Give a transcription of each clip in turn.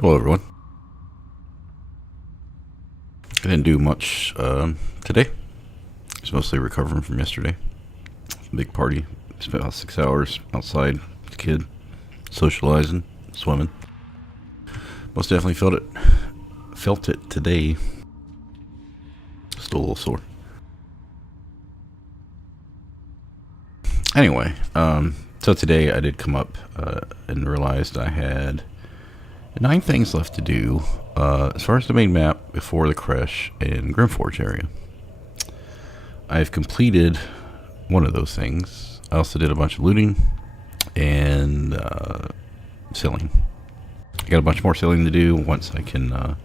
Hello, everyone. I didn't do much today. It's mostly recovering from yesterday. Big party. Spent about 6 hours outside with the kid, socializing, swimming. Most definitely felt it. Felt it today. Still a little sore. Anyway, so today I did come up and realized I had 9 things left to do as far as the main map before the crash in Grimforge area. I've completed one of those things. I also did a bunch of looting and selling. I got a bunch more selling to do once I can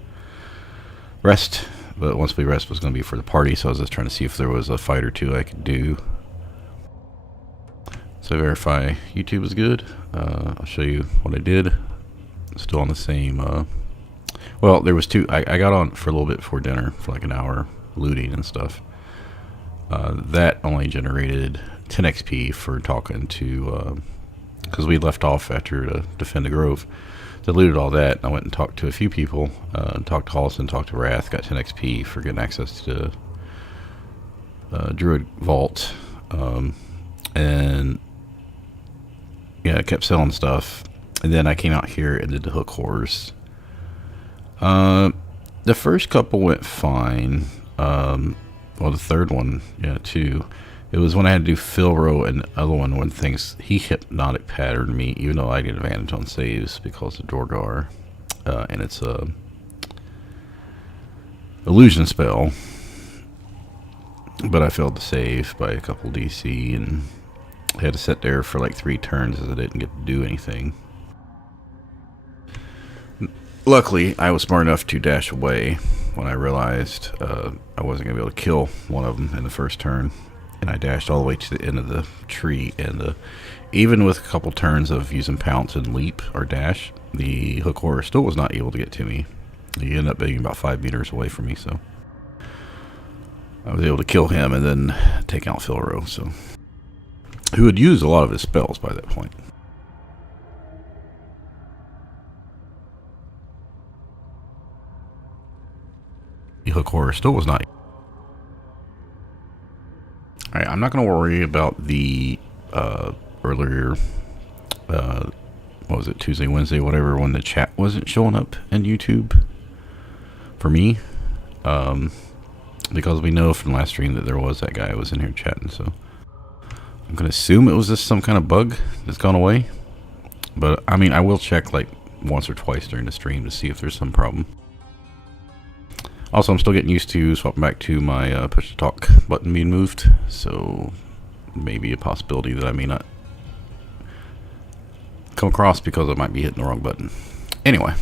rest, but once we rest was going to be for the party, so I was just trying to see if there was a fight or two I could do. So verify YouTube is good. I'll show you what I did. Still on the same well, there was 2. I got on for a little bit before dinner for like an hour looting and stuff. That only generated 10 XP for talking to because we left off after to defend the grove. So I looted all that and I went and talked to a few people, talked to Holliston, talked to Wrath, got 10 XP for getting access to Druid Vault, and yeah, I kept selling stuff. And then I came out here and did the hook horrors. The first couple went fine. Well, the third one, yeah, too. It was when I had to do Philro and the other one when things, he hypnotic patterned me, even though I get advantage on saves because of Dorgar. And it's a illusion spell. But I failed to save by a couple DC and I had to sit there for like 3 turns as I didn't get to do anything. Luckily, I was smart enough to dash away when I realized I wasn't going to be able to kill one of them in the first turn. And I dashed all the way to the end of the tree. And even with a couple turns of using pounce and leap or dash, the hook horror still was not able to get to me. He ended up being about 5 meters away from me, so I was able to kill him and then take out Philro, so who had used a lot of his spells by that point. The hook horror still was not. Alright, I'm not going to worry about the earlier, what was it, Tuesday, Wednesday, whatever, when the chat wasn't showing up in YouTube for me. Because we know from last stream that there was that guy who was in here chatting, so I'm going to assume it was just some kind of bug that's gone away. But, I mean, I will check like once or twice during the stream to see if there's some problem. Also, I'm still getting used to swapping back to my push to talk button being moved, so maybe a possibility that I may not come across because I might be hitting the wrong button. Anyway.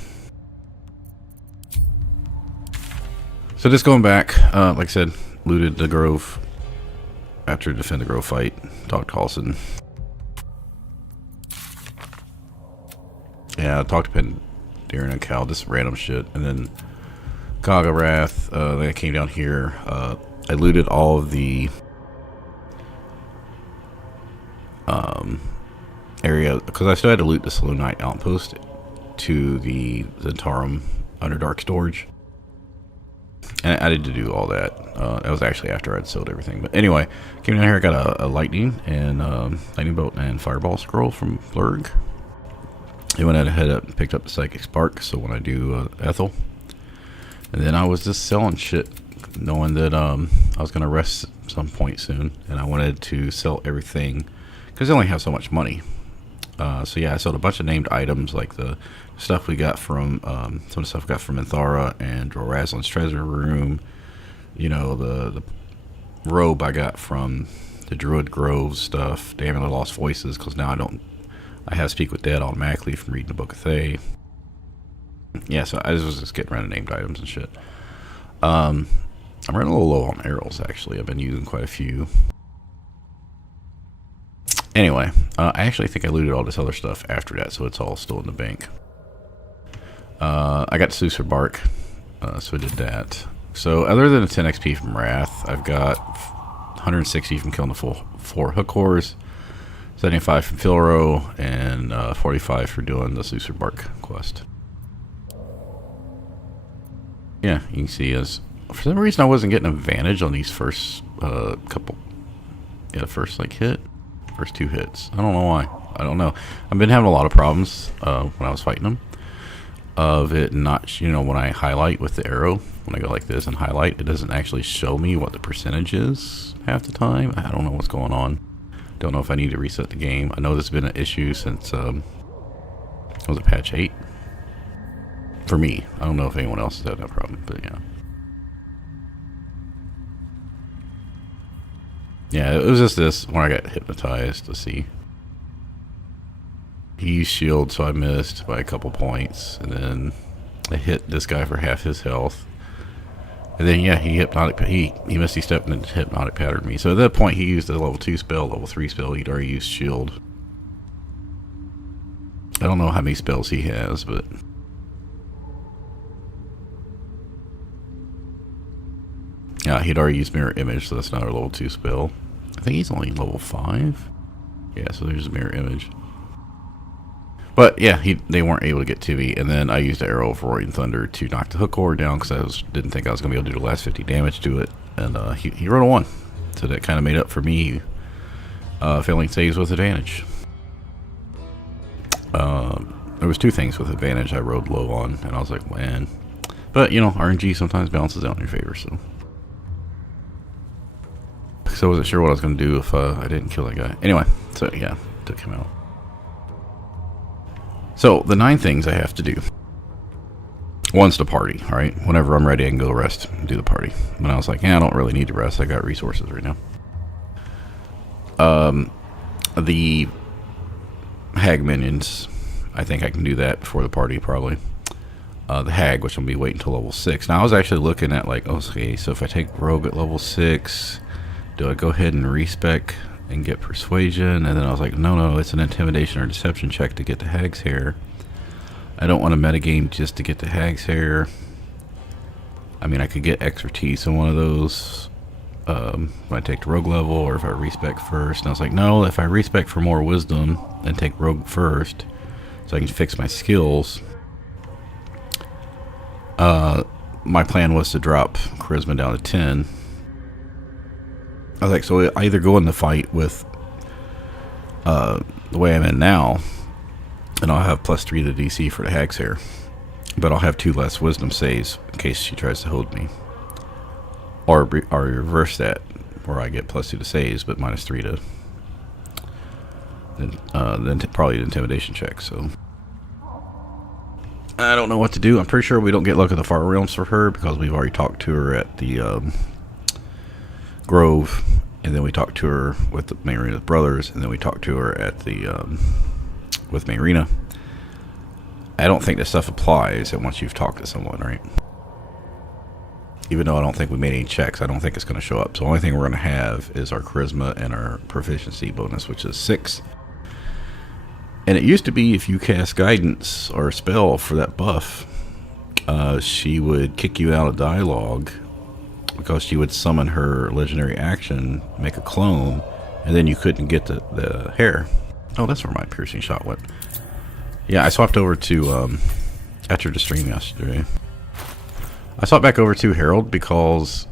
So just going back, like I said, looted the grove after defend the grove fight, talked to Halson. Yeah, I talked to Darren and Cal, just random shit, and then Kaga Wrath, then I came down here. I looted all of the area, because I still had to loot the Slow Night outpost to the Zentarum Underdark storage. And I did to do all that. That was actually after I'd sold everything. But anyway, came down here, I got a lightning and lightning bolt and fireball scroll from Blurg. I went ahead up and picked up the psychic spark, so when I do Ethel. And then I was just selling shit, knowing that I was going to rest at some point soon. And I wanted to sell everything, because I only have so much money. So yeah, I sold a bunch of named items, like the stuff we got from, some of the stuff we got from Minthara and Drorazlin's treasure room. You know, the robe I got from the Druid Grove stuff, Damn the Lost Voices, because now I have Speak with Dead automatically from reading the Book of Thay. Yeah, so I was just getting around to named items and shit. I'm running a little low on arrows, actually. I've been using quite a few. Anyway, I actually think I looted all this other stuff after that, so it's all still in the bank. I got Susur Bark, so I did that. So other than a 10 XP from Wrath, I've got 160 from killing the full 4 hook horrors, 75 from Philro, and 45 for doing the Susur Bark quest. Yeah, you can see as for some reason I wasn't getting advantage on these first couple. Yeah, first like hit, first 2 hits. I don't know why. I don't know. I've been having a lot of problems when I was fighting them. Of it not, when I highlight with the arrow, when I go like this and highlight, it doesn't actually show me what the percentage is half the time. I don't know what's going on. Don't know if I need to reset the game. I know this has been an issue since was it patch 8? For me. I don't know if anyone else has had that problem, but yeah. Yeah, it was just this when I got hypnotized. Let's see. He used shield, so I missed by a couple points, and then I hit this guy for half his health. And then yeah, he misty stepped and hypnotic patterned me. So at that point he used a level 2 spell, level 3 spell. He'd already used shield. I don't know how many spells he has, but yeah, he'd already used mirror image, so that's not a level 2 spell. I think he's only level 5. Yeah, so there's a mirror image. But yeah, they weren't able to get to me, and then I used the arrow of roaring thunder to knock the hook ore down because I didn't think I was going to be able to do the last 50 damage to it, and he rolled a 1, so that kind of made up for me failing saves with advantage. There was 2 things with advantage I rode low on, and I was like, man, but RNG sometimes balances out in your favor, so I wasn't sure what I was going to do if I didn't kill that guy. Anyway, so yeah, took him out. So, the 9 things I have to do. One's the party, right? Whenever I'm ready, I can go rest and do the party. And I was like, yeah, I don't really need to rest. I got resources right now. The hag minions, I think I can do that before the party, probably. The hag, which I'm going to be waiting until level 6. Now, I was actually looking at, like, okay, so if I take rogue at level 6, do I go ahead and respec and get persuasion? And then I was like, no, it's an intimidation or deception check to get the hag's hair. I don't want to metagame just to get the hag's hair. I mean, I could get expertise in one of those when I take the rogue level, or if I respec first. And I was like, no, if I respec for more wisdom and take rogue first, so I can fix my skills. My plan was to drop charisma down to 10. I was like, so I either go in the fight with the way I'm in now, and I'll have +3 to DC for the hag's hair, but I'll have 2 less wisdom saves in case she tries to hold me, or reverse that, where I get +2 to saves, but -3 to then probably the intimidation check. So I don't know what to do. I'm pretty sure we don't get luck of the Far Realms for her because we've already talked to her at the Grove, and then we talked to her with the Marina's brothers, and then we talked to her at the with Marina. I don't think this stuff applies once you've talked to someone, right? Even though I don't think we made any checks, I don't think it's going to show up. So the only thing we're going to have is our charisma and our proficiency bonus, which is 6. And it used to be if you cast guidance or a spell for that buff, she would kick you out of dialogue because she would summon her legendary action, make a clone, and then you couldn't get the hair. Oh, that's where my piercing shot went. Yeah, I swapped over to, after the stream yesterday, I swapped back over to Herald because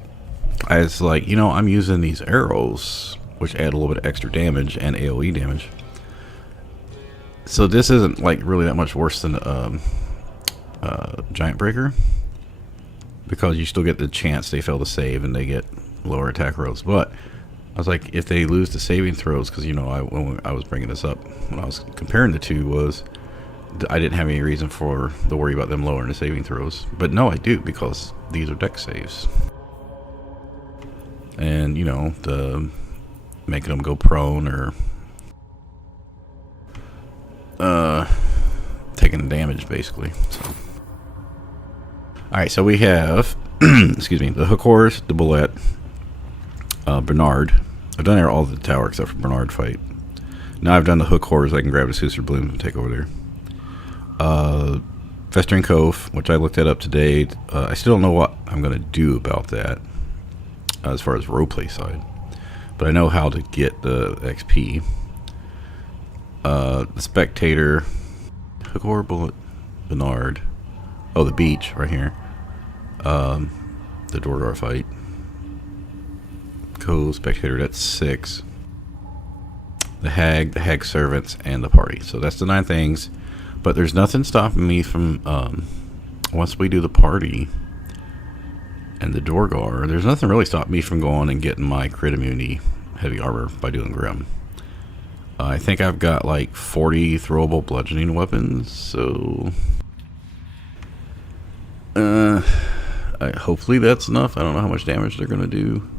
I was like, I'm using these arrows, which add a little bit of extra damage and AoE damage. So this isn't like really that much worse than Giant Breaker, because you still get the chance they fail to save and they get lower attack rolls. But I was like, if they lose the saving throws, because when I was bringing this up when I was comparing the two, was I didn't have any reason to worry about them lowering the saving throws. But no, I do, because these are dex saves, and the making them go prone or taking the damage basically. So alright, so we have excuse me, the hook horse, the bullet, Bernard. I've done all the tower except for Bernard fight. Now I've done the hook horse, I can grab the Suicer Bloom and take over there. Festering Cove, which I looked that up today. I still don't know what I'm going to do about that as far as roleplay side, but I know how to get the XP. The Spectator, hook or bullet, Bernard. Oh, the beach right here. The Dorgar fight. Co-spectator, that's 6. The Hag Servants, and the party. So that's the 9 things. But there's nothing stopping me from, once we do the party and the Dorgar, there's nothing really stopping me from going and getting my crit immunity heavy armor by doing Grim. I think I've got like 40 throwable bludgeoning weapons, so hopefully that's enough. I don't know how much damage they're going to do.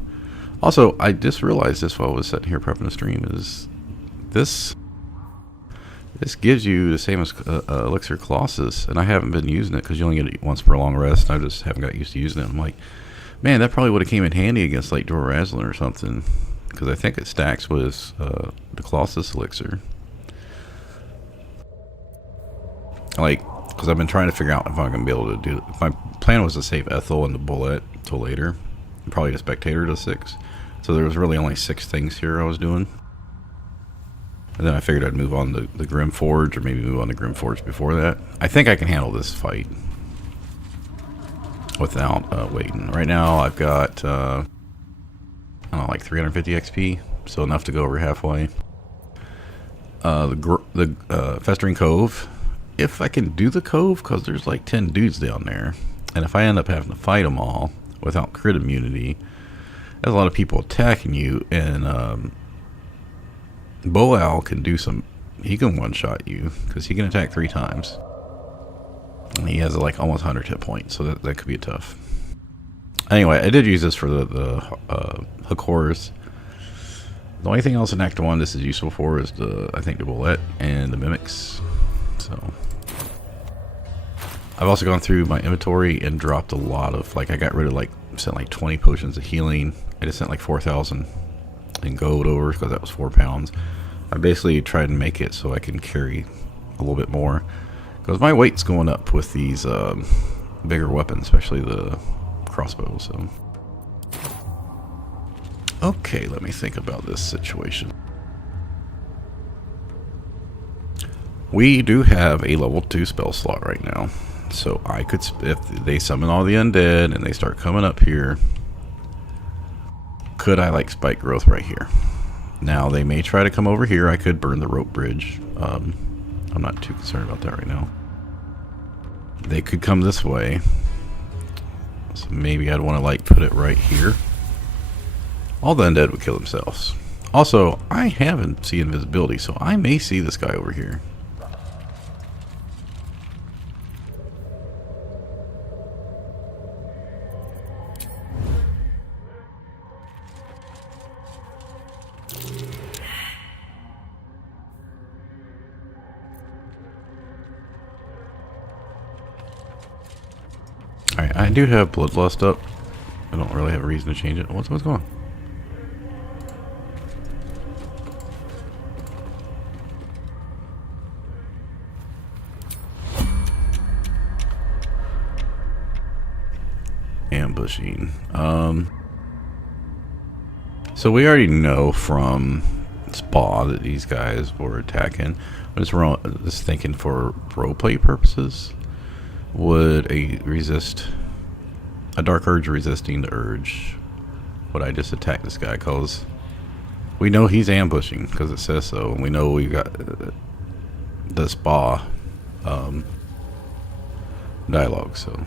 Also, I just realized this while I was sitting here prepping the stream is this gives you the same as Elixir Colossus, and I haven't been using it because you only get it once per long rest, and I just haven't got used to using it. I'm like, man, that probably would have came in handy against like Dora Aslan or something, because I think it stacks with the Colossus Elixir. Like, because I've been trying to figure out if I'm going to be able to do it. My plan was to save Ethel and the Bullet till later, probably the Spectator to 6. So there was really only 6 things here I was doing. And then I figured I'd move on to the Grim Forge, or maybe move on to Grim Forge before that. I think I can handle this fight without waiting. Right now I've got, I don't know, like 350 XP, so enough to go over halfway. The Festering Cove, if I can do the Cove, because there's like 10 dudes down there, and if I end up having to fight them all without crit immunity, there's a lot of people attacking you, and Boal can do some, he can one-shot you, because he can attack 3 times. And he has like almost 100 hit points, so that could be tough. Anyway, I did use this for the Hakors. The only thing else in Act 1 this is useful for is I think the Bullet and the Mimics. So I've also gone through my inventory and dropped a lot of, like, I got rid of sent like 20 potions of healing. I just sent like 4,000 in gold over because that was 4 pounds. I basically tried to make it so I can carry a little bit more, because my weight's going up with these bigger weapons, especially the crossbow. So okay, let me think about this situation. We do have a level 2 spell slot right now, so I could, if they summon all the undead and they start coming up here, could I like spike growth right here? Now they may try to come over here. I could burn the rope bridge. I'm not too concerned about that right now. They could come this way, so maybe I'd want to like put it right here. All the undead would kill themselves. Also, I haven't seen invisibility, so I may see this guy over here. Alright, I do have Bloodlust up. I don't really have a reason to change it. What's going on? Ambushing. So we already know from Spa that these guys were attacking. I'm just thinking for roleplay purposes. Would a Dark Urge resisting the Urge, would I just attack this guy? Because we know he's ambushing, because it says so, and we know we got the Spa dialogue, so.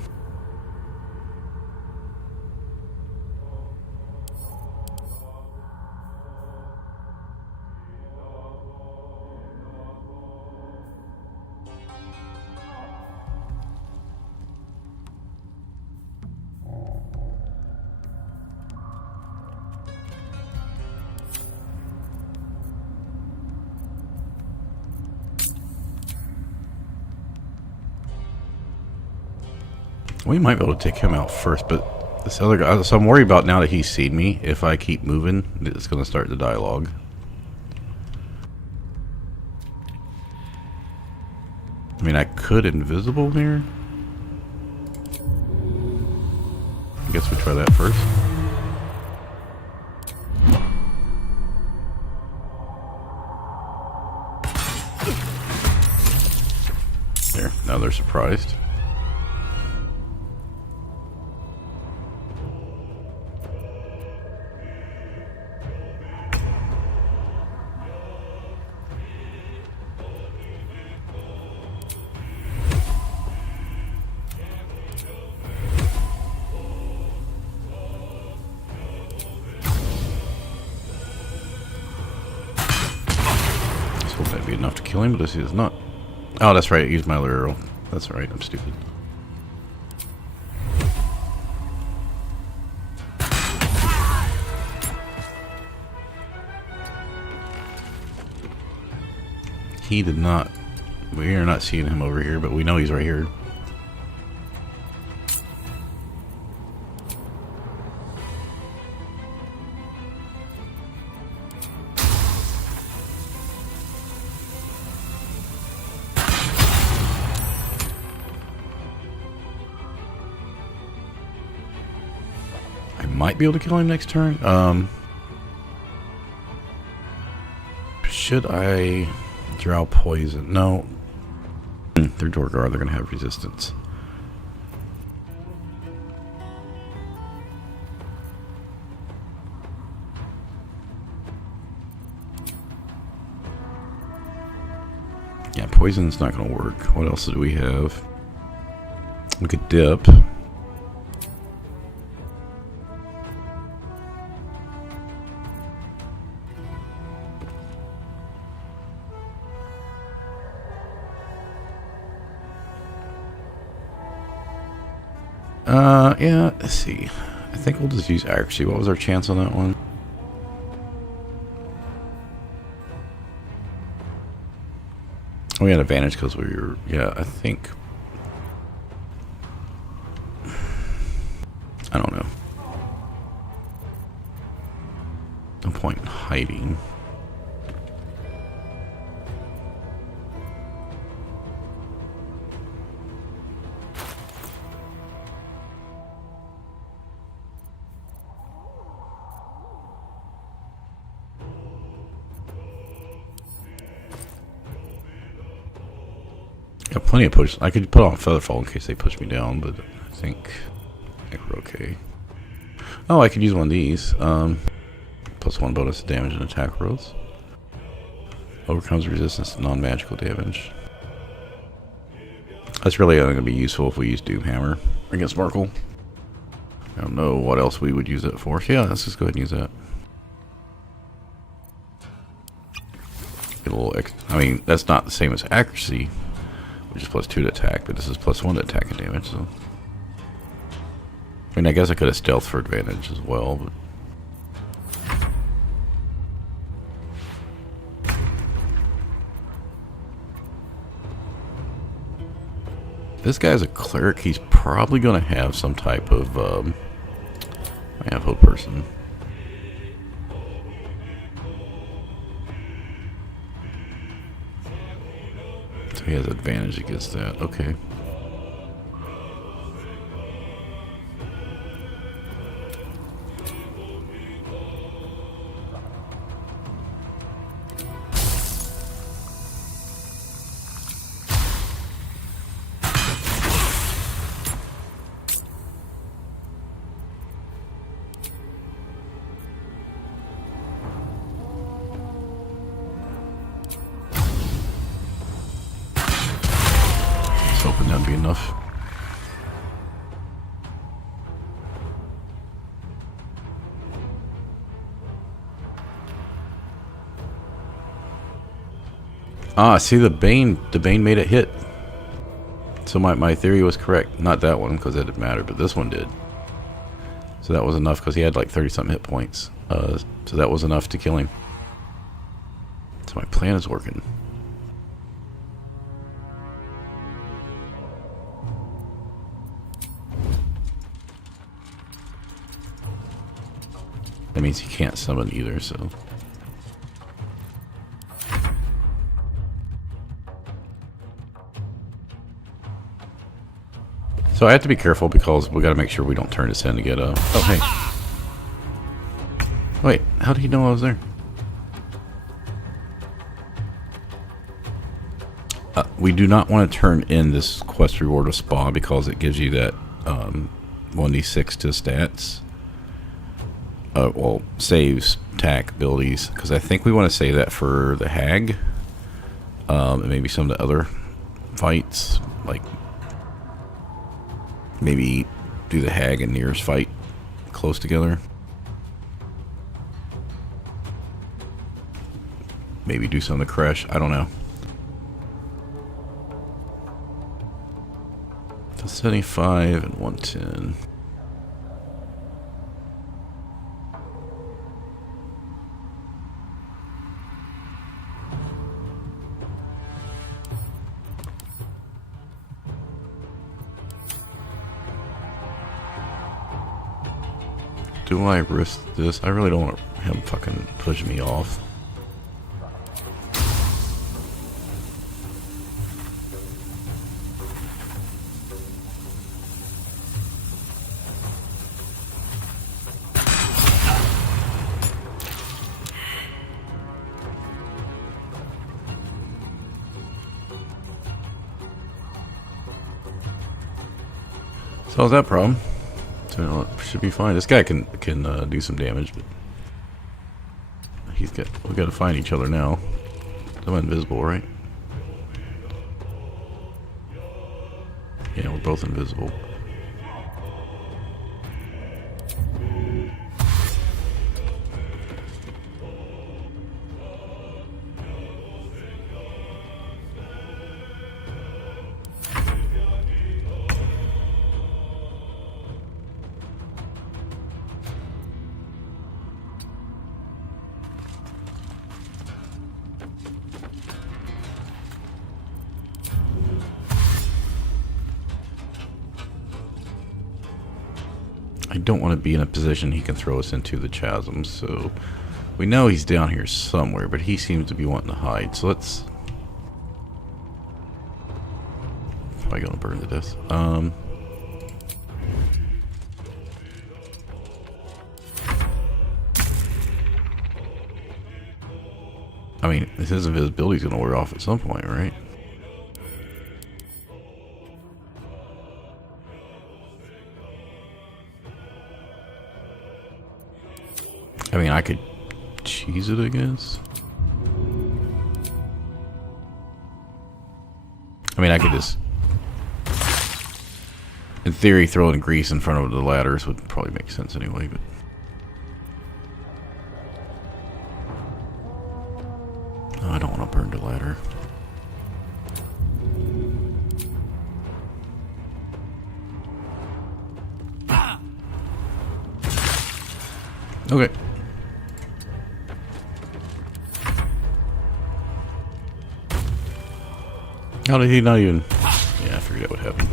We might be able to take him out first, but this other guy, so I'm worried about now that he's seen me, if I keep moving, it's going to start the dialogue. I mean, I could invisible here. I guess we try that first. There, now they're surprised. be enough to kill him, but this is not. Oh, that's right. I used my other arrow. That's right. I'm stupid. He did not. We are not seeing him over here, but we know he's right here. I might be able to kill him next turn. Should I drow poison? No. They're Dorgar, they're gonna have resistance. Yeah, poison's not gonna work. What else do we have? We could dip. Yeah, let's see. I think we'll just use accuracy. What was our chance on that one? We had advantage because we were, yeah, I think. I don't know. No point in hiding. Got plenty of push. I could put on Featherfall in case they push me down, but I think we're okay. Oh, I could use one of these. +1 bonus to damage and attack rolls. Overcomes resistance to non-magical damage. That's really only going to be useful if we use Doomhammer against Markle. I don't know what else we would use it for. So yeah, let's just go ahead and use that. Get a little I mean, that's not the same as accuracy, which is +2 to attack, but this is +1 to attack and damage, so. I mean, I guess I could have stealth for advantage as well, but. This guy's a cleric. He's probably going to have some type of, I have hope person. So he has advantage against that. Okay. Hoping that'd be enough. Ah, see, the Bane made it hit. So my theory was correct. Not that one, because that didn't matter, but this one did. So that was enough, because he had like 30-something hit points. So that was enough to kill him. So my plan is working. That means he can't summon either, so. So I have to be careful because we got to make sure we don't turn this in to get a. Oh, hey. Wait, how did he know I was there? We do not want to turn in this quest reward of Spa because it gives you that 1d6 to stats. Well, saves, attack, abilities, because I think we want to save that for the Hag, and maybe some of the other fights, like maybe do the Hag and Nir's fight close together. Maybe do some of the Crash, I don't know. 75 and 110. Do I risk this? I really don't want him fucking pushing me off. Solves that problem. So should be fine. This guy can do some damage, but we got to find each other now. I'm invisible, right? Yeah, we're both invisible. I don't want to be in a position he can throw us into the chasm, so we know he's down here somewhere, but he seems to be wanting to hide, so let's... Probably gonna burn to death. I mean, his invisibility's gonna wear off at some point, right? I mean, I could cheese it, I guess. I mean, I could just, in theory, throw in grease in front of the ladders would probably make sense anyway, but... Oh, I don't want to burn the ladder. Okay. How did he not even... Yeah, I figured that would happen.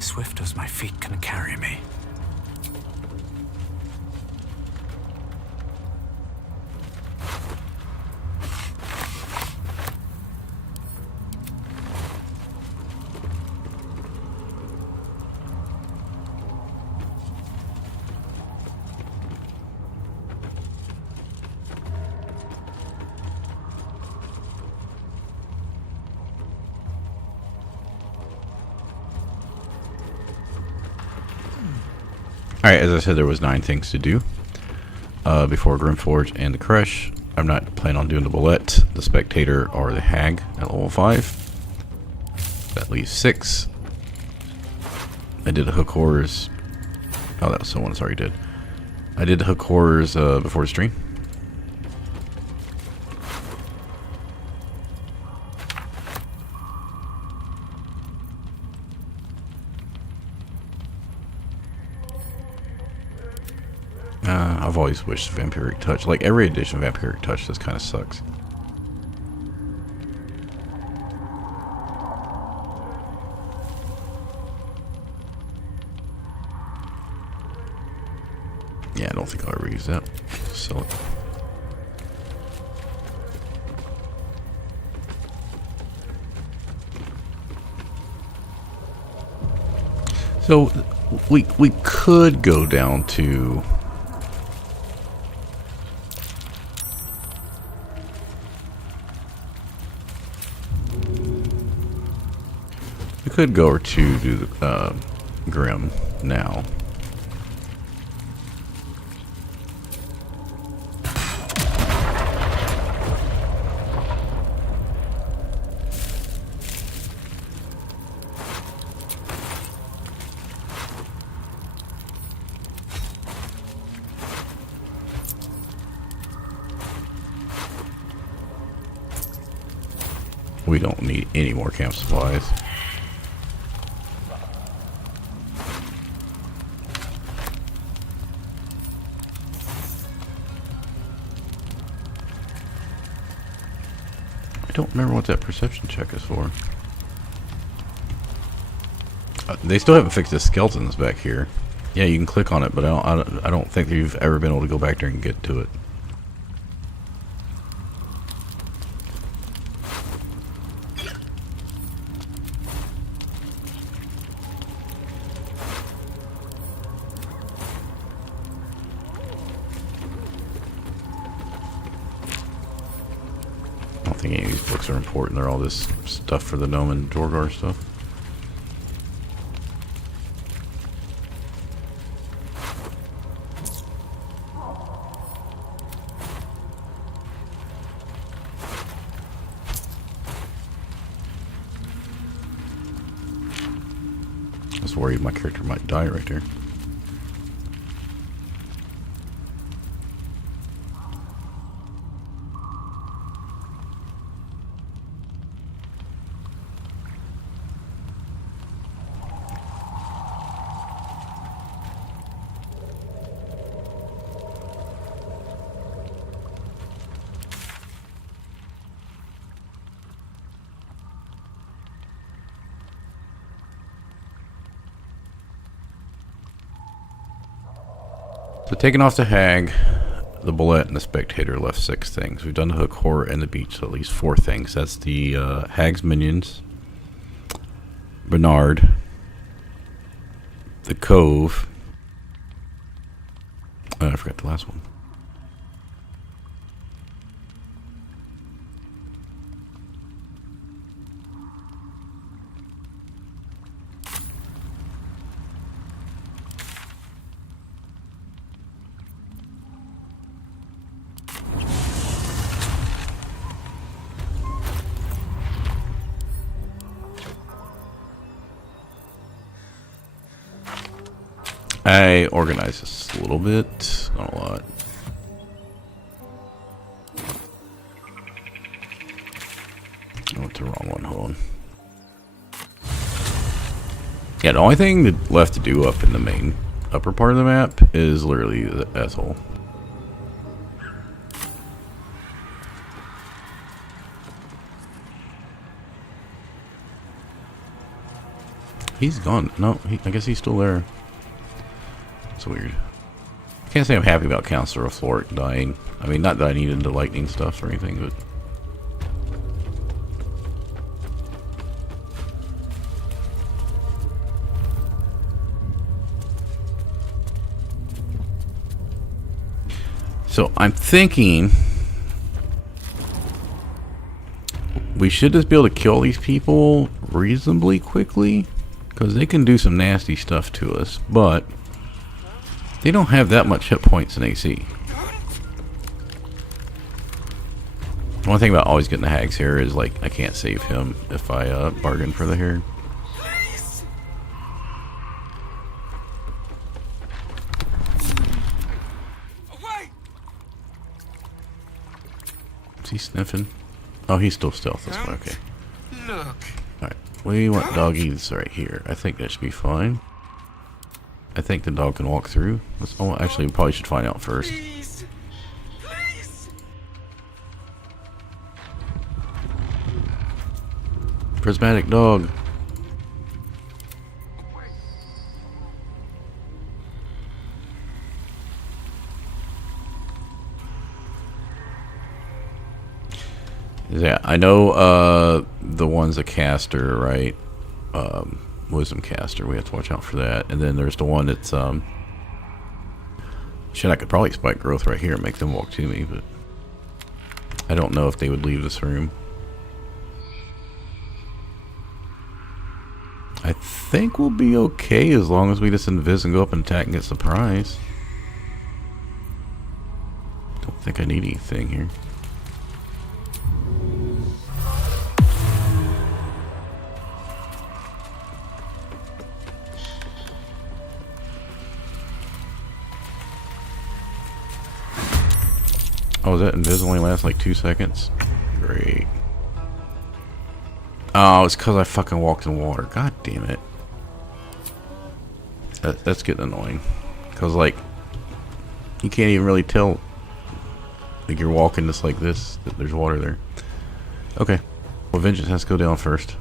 Swift as my feet can carry me. Alright, as I said, there was 9 things to do before Grimforge and the Crush. I'm not planning on doing the Bullet, the Spectator, or the Hag at level 5. That leaves 6. I did the Hook Horrors. Oh, that was someone else already did. I did the Hook Horrors before the stream. I've always wished Vampiric Touch. Like, every edition of Vampiric Touch just kind of sucks. Yeah, I don't think I'll ever use that. Sell it. So, we could go down to could go to do the Grim now. We don't need any more camp supplies. I don't remember what that perception check is for. They still haven't fixed the skeletons back here. Yeah, you can click on it, but I don't think that you've ever been able to go back there and get to it. I don't think any of these books are important. They're all this stuff for the gnome and Dorgar stuff. I was worried my character might die right there. So taking off the hag, the bullet, and the spectator left 6 things. We've done the hook, horror, and the beach, so at least 4 things. That's the hag's minions, Bernard, the cove. Oh, I forgot the last one. I organized this a little bit, not a lot. I went to the wrong one, hold on. Yeah, the only thing left to do up in the main upper part of the map is literally the asshole. He's gone. No, I guess he's still there. It's weird. I can't say I'm happy about Counselor of Flork dying. I mean, not that I needed the lightning stuff or anything, but... So, I'm thinking... we should just be able to kill these people reasonably quickly, because they can do some nasty stuff to us, but... they don't have that much hit points in AC. One thing about always getting the hags here is, like, I can't save him if I bargain for the hair. Is he sniffing? Oh, he's still stealth this way. Okay. Look. Alright. We want doggies right here. I think that should be fine. I think the dog can walk through. Oh, actually, we probably should find out first. Please. Please. Prismatic dog. Yeah, I know the one's a caster, right? Wisdom caster. We have to watch out for that. And then there's the one that's shit, I could probably spike growth right here and make them walk to me, but I don't know if they would leave this room. I think we'll be okay as long as we just invis and go up and attack and get surprise. Don't think I need anything here. Oh, that invis only lasts like 2 seconds? Great. Oh, it's because I fucking walked in water. God damn it. That's getting annoying. Because, like, you can't even really tell. Like, you're walking just like this, that there's water there. Okay. Well, Vengeance has to go down first.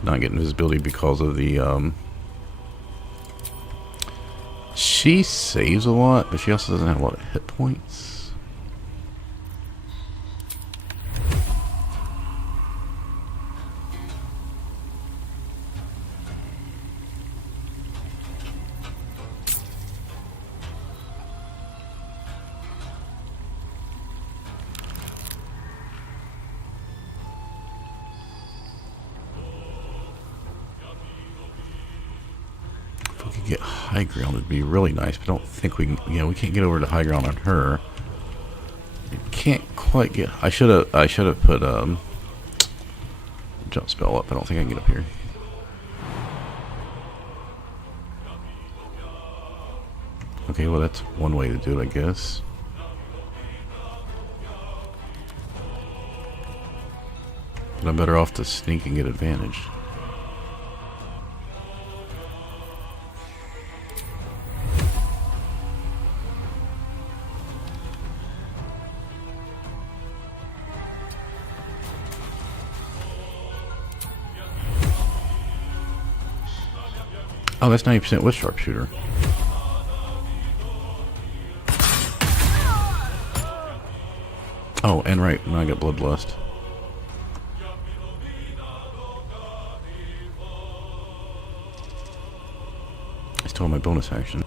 Not getting invisibility because of the she saves a lot, but she also doesn't have a lot of hit points. Get high ground would be really nice, but I don't think we can. You know, we can't get over to high ground on her. We can't quite get. I should have put jump spell up. I don't think I can get up here. Okay, well that's one way to do it, I guess. But I'm better off to sneak and get advantage. Oh, that's 90% with sharpshooter. Oh, and right, now I got bloodlust. I still have my bonus action.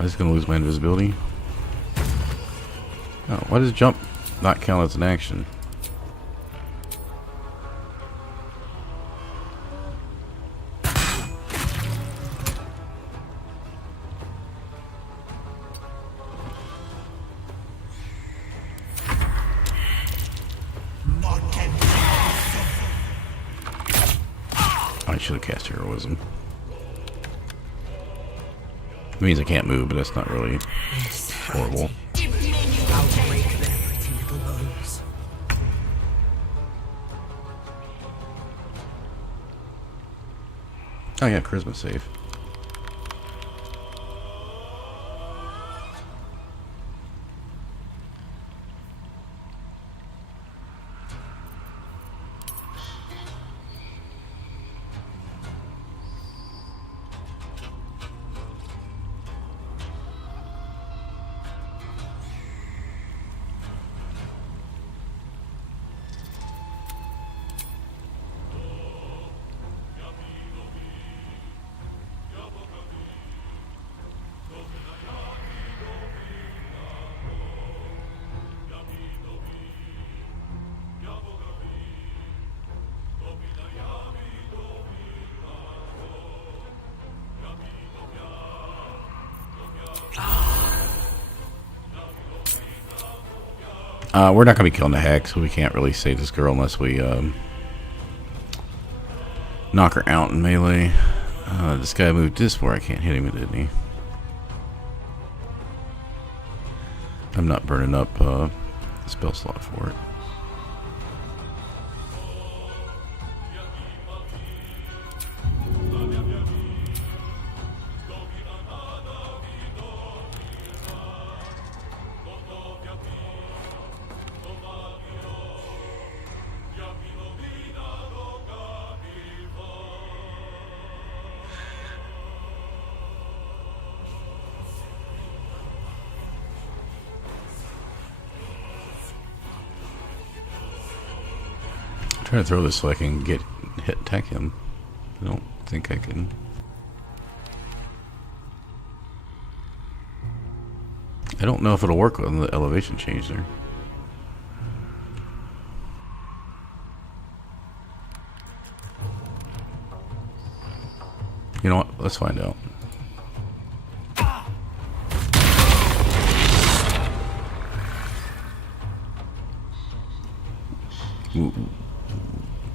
I'm just gonna lose my invisibility. Oh, why does jump not count as an action? I should have cast heroism. It means I can't move, but that's not really horrible. Oh yeah, charisma save. We're not going to be killing the hex, so we can't really save this girl unless we knock her out in melee. This guy moved this where I can't hit him, didn't he? I'm not burning up the spell slot for it. trying to throw this so I can attack him. I don't think I can. I don't know if it'll work on the elevation change there. You know what? Let's find out.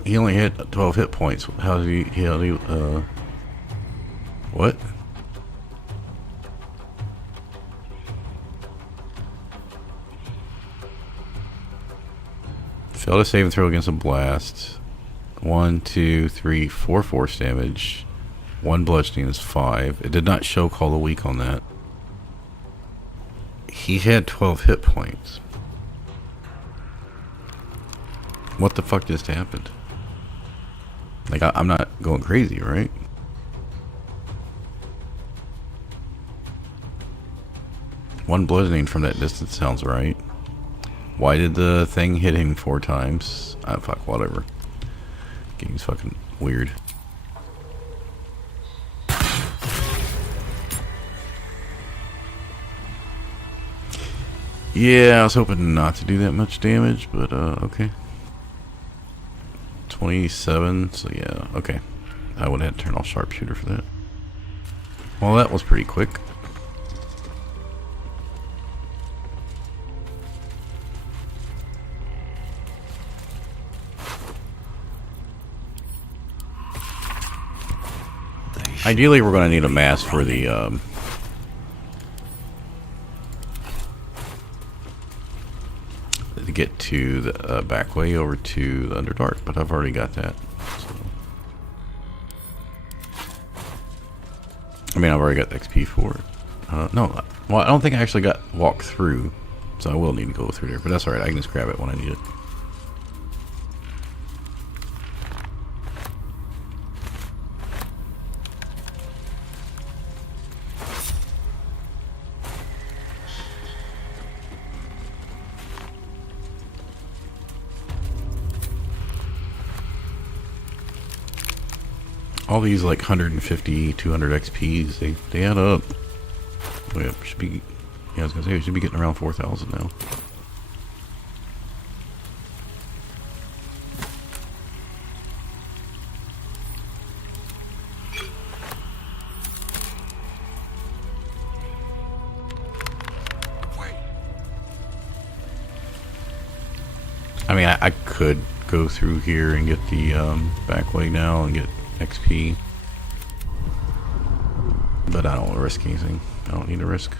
He only hit 12 hit points. How did he what? Failed to save and throw against a blast. 1, 2, 3, 4 force damage. 1 bludgeoning is 5. It did not show Call the Weak on that. He had 12 hit points. What the fuck just happened? Like, I'm not going crazy, right? One bludgeoning from that distance sounds right. Why did the thing hit him 4 times? Ah, fuck, whatever. Game's fucking weird. Yeah, I was hoping not to do that much damage, but okay. 27, so yeah, okay. I would have had to turn off sharpshooter for that. Well, that was pretty quick. Ideally, we're going to need a mask for the to get to the back way over to the Underdark, but I've already got that. So. I mean, I've already got the XP for it. No, well, I don't think I actually got walk through, so I will need to go through there, but that's alright. I can just grab it when I need it. All these like 150, 200 XPs, they add up. Oh, yeah, should be. Yeah, I was gonna say we should be getting around 4,000 now. I mean, I could go through here and get the back way now and get XP, but I don't want to risk anything. I don't need to risk.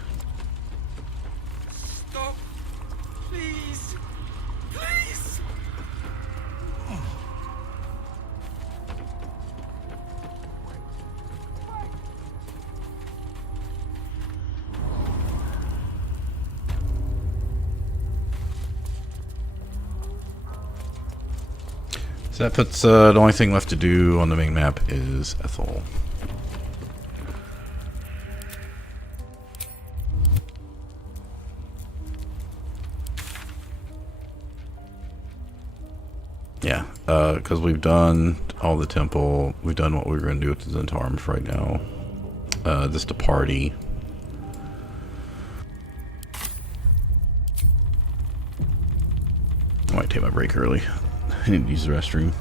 Stop. Please. Please. So that puts the only thing left to do on the main map is Ethel. Yeah, because we've done all the temple, we've done what we were going to do with the Zentarum for right now. Just a party. I might take my break early. I need to use the restroom.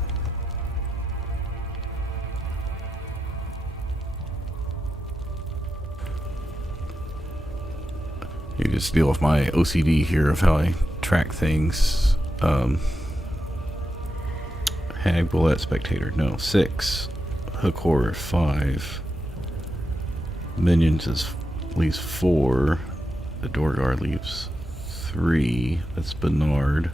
You just deal with my OCD here of how I track things. Hag, Bullet, Spectator. No, 6. Hook Horror, 5. Minions is leaves 4. The Door Guard leaves 3. That's Bernard.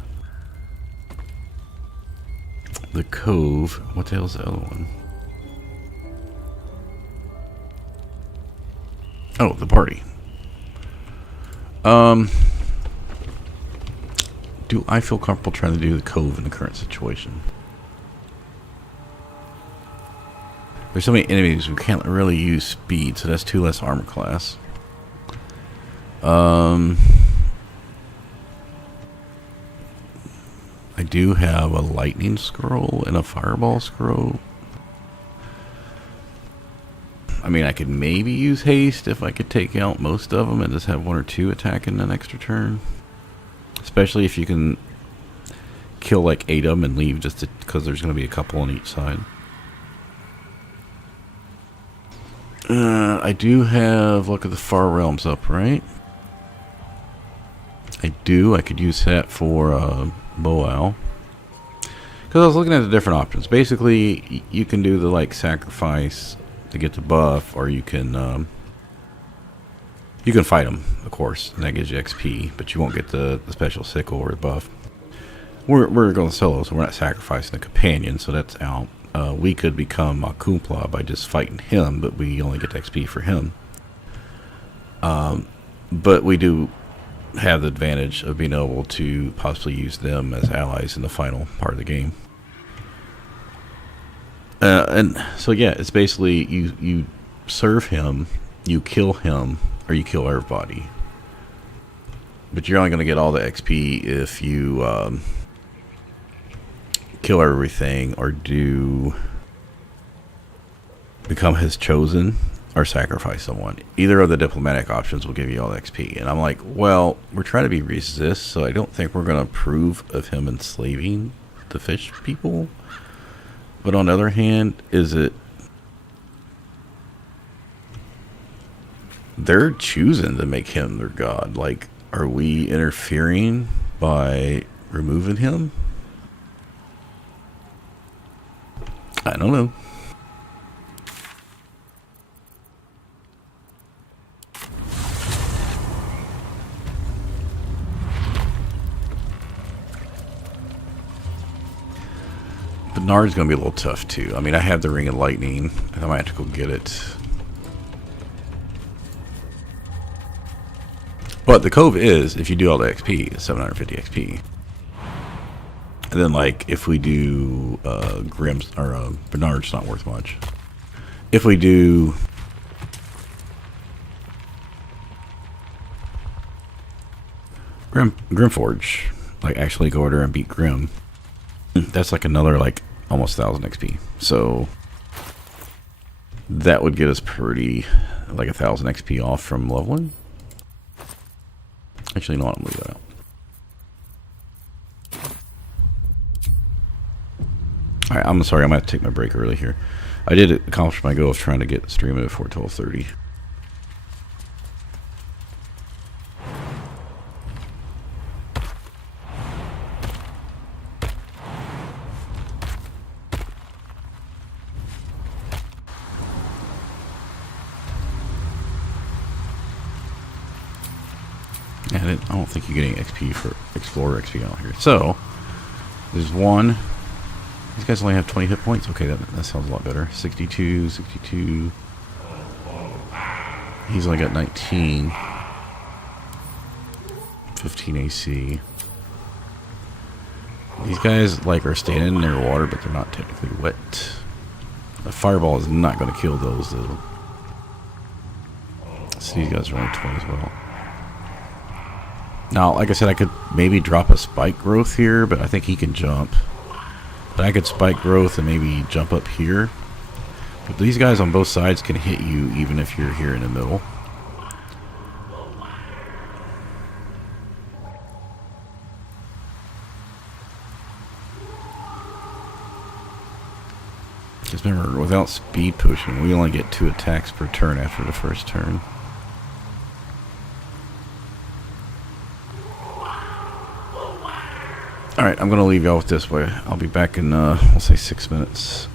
The Cove. What the hell's the other one? Oh, the party. Do I feel comfortable trying to do the Cove in the current situation? There's so many enemies we can't really use speed, so that's 2 less armor class. I I do have a lightning scroll and a fireball scroll. I mean, I could maybe use haste if I could take out most of them and just have one or two attacking an extra turn. Especially if you can kill like 8 of them and leave just because there's going to be a couple on each side. I do have Look at the Far Realms up, right? I do. I could use that for Boal. Because I was looking at the different options. Basically, you can do the like sacrifice to get the buff, or you can fight them, of course, and that gives you XP, but you won't get the special sickle or the buff. We're going solo, so we're not sacrificing a companion, so that's out. We could become Kumpla by just fighting him, but we only get XP for him. But we do have the advantage of being able to possibly use them as allies in the final part of the game. And so yeah, it's basically you serve him, you kill him, or you kill everybody. But you're only going to get all the XP if you kill everything or do become his chosen or sacrifice someone. Either of the diplomatic options will give you all the XP. And I'm like, well, we're trying to be resist, so I don't think we're going to approve of him enslaving the fish people. But on the other hand, they're choosing to make him their god. Like, are we interfering by removing him? I don't know. Bernard's going to be a little tough too. I mean, I have the Ring of Lightning, and I might have to go get it. But the Cove is, if you do all the XP, it's 750 XP. And then, like, if we do Grimm's or Bernard's not worth much. If we do Grimforge, like actually go over there and beat Grimm, that's like another like almost 1000 XP. So that would get us pretty like 1000 XP off from leveling. Actually, no, I'm gonna leave that out. Alright, I'm sorry, I'm gonna have to take my break early here. I did accomplish my goal of trying to get streaming before 12:30. And I don't think you're getting XP for Explorer XP out here. So, there's one. These guys only have 20 hit points. Okay, that sounds a lot better. 62, 62. He's only got 19. 15 AC. These guys, like, are standing in their water, but they're not technically wet. A fireball is not going to kill those, though. So these guys are only 20 as well. Now, like I said, I could maybe drop a spike growth here, but I think he can jump. But I could spike growth and maybe jump up here. But these guys on both sides can hit you even if you're here in the middle. Because remember, without speed pushing, we only get 2 attacks per turn after the first turn. Alright, I'm going to leave y'all with this way. I'll be back in, we'll say 6 minutes.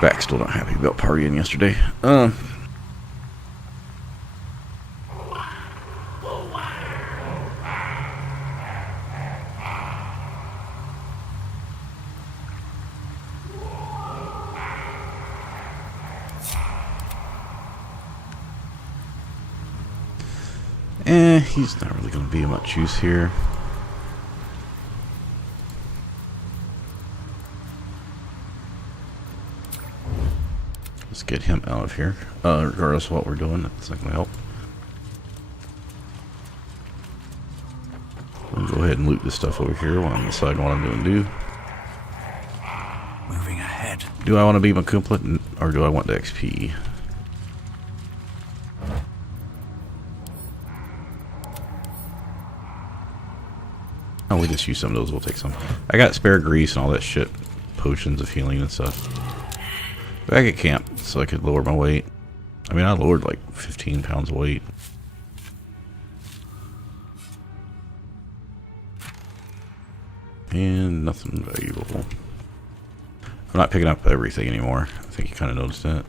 Back still not happy about partying yesterday. He's not really going to be much use here. Let's get him out of here. Regardless of what we're doing, that's not going to help. I'll go ahead and loot this stuff over here while I'm deciding what I'm going to do. Moving ahead. Do I want to be McCouplet or do I want the XP? Oh, we just use some of those. We'll take some. I got spare grease and all that shit. Potions of healing and stuff. Back at camp so I could lower my weight. I mean, I lowered like 15 pounds of weight. And nothing valuable. I'm not picking up everything anymore. I think you kind of noticed that.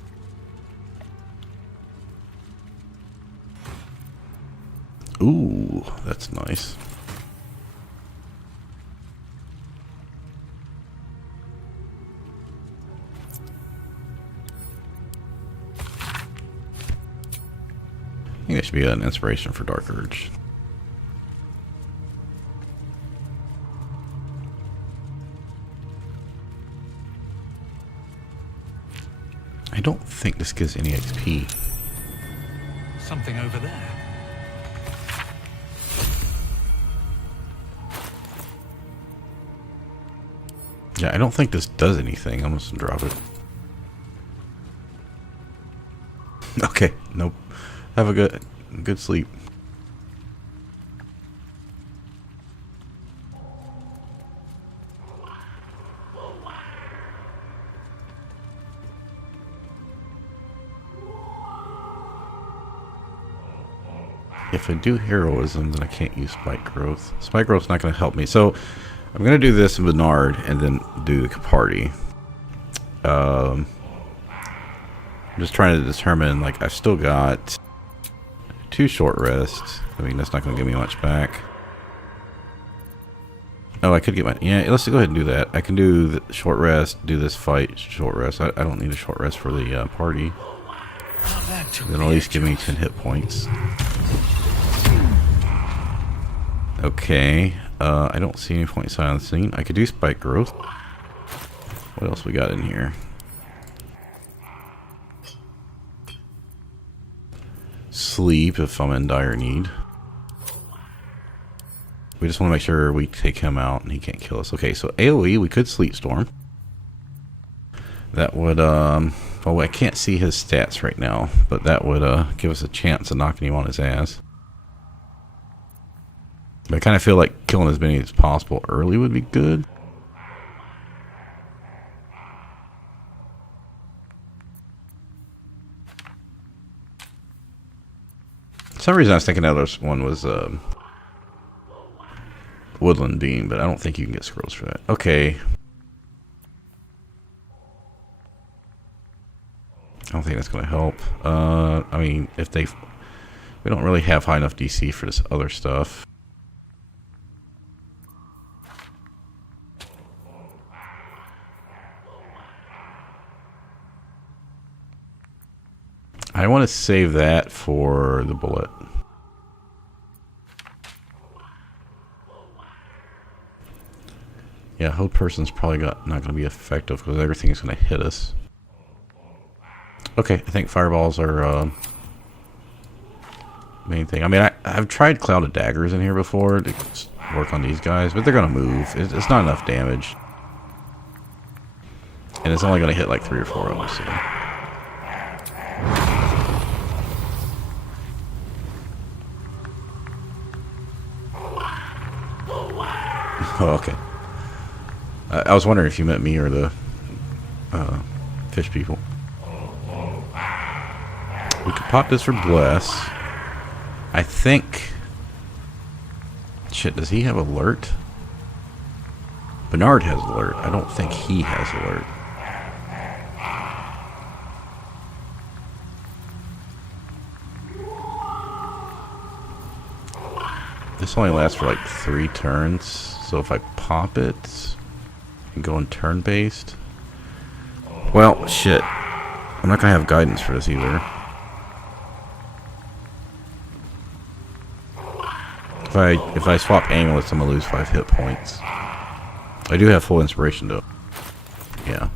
Ooh, that's nice. I think that should be an inspiration for Dark Urge. I don't think this gives any XP. Something over there. Yeah, I don't think this does anything. I'm just gonna drop it. Okay, nope. Have a good sleep. If I do heroism, then I can't use spike growth. Spike growth's not going to help me. So I'm going to do this in Bernard and then do the party. I'm just trying to determine, like, I've still got 2 short rests. I mean, that's not going to give me much back. Oh, I could get my... Yeah, let's go ahead and do that. I can do the short rest, do this fight, short rest. I don't need a short rest for the party. Then at least give me 10 hit points. Okay. I don't see any point silencing. I could do spike growth. What else we got in here? Sleep if I'm in dire need. We just want to make sure we take him out and he can't kill us. Okay, so AoE, we could Sleep Storm. That would, well, I can't see his stats right now, but that would give us a chance of knocking him on his ass. But I kind of feel like killing as many as possible early would be good. For some reason I was thinking the other one was Woodland Beam, but I don't think you can get scrolls for that. Okay. I don't think that's going to help. I mean, if we don't really have high enough DC for this other stuff. I want to save that for the bullet. Yeah, Hold Person's probably not going to be effective because everything's going to hit us. Okay, I think fireballs are main thing. I mean, I've tried Clouded Daggers in here before to work on these guys, but they're going to move. It's not enough damage. And it's only going to hit like 3 or 4 of them, so... Oh, okay. I was wondering if you meant me or the fish people. We could pop this for Bless. I think... Shit, does he have Alert? Bernard has Alert. I don't think he has Alert. This only lasts for like 3 turns, so if I pop it and go in turn-based... Well, shit. I'm not gonna have guidance for this either. If I swap amulets, I'm gonna lose 5 hit points. I do have full inspiration though. Yeah.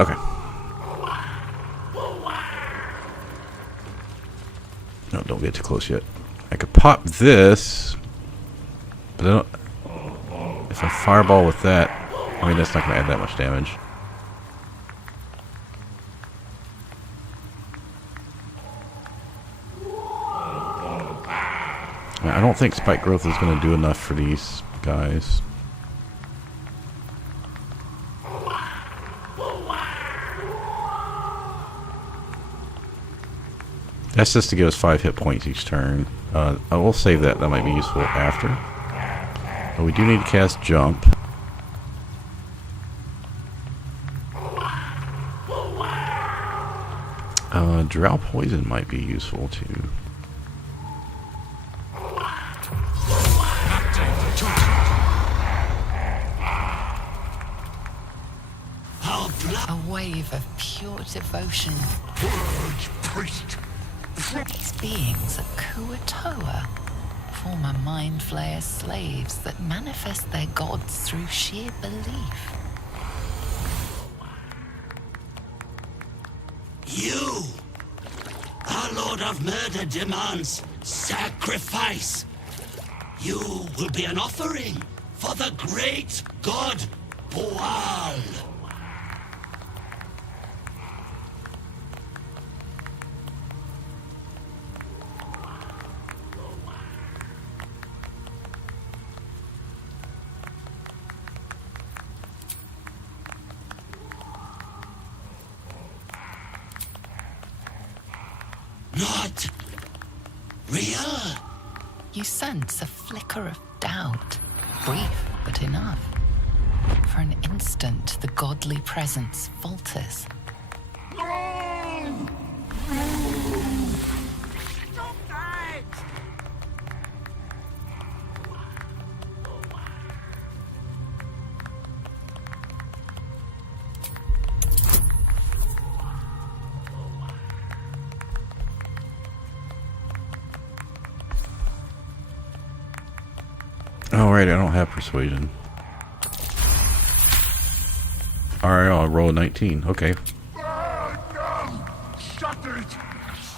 Okay. No, don't get too close yet. I could pop this, but I don't, if I fireball with that, I mean that's not gonna add that much damage. I don't think spike growth is going to do enough for these guys. That's just to give us 5 hit points each turn. I will save that. That might be useful after. But we do need to cast jump. Drow poison might be useful too. A wave of pure devotion. Priest. These beings are Kuatoa, former mind flayer slaves that manifest their gods through sheer belief. You! Our Lord of Murder demands sacrifice. You will be an offering for the great god Boal. Not real? You sense a flicker of doubt, brief but enough. For an instant, the godly presence falters. Stop that! Oh, right, I don't have persuasion. Alright, I'll roll a 19. Okay. Shut it!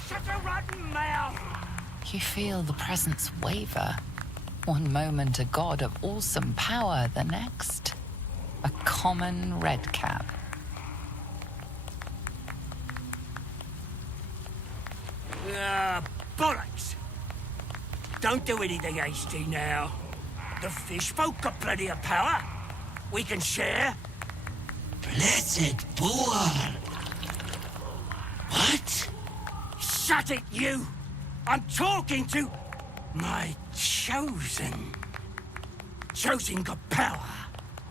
Shut your rotten mouth! You feel the presence waver. One moment a god of awesome power, the next a common redcap. Bollocks! Don't do anything hasty now. The fish folk got plenty of power. We can share. Blessed Boal. What? Shut it, you! I'm talking to my chosen. Chosen got power.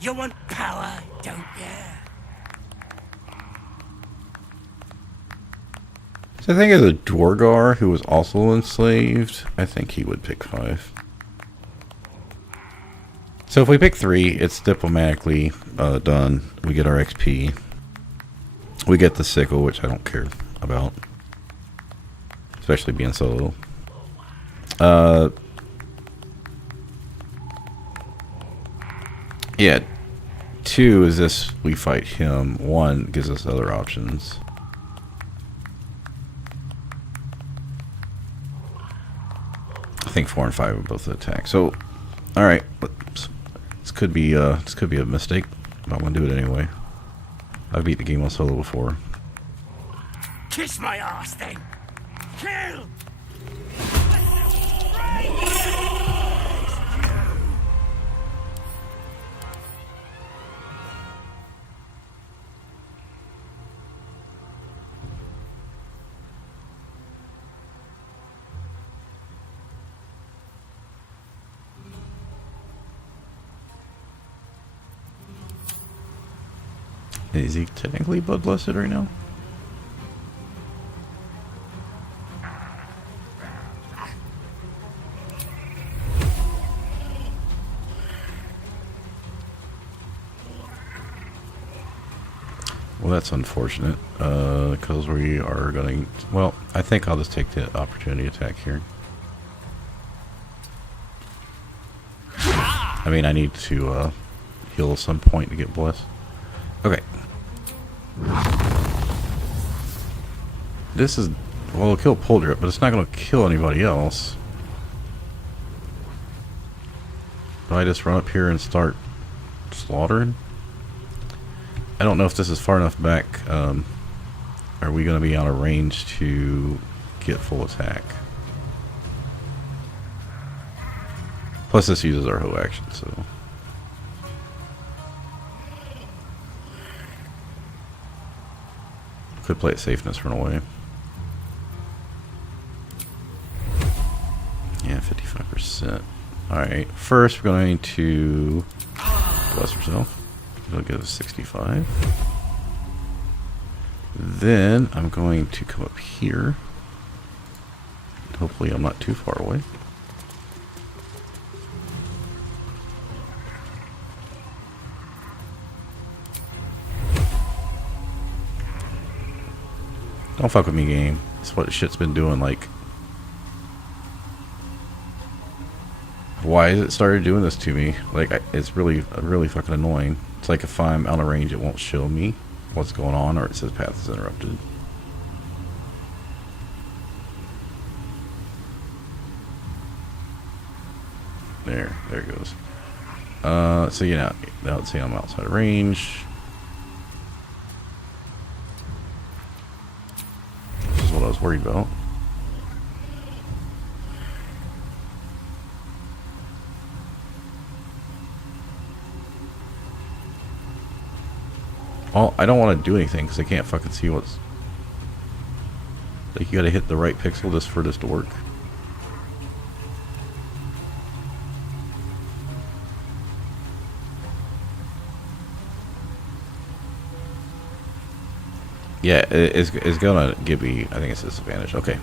You want power, don't you? So I think as a Dwargar who was also enslaved, I think he would pick 5. So if we pick 3, it's diplomatically done. We get our XP. We get the sickle, which I don't care about. Especially being solo. Yeah. 2 is this, we fight him. 1 gives us other options. I think 4 and 5 are both attack. So, alright. This could be a mistake, but I'm gonna do it anyway. I've beat the game on solo before. Kiss my ass, then. Kill! Is he technically bloodlusted right now? Well, that's unfortunate, because we are going to, well, I think I'll just take the opportunity attack here. I mean, I need to heal at some point to get blessed. Okay. This is, well, it'll kill Poldrip, but it's not going to kill anybody else. Do I just run up here and start slaughtering? I don't know if this is far enough back. Are we going to be out of range to get full attack? Plus this uses our hoe action, so... Could play it safe and just run away. Yeah, 55%. Alright, first we're going to bless ourselves. We'll go to 65. Then I'm going to come up here. Hopefully I'm not too far away. Don't fuck with me, game. That's what shit's been doing, like... Why has it started doing this to me? Like, it's really fucking annoying. It's like if I'm out of range, it won't show me what's going on, or it says path is interrupted. There it goes. So you know, now let's see, I'm outside of range. This is what I was worried about. Well, I don't want to do anything because I can't fucking see what's... Like, you gotta hit the right pixel just for this to work. Yeah, it's gonna give me... I think it's a disadvantage. Okay.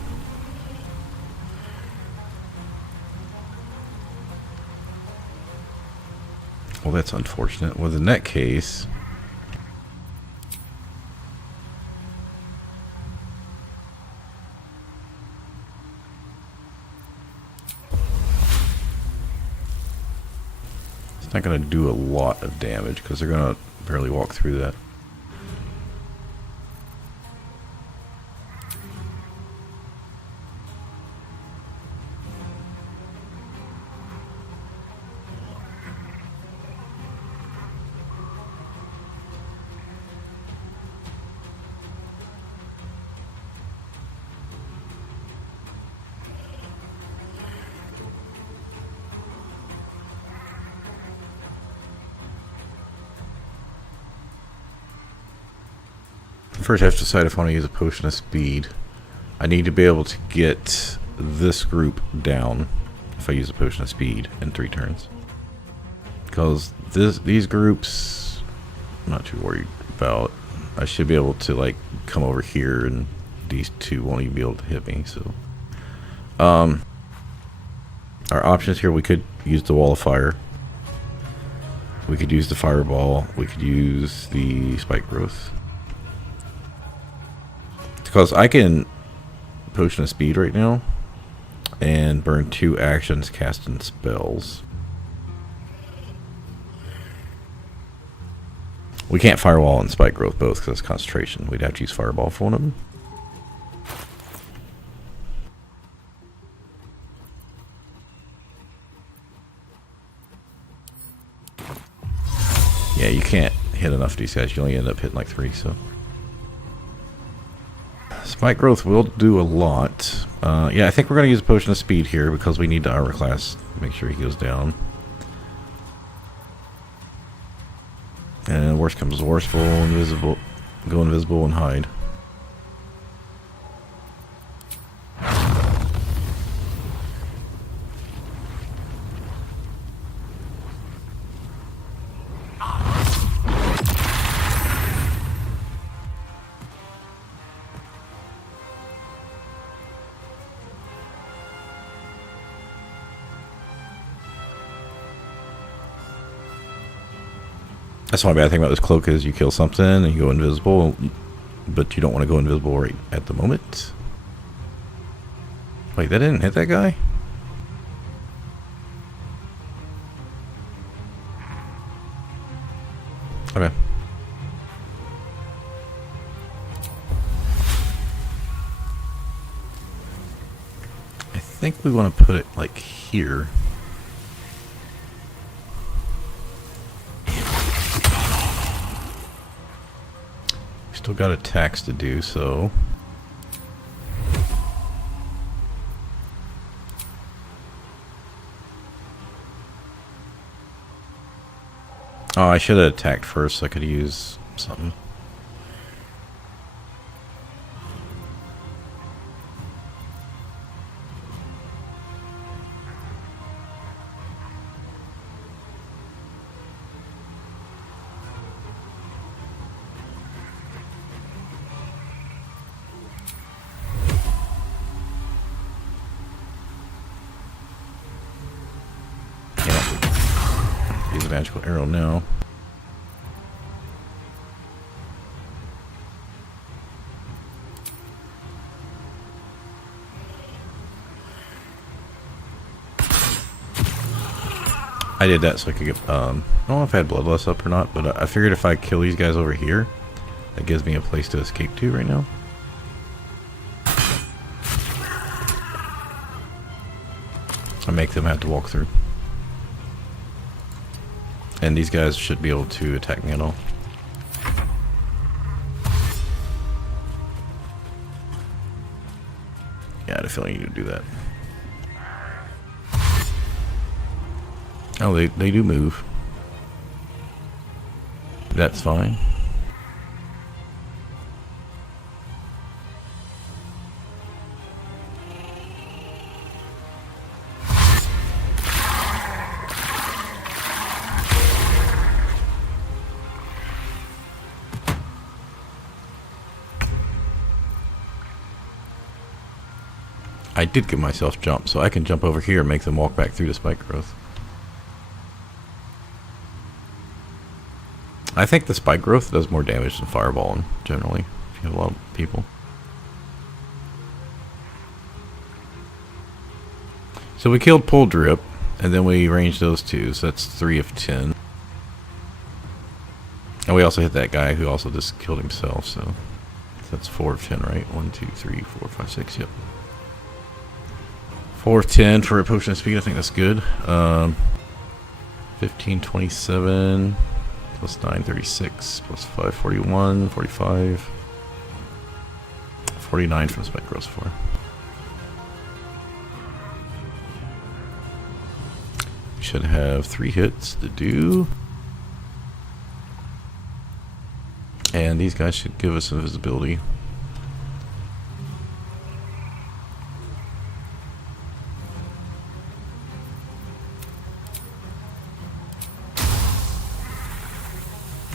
Well, that's unfortunate. Well, in that case... It's not going to do a lot of damage because they're going to barely walk through that. First I have to decide if I want to use a potion of speed. I need to be able to get this group down if I use a potion of speed in 3 turns. Because these groups, I'm not too worried about. I should be able to like come over here and these two won't even be able to hit me. So our options here, we could use the wall of fire. We could use the fireball. We could use the spike growth. Because I can potion of speed right now and burn 2 actions casting spells. We can't firewall and spike growth both because it's concentration. We'd have to use fireball for one of them. Yeah, you can't hit enough of these guys. You only end up hitting like 3, so... Spike growth will do a lot. Yeah, I think we're going to use a potion of speed here because we need the armor class. Make sure he goes down. And worst comes to worst, full invisible, go invisible and hide. That's my bad thing about this cloak is you kill something and you go invisible, but you don't want to go invisible right at the moment. Wait, that didn't hit that guy? Okay. I think we want to put it like here. Still got attacks to do, so oh, I should have attacked first so I could use something. Use a magical arrow now. I did that so I could get, I don't know if I had bloodlust up or not, but I figured if I kill these guys over here, that gives me a place to escape to right now. I make them have to walk through. And these guys should be able to attack me at all. Yeah, I had a feeling you would do that. Oh, they do move. That's fine. I did give myself jump, so I can jump over here and make them walk back through the spike growth. I think the spike growth does more damage than fireballing, generally, if you have a lot of people. So we killed Pull Drip, and then we ranged those two, so that's 3 of 10. And we also hit that guy who also just killed himself, so that's 4 of 10, right? 1, 2, 3, 4, 5, 6, yep. 4 of 10 for a potion of speed, I think that's good. 15, 27, plus 9, 36, plus 5, 41, 45, 49 from Spike Growth 4. We should have 3 hits to do. And these guys should give us invisibility.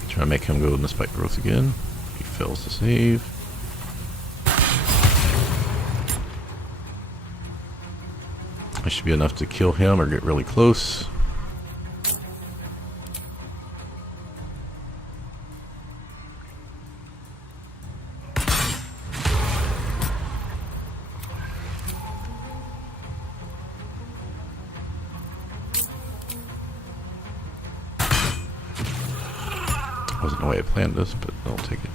Try to make him go in the spike growth again. He fails to save. That should be enough to kill him or get really close. Wasn't the way I planned this, but I'll take it.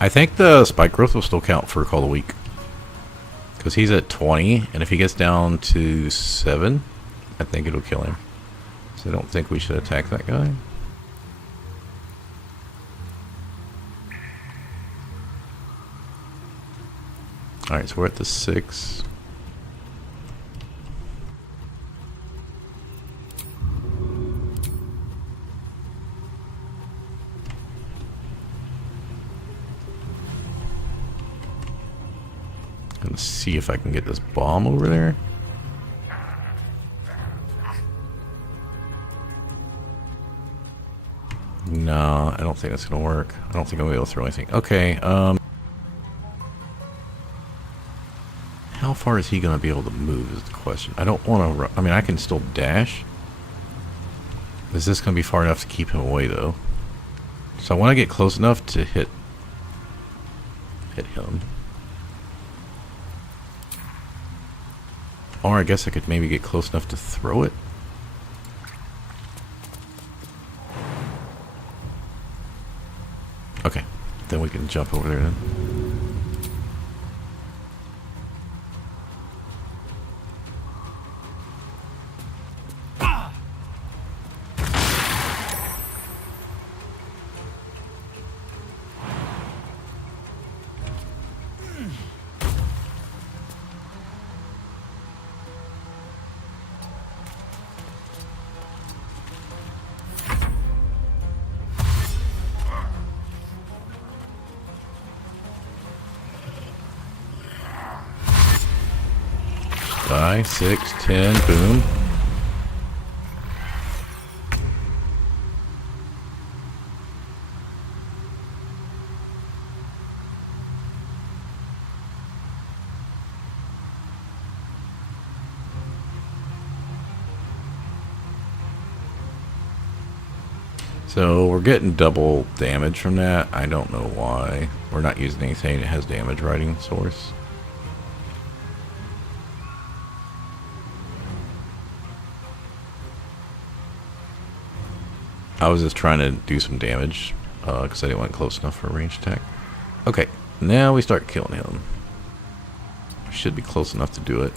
I think the spike growth will still count for Call of the Week. Because he's at 20, and if he gets down to 7, I think it'll kill him. So I don't think we should attack that guy. Alright, so we're at the 6. Gonna see if I can get this bomb over there. No, No, I don't think that's gonna work. I don't think I'm gonna be able to throw anything. Okay, how far is he gonna be able to move is the question. I don't want to, I mean, I can still dash. Is this gonna be far enough to keep him away though? So I want to get close enough to hit him. Or I guess I could maybe get close enough to throw it. Okay, then we can jump over there then. Die, 6, 10, boom. So we're getting double damage from that. I don't know why. We're not using anything that has damage writing source. I was just trying to do some damage because I didn't want close enough for a ranged attack. Okay, now we start killing him. Should be close enough to do it.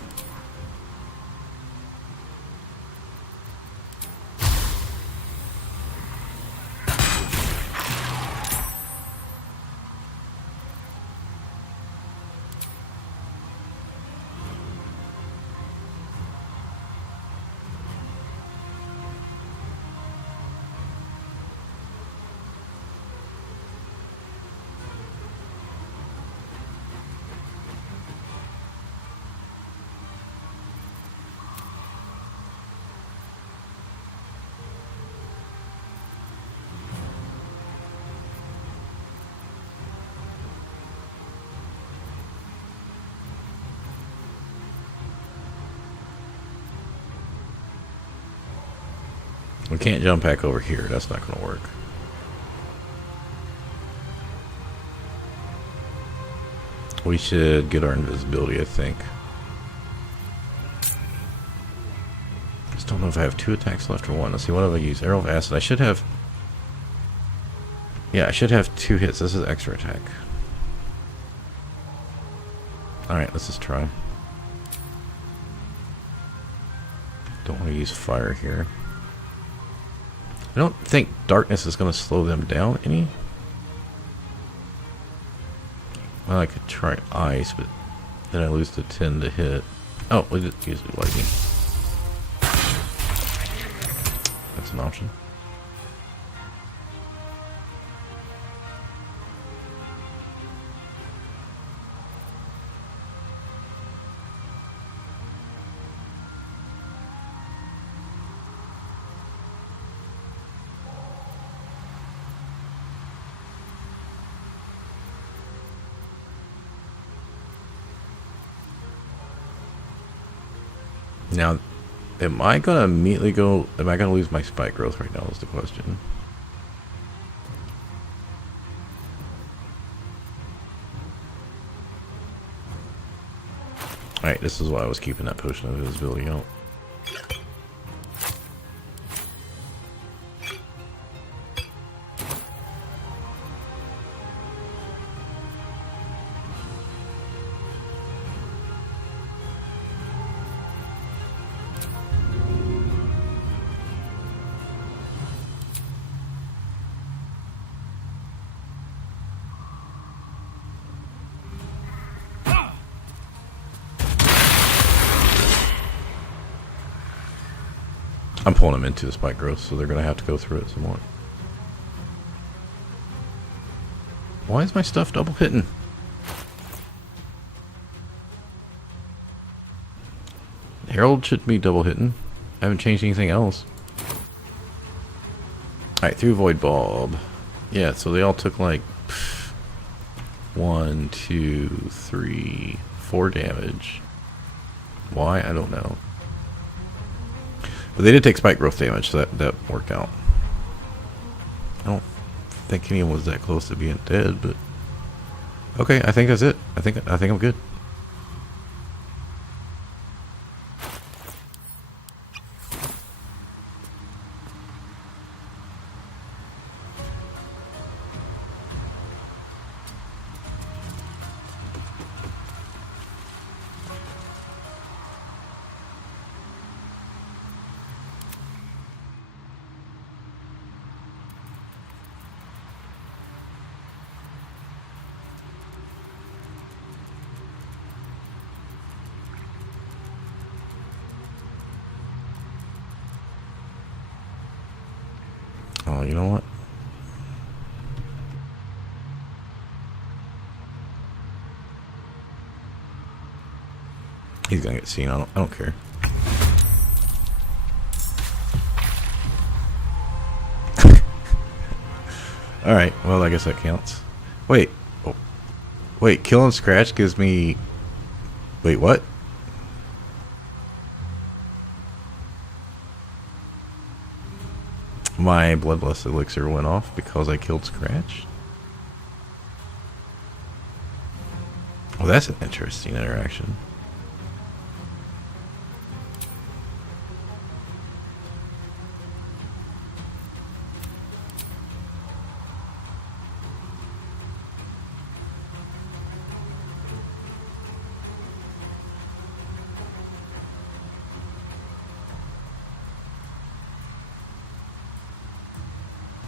We can't jump back over here. That's not going to work. We should get our invisibility, I think. Just don't know if I have 2 attacks left or 1. Let's see, what have I used? Arrow of Acid. I should have... Yeah, I should have 2 hits. This is extra attack. Alright, let's just try. Don't want to use fire here. I don't think darkness is going to slow them down any. Well, I could try ice, but then I lose the 10 to hit. Oh, we did use lightning. That's an option. Now, am I going to immediately go... Am I going to lose my spike growth right now is the question. Alright, this is why I was keeping that potion of invisibility out. I'm pulling them into the spike growth, so they're going to have to go through it some more. Why is my stuff double hitting? Herald should be double hitting. I haven't changed anything else. Alright, Alright, through Void Bulb. Yeah, so they all took like 1, 2, 3, 4 damage. Why? I don't know. But they did take spike growth damage, so that worked out. I don't think anyone was that close to being dead, but okay, I think that's it. I think I'm good. Oh, you know what? He's gonna get seen. I don't care. All right. Well, I guess that counts. Wait. Oh. Wait. Kill and scratch gives me. Wait. What? My Bloodlust elixir went off because I killed Scratch? Well, that's an interesting interaction.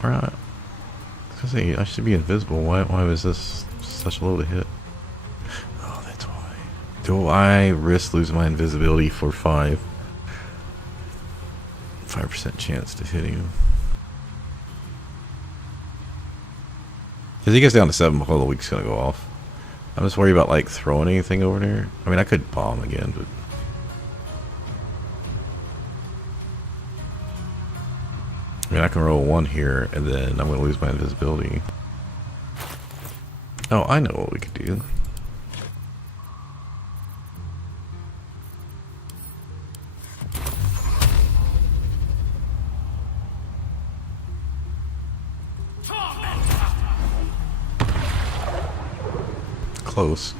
Right. I should be invisible. Why was this such low to hit? Oh, that's why. Do I risk losing my invisibility for 5% chance to hit him? Because he gets down to 7 before the week's gonna go off. I'm just worried about like throwing anything over there. I mean, I could bomb again, but I mean, I can roll 1 here, and then I'm going to lose my invisibility. Oh, I know what we could do. Close.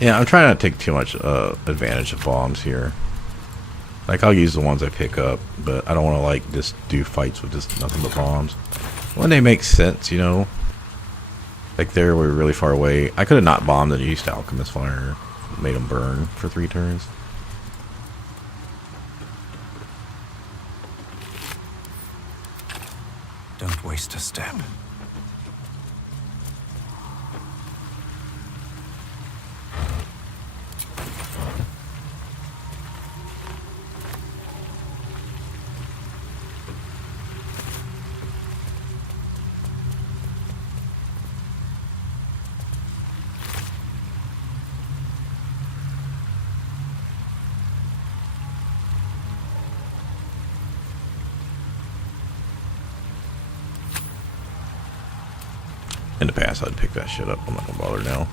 Yeah, I'm trying not to take too much advantage of bombs here. Like, I'll use the ones I pick up, but I don't want to, like, just do fights with just nothing but bombs. When they make sense, you know? Like, there we're really far away. I could have not bombed and used Alchemist Fire. Made them burn for 3 turns. Don't waste a step. In the past, I'd pick that shit up. I'm not gonna bother now.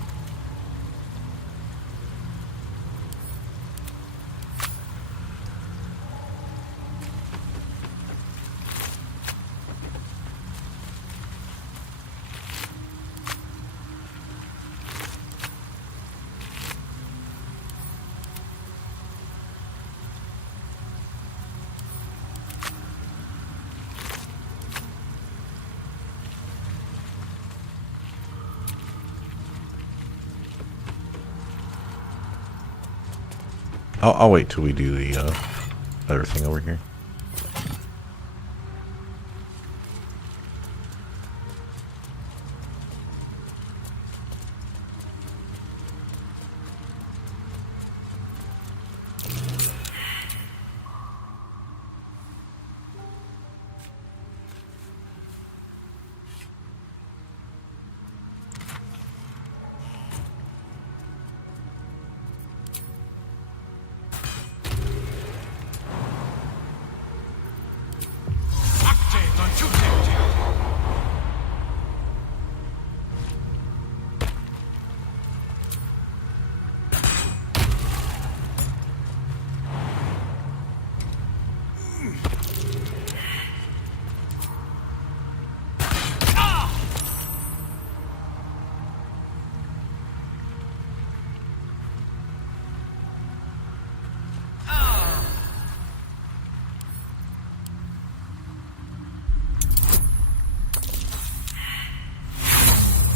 I'll wait till we do the other thing over here.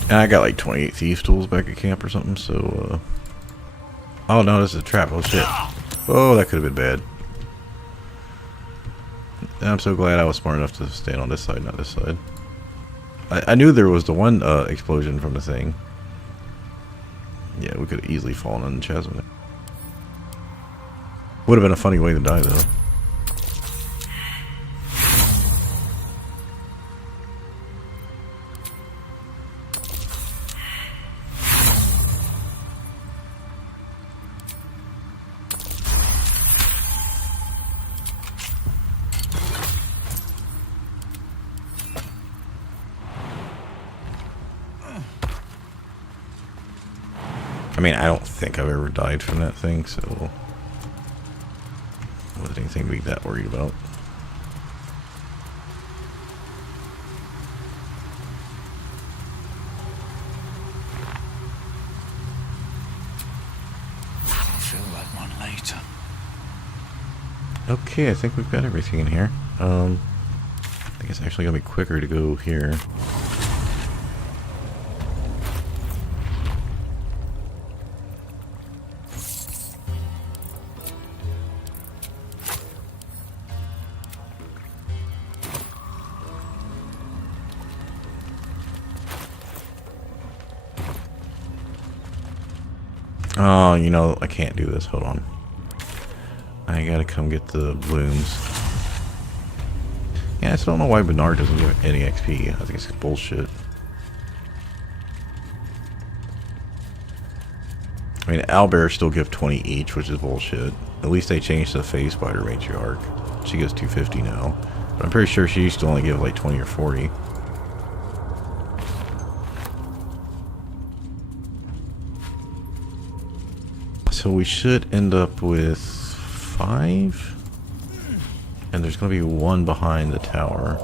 And I got like 28 thieves tools back at camp or something, so, oh no, this is a trap. Oh shit. Oh, that could have been bad. And I'm so glad I was smart enough to stand on this side, not this side. I knew there was the one explosion from the thing. Yeah, we could have easily fallen in the chasm. Would have been a funny way to die, though. I mean, I don't think I've ever died from that thing, so wasn't anything to be that worried about. I'll feel like one later. Okay, I think we've got everything in here. I think it's actually gonna be quicker to go here. Oh, you know, I can't do this. Hold on. I gotta come get the blooms. Yeah, I still don't know why Bernard doesn't give any XP. I think it's bullshit. I mean, owlbears still give 20 each, which is bullshit. At least they changed the phase spider matriarch. She gets 250 now. But I'm pretty sure she used to only give like 20 or 40. So we should end up with 5. And there's going to be 1 behind the tower.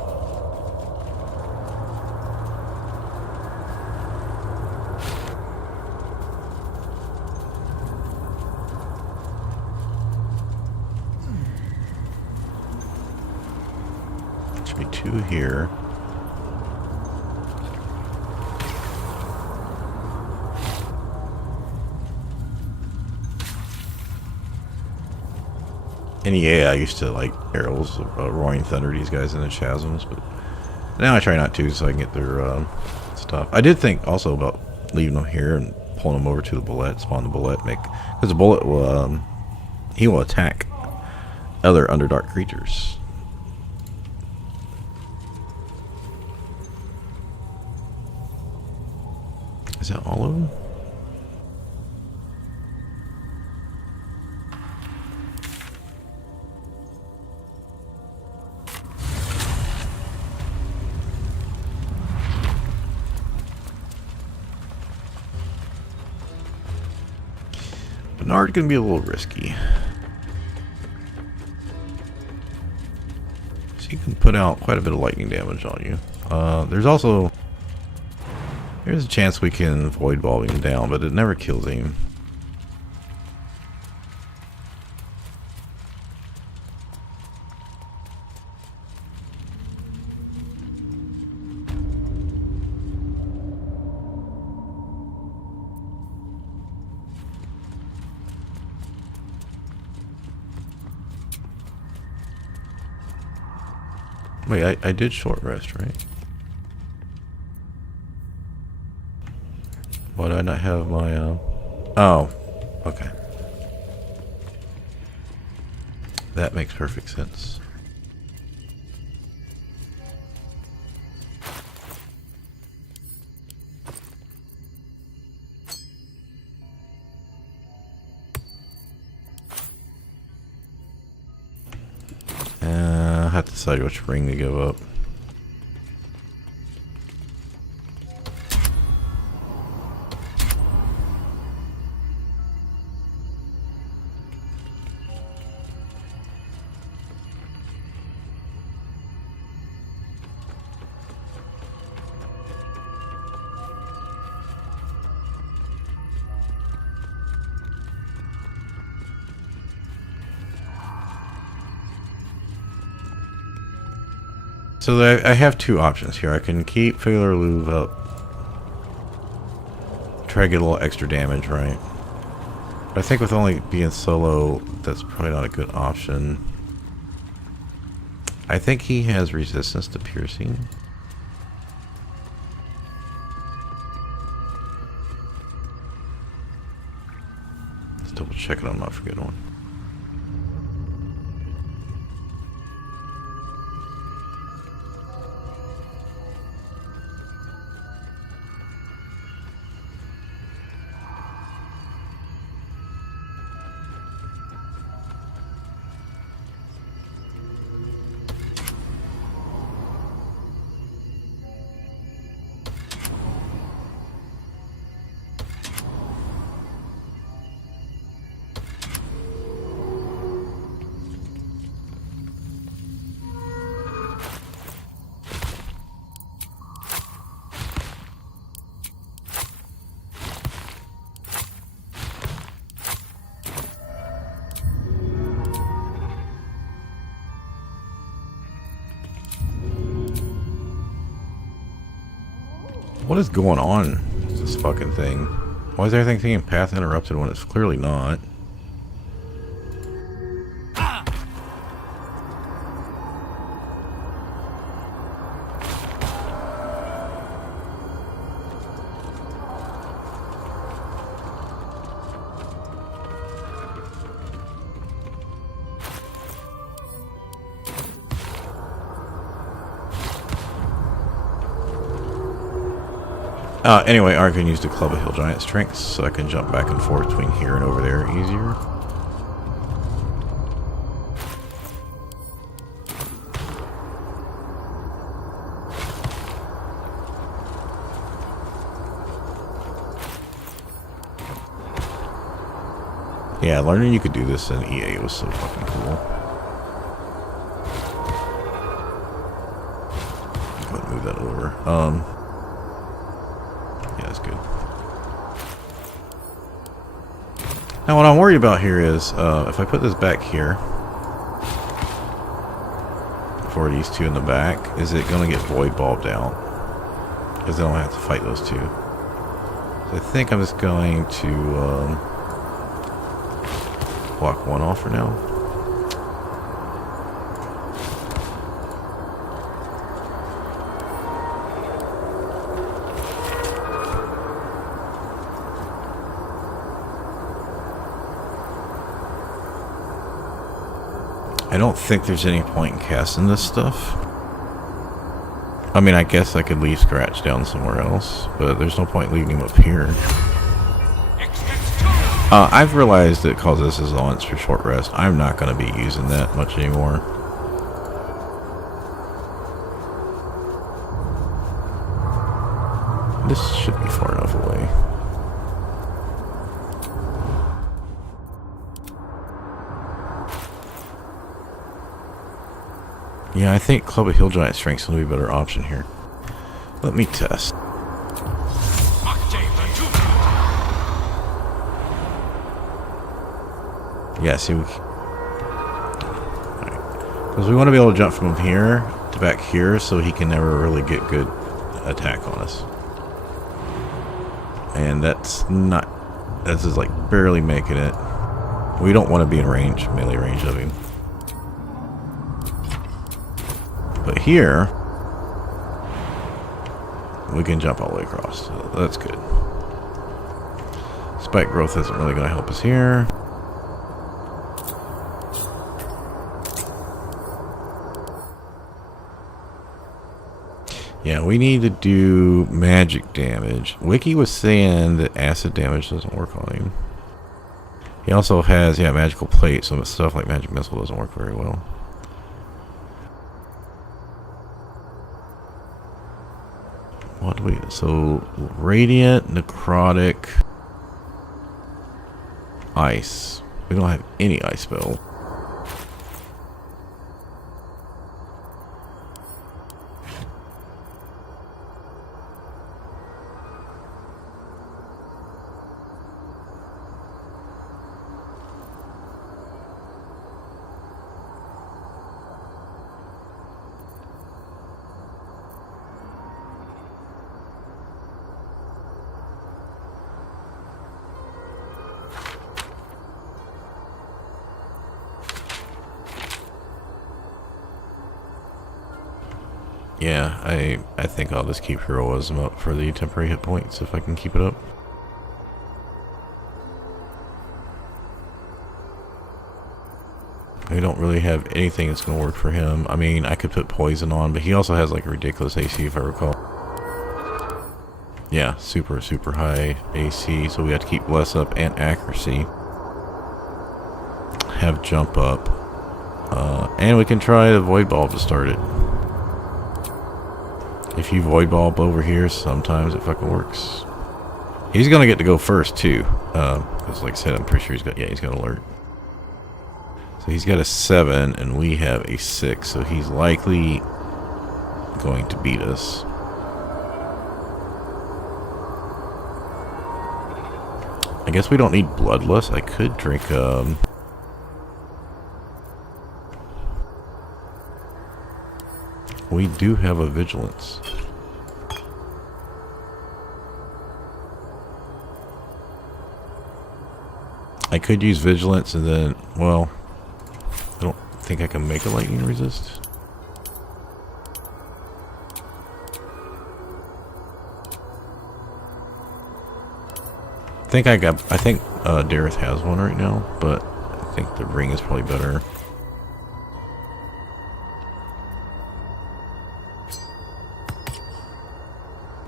Should be 2 here. And yeah, I used to like arrows, roaring thunder these guys in the chasms, but now I try not to, so I can get their stuff. I did think also about leaving them here and pulling them over to the bullet, spawn the bullet, because the bullet will he will attack other Underdark creatures. Is that all of them? Bernard can be a little risky. So you can put out quite a bit of lightning damage on you. There's a chance we can void ball him down, but it never kills him. Wait, I did short rest, right? Why did I not have my, oh, okay. That makes perfect sense. I have to decide which ring to give up. So I have 2 options here. I can keep Failure Louvre up try to get a little extra damage, right? But I think with only being solo, that's probably not a good option. I think he has resistance to piercing. Let's double check it, I'm not forgetting one. What is going on with this fucking thing? Why is everything thinking path interrupted when it's clearly not? Anyway, I can use the Club of Hill Giant strengths so I can jump back and forth between here and over there easier. Yeah, learning you could do this in EA was so fucking cool. Go ahead and move that over. Yeah, that's good. Now what I'm worried about here is, if I put this back here, for these two in the back, is it going to get void bulbed out? Because then I'll have to fight those two. So I think I'm just going to block one off for now. I don't think there's any point in casting this stuff. I mean, I guess I could leave Scratch down somewhere else, but there's no point leaving him up here. I've realized that because this is on for short rest, I'm not going to be using that much anymore. This should be far enough away. Yeah, I think Club of Hill Giant Strength's going to be a better option here. Let me test. Yeah, see, because we want to be able to jump from here to back here so he can never really get good attack on us. And that's not, this is like barely making it. We don't want to be in range, melee range of him. But here, we can jump all the way across, so that's good. Spike growth isn't really going to help us here. Yeah, we need to do magic damage. Wiki was saying that acid damage doesn't work on him. He also has, yeah, magical plate, so stuff like magic missile doesn't work very well. What do we, so radiant, necrotic, ice. We don't have any ice spell. Yeah, I think I'll just keep heroism up for the temporary hit points if I can keep it up. We don't really have anything that's going to work for him. I mean, I could put poison on, but he also has like a ridiculous AC if I recall. Yeah, super high AC, so we have to keep bless up and accuracy. Have jump up. And we can try the void bulb to start it. If you void bulb over here, sometimes it fucking works. He's gonna get to go first too. Because like I said, I'm pretty sure he's got alert. So he's got a 7 and we have a 6, so he's likely going to beat us. I guess we don't need bloodlust. I could drink we do have a vigilance. I could use vigilance and then, well, I don't think I can make a lightning resist. I think Dareth has one right now, but I think the ring is probably better.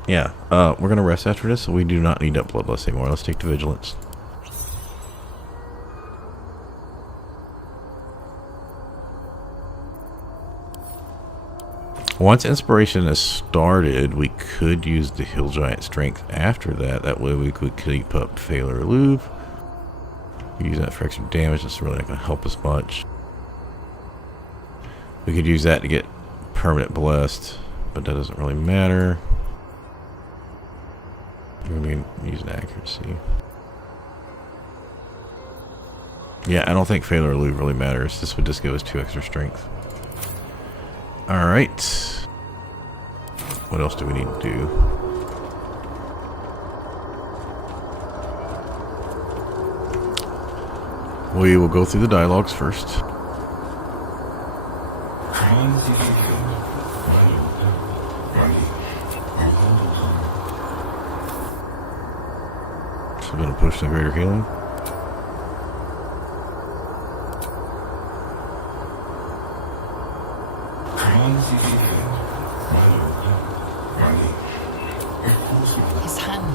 Yeah, we're gonna rest after this, so we do not need that bloodlust anymore. Let's take the vigilance. Once inspiration is started, we could use the Hill Giant Strength after that. That way we could keep up Failure Loop. Use that for extra damage. It's really not going to help us much. We could use that to get permanent blessed, but that doesn't really matter. We're going to be using accuracy. Yeah, I don't think Failure Loop really matters. This would just give us 2 extra strength. Alright. What else do we need to do? We will go through the dialogues first. So we're going to push the greater healing. His hand.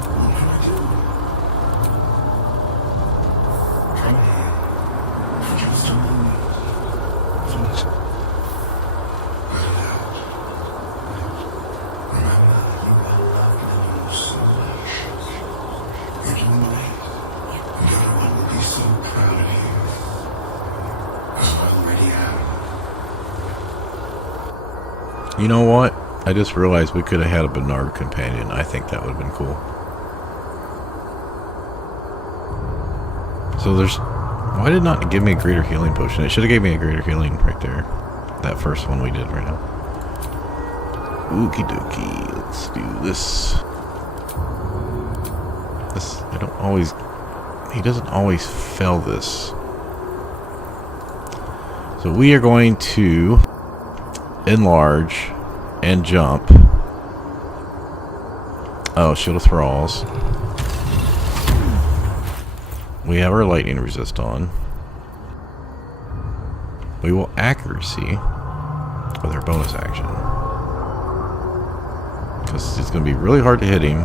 You know what? I just realized we could have had a Bernard companion. I think that would have been cool. So there's... Why did it not give me a greater healing potion? It should have gave me a greater healing right there. That first one we did right now. Okie dokie. Let's do this. I don't always... He doesn't always fail this. So we are going to enlarge and jump. Oh, Shield of Thralls. We have our lightning resist on. We will accuracy with our bonus action. Because it's going to be really hard to hit him.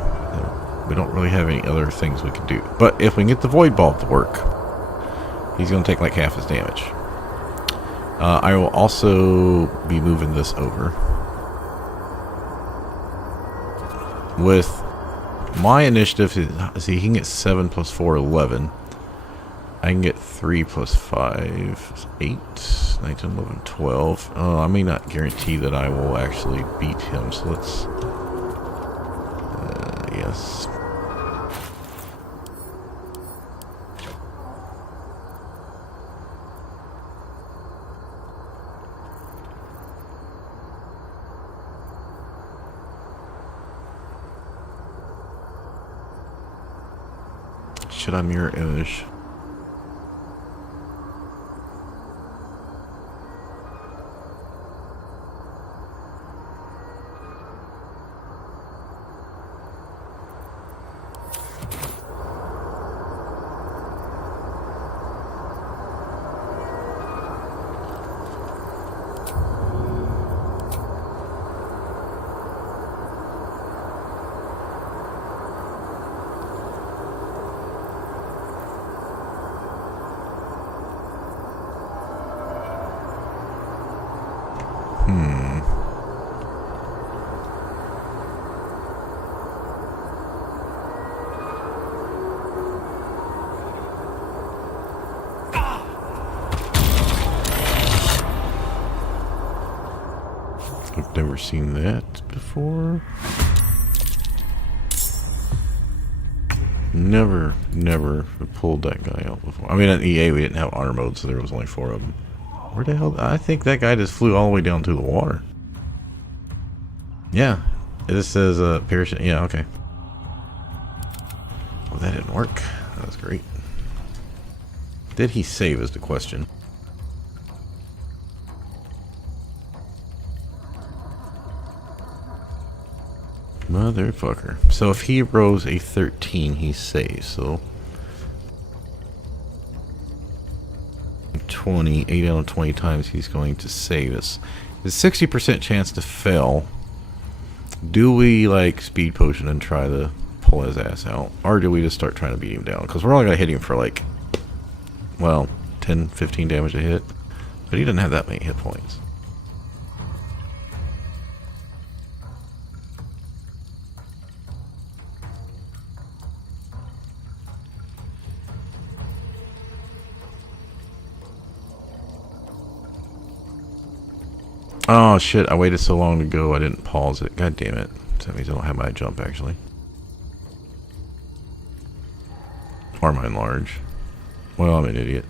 We don't really have any other things we can do. But if we can get the Void Bulb to work, he's going to take like half his damage. I will also be moving this over. With my initiative, see, he can get 7 plus 4, 11. I can get 3 plus 5, 8, 19, 11, 12. I may not guarantee that I will actually beat him, so let's... yes. Should I mirror image? Never seen that before. Never pulled that guy out before. I mean, at EA we didn't have honor mode, so there was only 4 of them. Where the hell? I think that guy just flew all the way down to the water. Yeah, this says parachute. Yeah, okay. Well, that didn't work. That was great. Did he save is the question. Motherfucker. So if he rolls a 13, he saves. So 20, 8 out of 20 times he's going to save us. There's 60% chance to fail. Do we like speed potion and try to pull his ass out? Or do we just start trying to beat him down? Because we're only going to hit him for like, well, 10, 15 damage a hit. But he doesn't have that many hit points. Oh shit, I waited so long to go I didn't pause it. God damn it. So that means I don't have my jump actually. Or my enlarge. Well, I'm an idiot.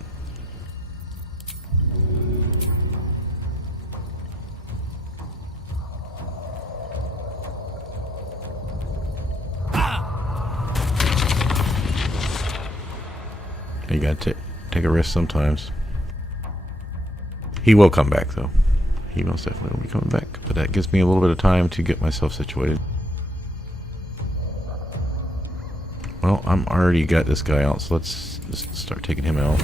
You gotta take a risk sometimes. He will come back though. He most definitely will be coming back, but that gives me a little bit of time to get myself situated. Well, I'm already got this guy out, so let's just start taking him out.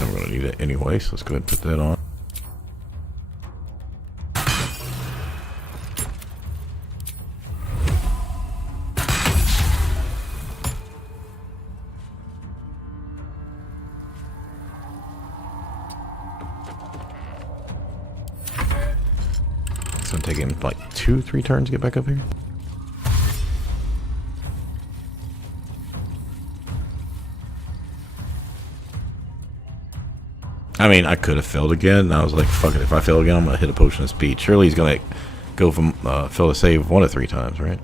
I'm going to need it anyway, so let's go ahead and put that on. It's going to take him like 2-3 turns to get back up here. I mean, I could have failed again. I was like, fuck it. If I fail again, I'm going to hit a potion of speed. Surely he's going to go from fail to save 1 or 3 times, right?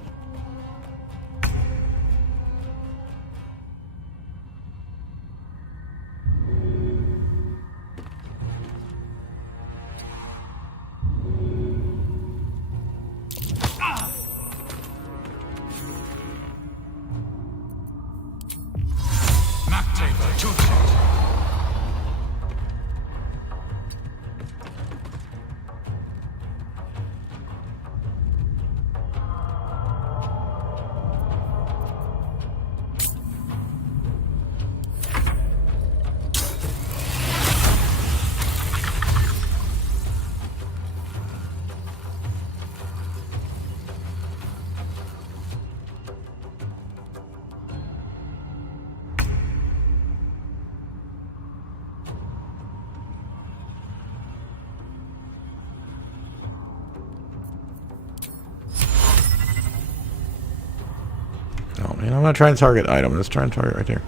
Oh man, I'm not trying to target item. Let's try and target right there.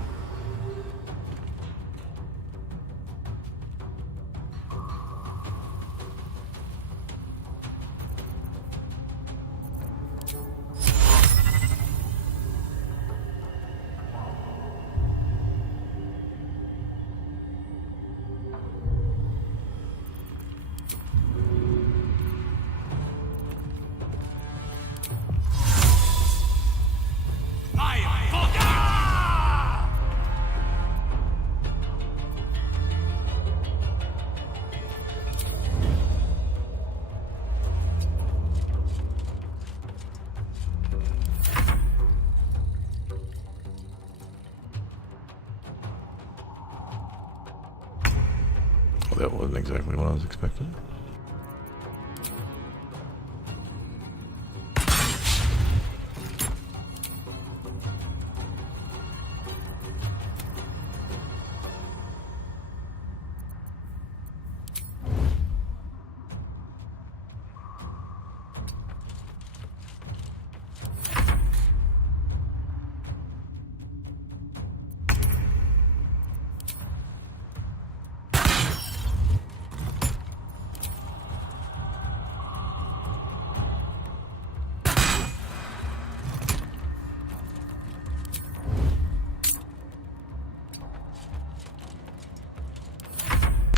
that wasn't exactly what I was expecting.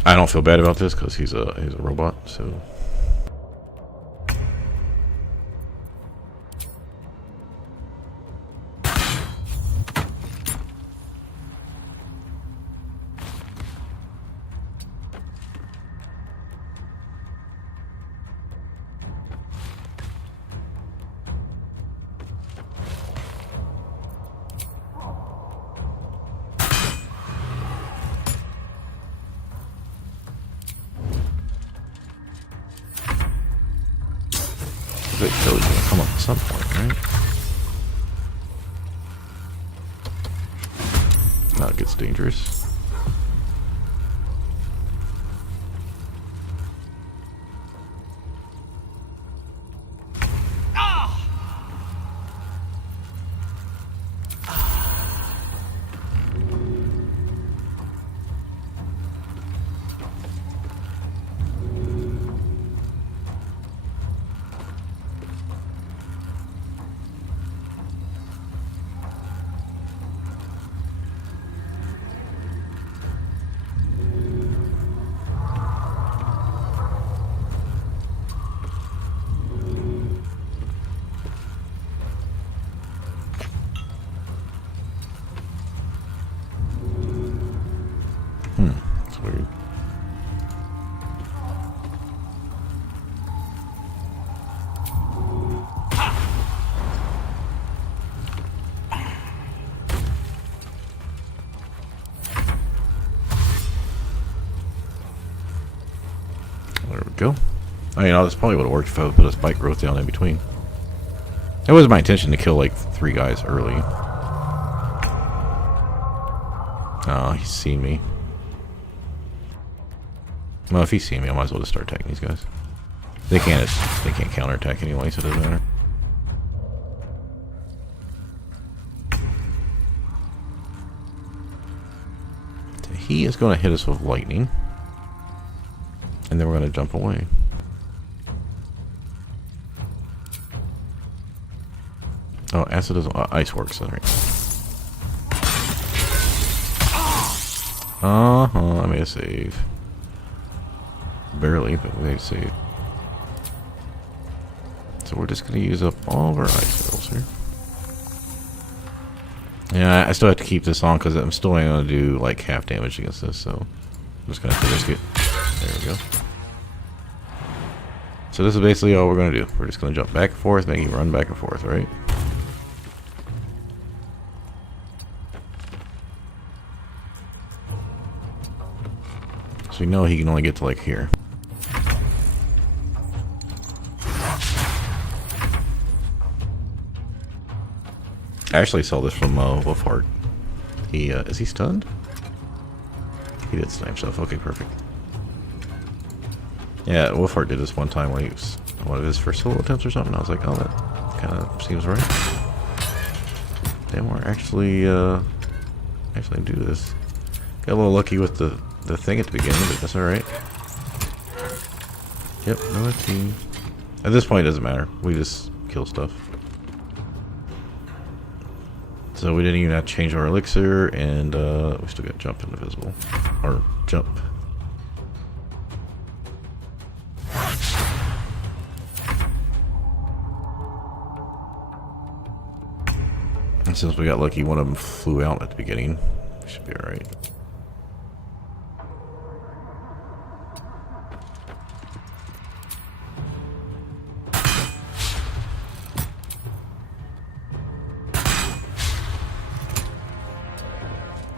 I don't feel bad about this because he's a robot, so. It kills you. Come up at some point, right? Now it gets dangerous. It's weird. There we go. I mean, this probably would have worked if I would put a spike growth down in between. It was my intention to kill like 3 guys early. Oh, he's seen me. Well, if he's seen me, I might as well just start attacking these guys. They can't counterattack anyway, so it doesn't matter. So he is going to hit us with lightning. And then we're going to jump away. Oh, acid is ice works, alright. I made a save. Barely, but we made a save. So we're just going to use up all of our ice barrels here. Yeah, I still have to keep this on because I'm still only going to do like half damage against this, so I'm just going to have to risk it. There we go. So this is basically all we're going to do. We're just going to jump back and forth, make him run back and forth, right? So we know he can only get to like here. I actually saw this from Wolfhard. He is he stunned? He did stun himself. Okay, perfect. Yeah, Wolfhard did this one time when he was one of his first solo attempts or something. I was like, oh, that kind of seems right. Damn, we're actually do this. Got a little lucky with the thing at the beginning, but that's all right. Yep, no team. At this point, it doesn't matter. We just kill stuff. So we didn't even have to change our elixir, and we still got jump and invisible. Or jump. And since we got lucky, one of them flew out at the beginning. We should be alright.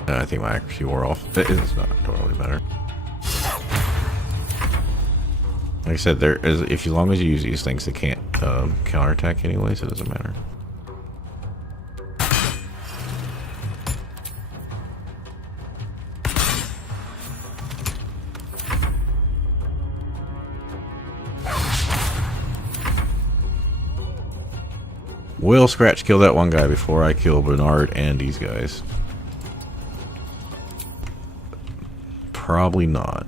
I think my accuracy wore off. It's not, don't really matter. Like I said, there is, if as long as you use these things, they can't counterattack anyway, so it doesn't matter. Will Scratch kill that one guy before I kill Bernard and these guys? Probably not.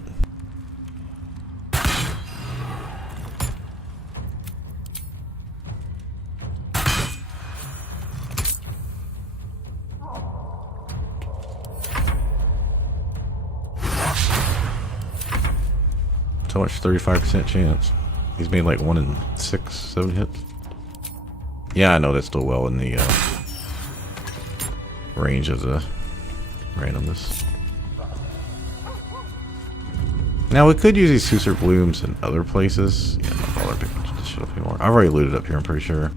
So much 35% chance. He's made like 1 in 6, 7 hits. Yeah, I know that's still well in the range of the randomness. Now we could use these Susur blooms in other places. Yeah, not bother picking this shit up anymore. I've already looted up here, I'm pretty sure.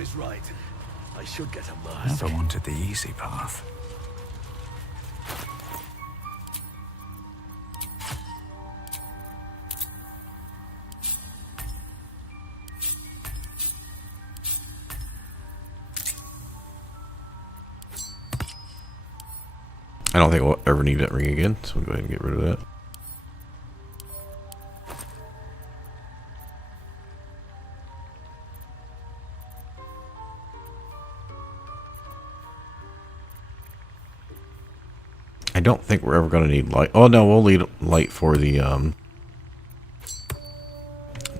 Is right. I should get a Never wanted the easy path. I don't think we'll ever need that ring again, so we'll go ahead and get rid of that. I don't think we're ever going to need light. Oh no, we'll need light for the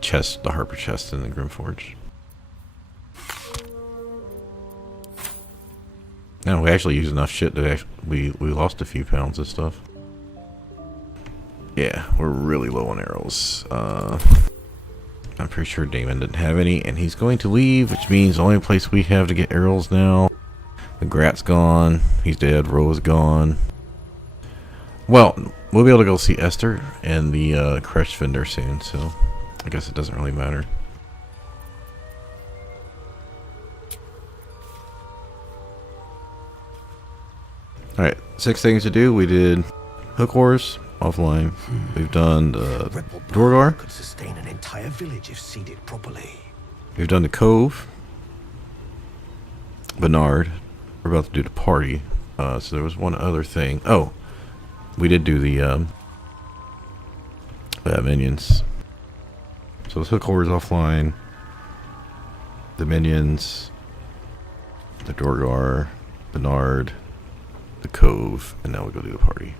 chest, the Harper chest in the Grimforge. No, we actually used enough shit that we lost a few pounds of stuff. Yeah, we're really low on arrows. I'm pretty sure Damon didn't have any, and he's going to leave, which means the only place we have to get arrows now. The Grat's gone. He's dead. Ro's gone. Well, we'll be able to go see Esther and the Crush Vendor soon, so I guess it doesn't really matter. Alright, 6 things to do. We did Hook Wars offline. We've done the Dorgar. Could sustain an entire village if seeded properly. We've done the Cove. Bernard. We're about to do the party. So there was one other thing. Oh, we did do the minions. So it's Hook Wars offline. The minions. The Dorgar. Bernard. The Cove. And now we go do the party.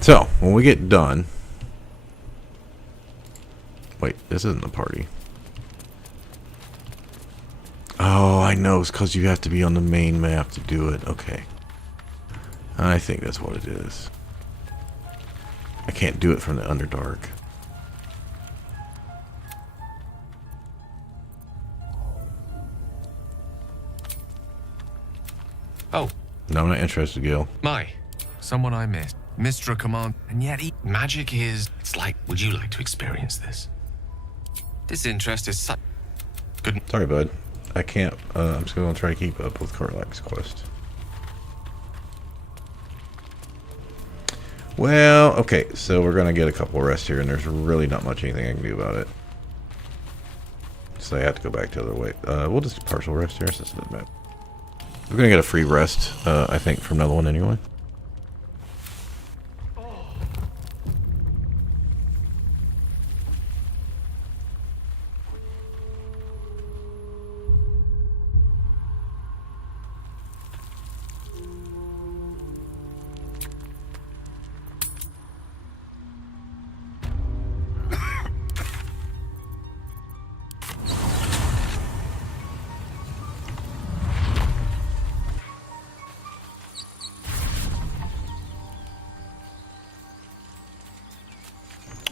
So, when we get done... Wait, this isn't the party. Oh, I know. It's because you have to be on the main map to do it. Okay. I think that's what it is. I can't do it from the Underdark. Oh. No, I'm not interested, Gil. My. Someone I missed. Mistra command. And yet magic is... It's like, would you like to experience this? This interest is such... Good. Sorry, bud. I can't. I'm just going to try to keep up with Karlach's quest. Well, okay. So we're going to get a couple of rest here, and there's really not much anything I can do about it. So I have to go back the other way. We'll just partial rest here since it doesn't matter. We're going to get a free rest, I think, from another one anyway.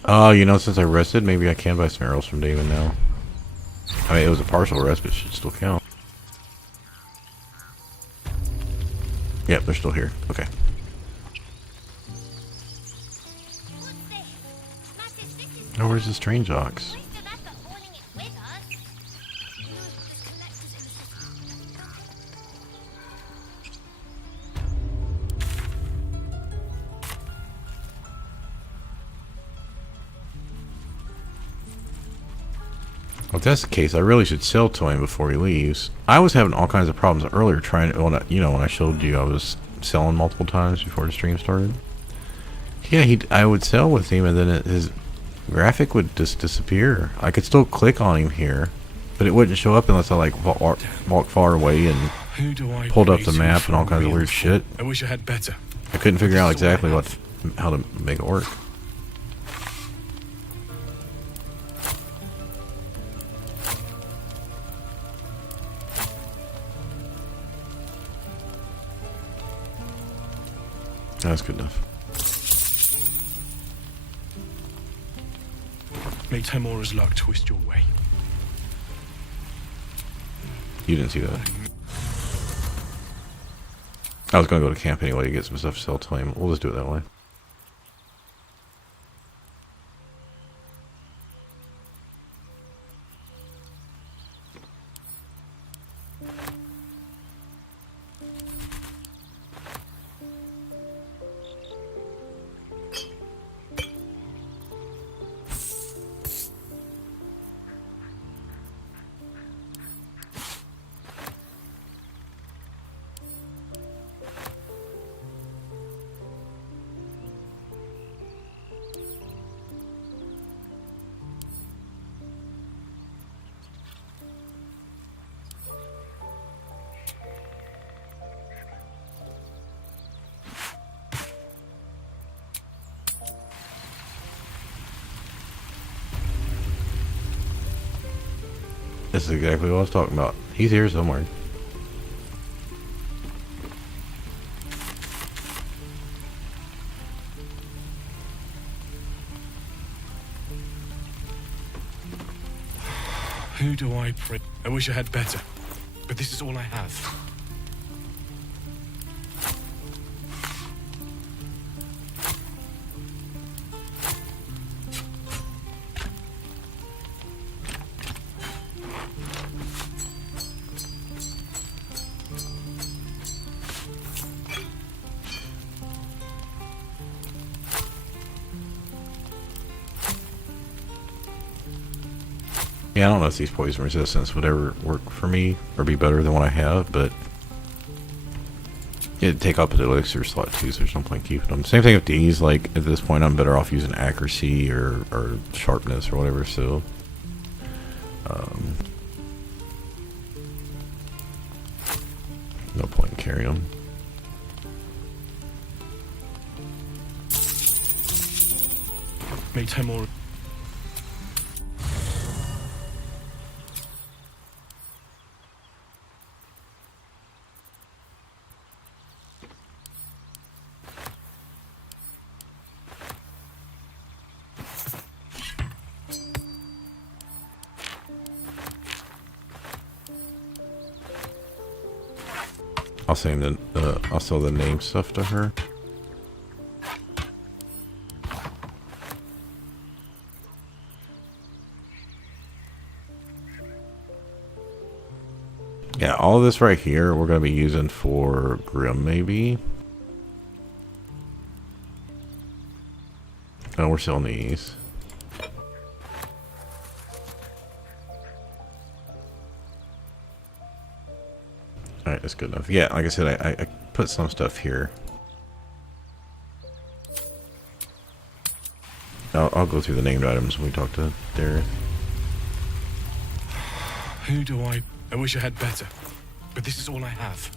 Oh, you know, since I rested, maybe I can buy some arrows from David now. I mean, it was a partial rest, but it should still count. Yep, they're still here. Okay. Oh, where's the strange ox? Well, if that's the case, I really should sell to him before he leaves. I was having all kinds of problems earlier trying to, when I showed you I was selling multiple times before the stream started. Yeah, I would sell with him, and then his graphic would just disappear. I could still click on him here, but it wouldn't show up unless I like walk far away and pulled up the map and all kinds of weird shit. I wish I had better. I couldn't figure out exactly how to make it work. That's good enough. May Timora's luck twist your way. You didn't see that. I was going to go to camp anyway to get some stuff to sell to him. We'll just do it that way. This is exactly what I was talking about. He's here somewhere. Who do I pray? I wish I had better, but this is all I have. Yeah, I don't know if these poison resistance would ever work for me or be better than what I have, but it'd take up an elixir slot too, so there's no point keeping them. Same thing with these, like at this point I'm better off using accuracy or sharpness or whatever, so no point in carrying them. May Timora. I'll sell the name stuff to her. Yeah, all of this right here we're going to be using for Grim, maybe. Oh, we're selling these. Alright, that's good enough. Yeah, like I said, I put some stuff here. I'll go through the named items when we talk to Dareth. Who do I wish I had better, but this is all I have.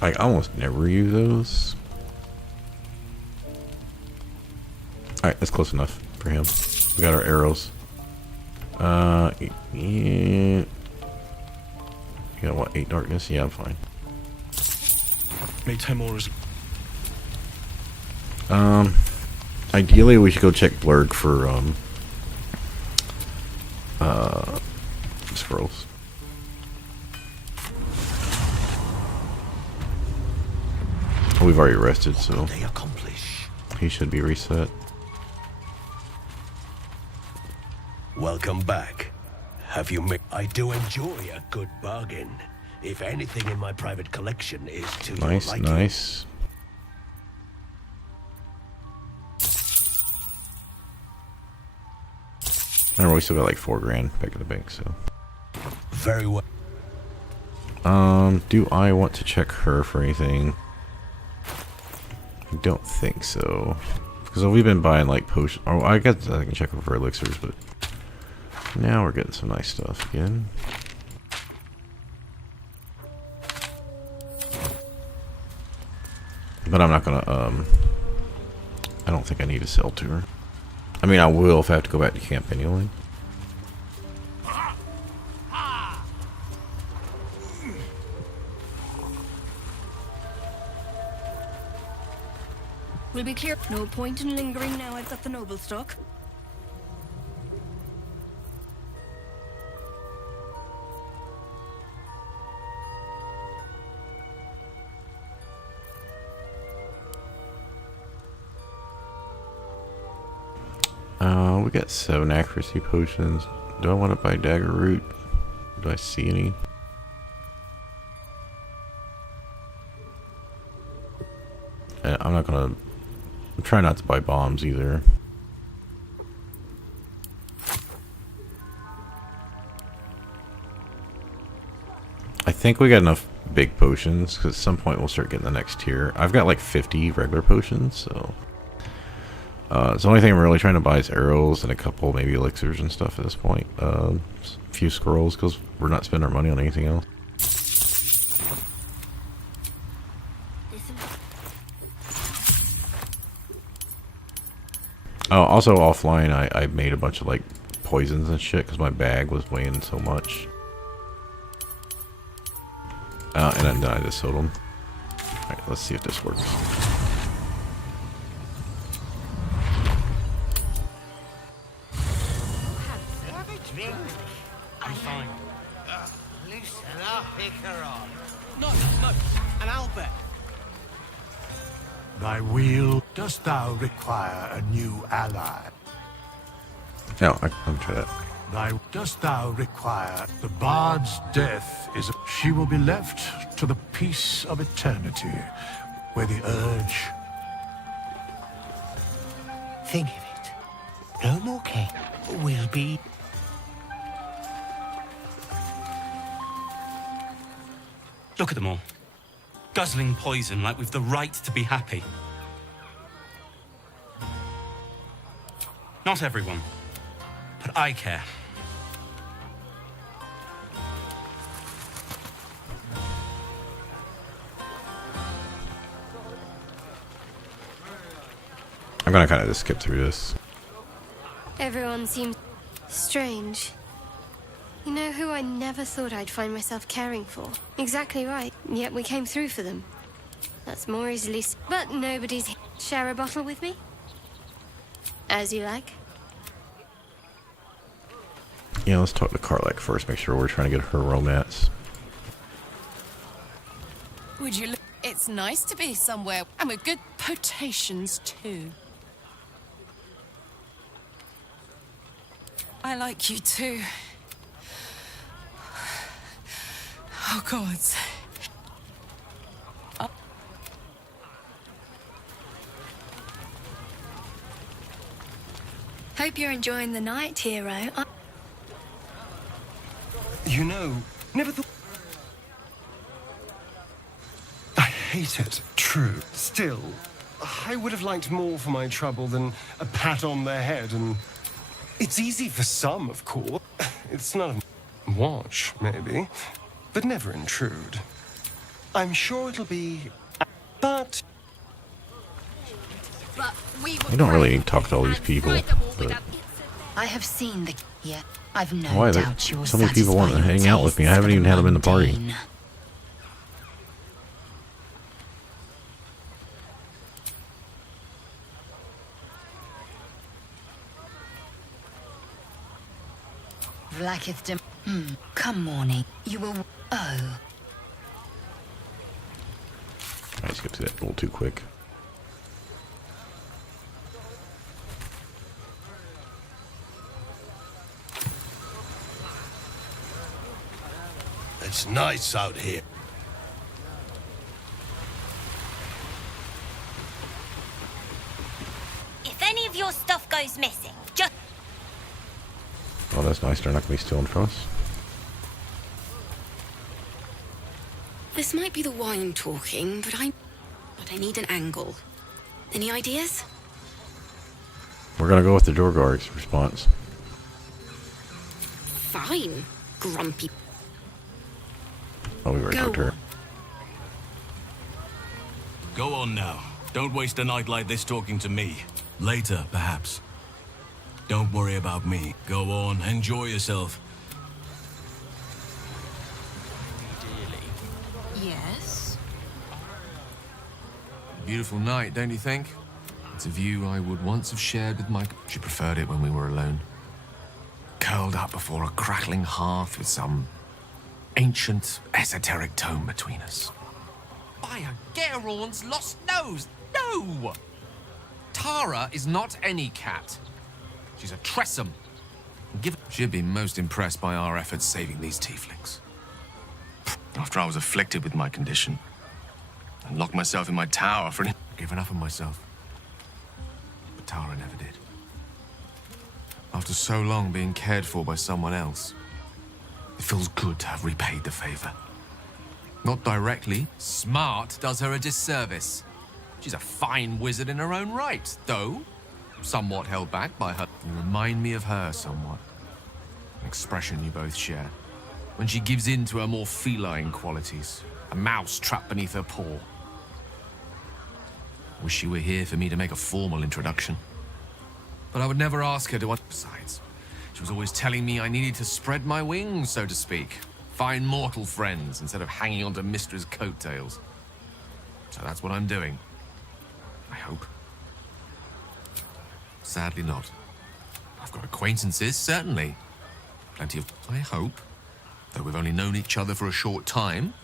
I almost never use those. Alright, that's close enough for him. We got our arrows. Yeah. You got what, 8 darkness? Yeah, I'm fine. May Timora's Ideally we should go check Blurg for scrolls. Oh, we've already rested, so They accomplish. he should be reset. Welcome back. Have you made? I do enjoy a good bargain. If anything in my private collection is to your Nice, liking. nice. Remember, we still got like 4 grand back in the bank, so. Very well. Do I want to check her for anything? I don't think so. Because we've been buying like potions. Oh, I guess I can check her for elixirs, but now we're getting some nice stuff again. But I'm not gonna, I don't think I need to sell to her. I mean, I will if I have to go back to camp anyway. We'll be clear. No point in lingering now I've got the noble stock. We got 7 accuracy potions. Do I want to buy dagger root? Do I see any? I'm not gonna. I'm trying not to buy bombs either. I think we got enough big potions because at some point we'll start getting the next tier. I've got like 50 regular potions, so. So the only thing I'm really trying to buy is arrows and a couple maybe elixirs and stuff at this point. A few scrolls because we're not spending our money on anything else. Oh, also offline I made a bunch of like poisons and shit because my bag was weighing so much. And then I just sold them. Alright, let's see if this works. I'm fine. Loosen up, Icaron. No, an Albert. Thy wheel, dost thou require a new ally? No, I'm trying that. Thy dost thou require the bard's death is she will be left to the peace of eternity, where the urge. Think of it. No more king will be. Look at them all. Guzzling poison like we've the right to be happy. Not everyone, but I care. I'm gonna kind of just skip through this. Everyone seems strange. You know who I never thought I'd find myself caring for? Exactly right. Yet we came through for them. That's more easily. But nobody's. Share a bottle with me? As you like. Yeah, let's talk to Karlak first. Make sure we're trying to get her romance. Would you look? It's nice to be somewhere, and with good potations too. I like you too. Oh, gods. Hope you're enjoying the night, hero. You know, never thought. I hate it. True. Still, I would have liked more for my trouble than a pat on the head, and it's easy for some, of course. It's none of watch, maybe, but never intrude. I'm sure it'll be, but but we were You don't really need to talk to all these people. But I have seen the... Yeah, I've no why are there doubt you'll so many people want to satisfy your hang out with me? I tastes haven't for even had them in the party. mundane. Vlaakith dem... Come morning. You will... Oh. I skipped that a little too quick. It's nice out here. If any of your stuff goes missing, just... Oh, that's nice. They're not going to be stealing from us. This might be the wine talking, but I need an angle. Any ideas? We're going to go with the Dorgar's response. Fine, grumpy. Oh, we already talked to her. Go on now. Don't waste a night like this talking to me. Later, perhaps. Don't worry about me. Go on, enjoy yourself. Yes? Beautiful night, don't you think? It's a view I would once have shared with my... She preferred it when we were alone. Curled up before a crackling hearth with some ancient, esoteric tome between us. By a Gerorn's lost nose! No! Tara is not any cat. She's a Tressum. She'd be most impressed by our efforts saving these tieflings. After I was afflicted with my condition, and locked myself in my tower for given up on myself. But Tara never did. After so long being cared for by someone else, it feels good to have repaid the favor. Not directly. Smart does her a disservice. She's a fine wizard in her own right, though somewhat held back by her. You remind me of her somewhat. An expression you both share. When she gives in to her more feline qualities. A mouse trapped beneath her paw. Wish she were here for me to make a formal introduction. But I would never ask her to... Besides, she was always telling me I needed to spread my wings, so to speak. Find mortal friends instead of hanging onto Mistra's coattails. So that's what I'm doing. I hope. Sadly not. I've got acquaintances, certainly. Plenty of... I hope, though we've only known each other for a short time,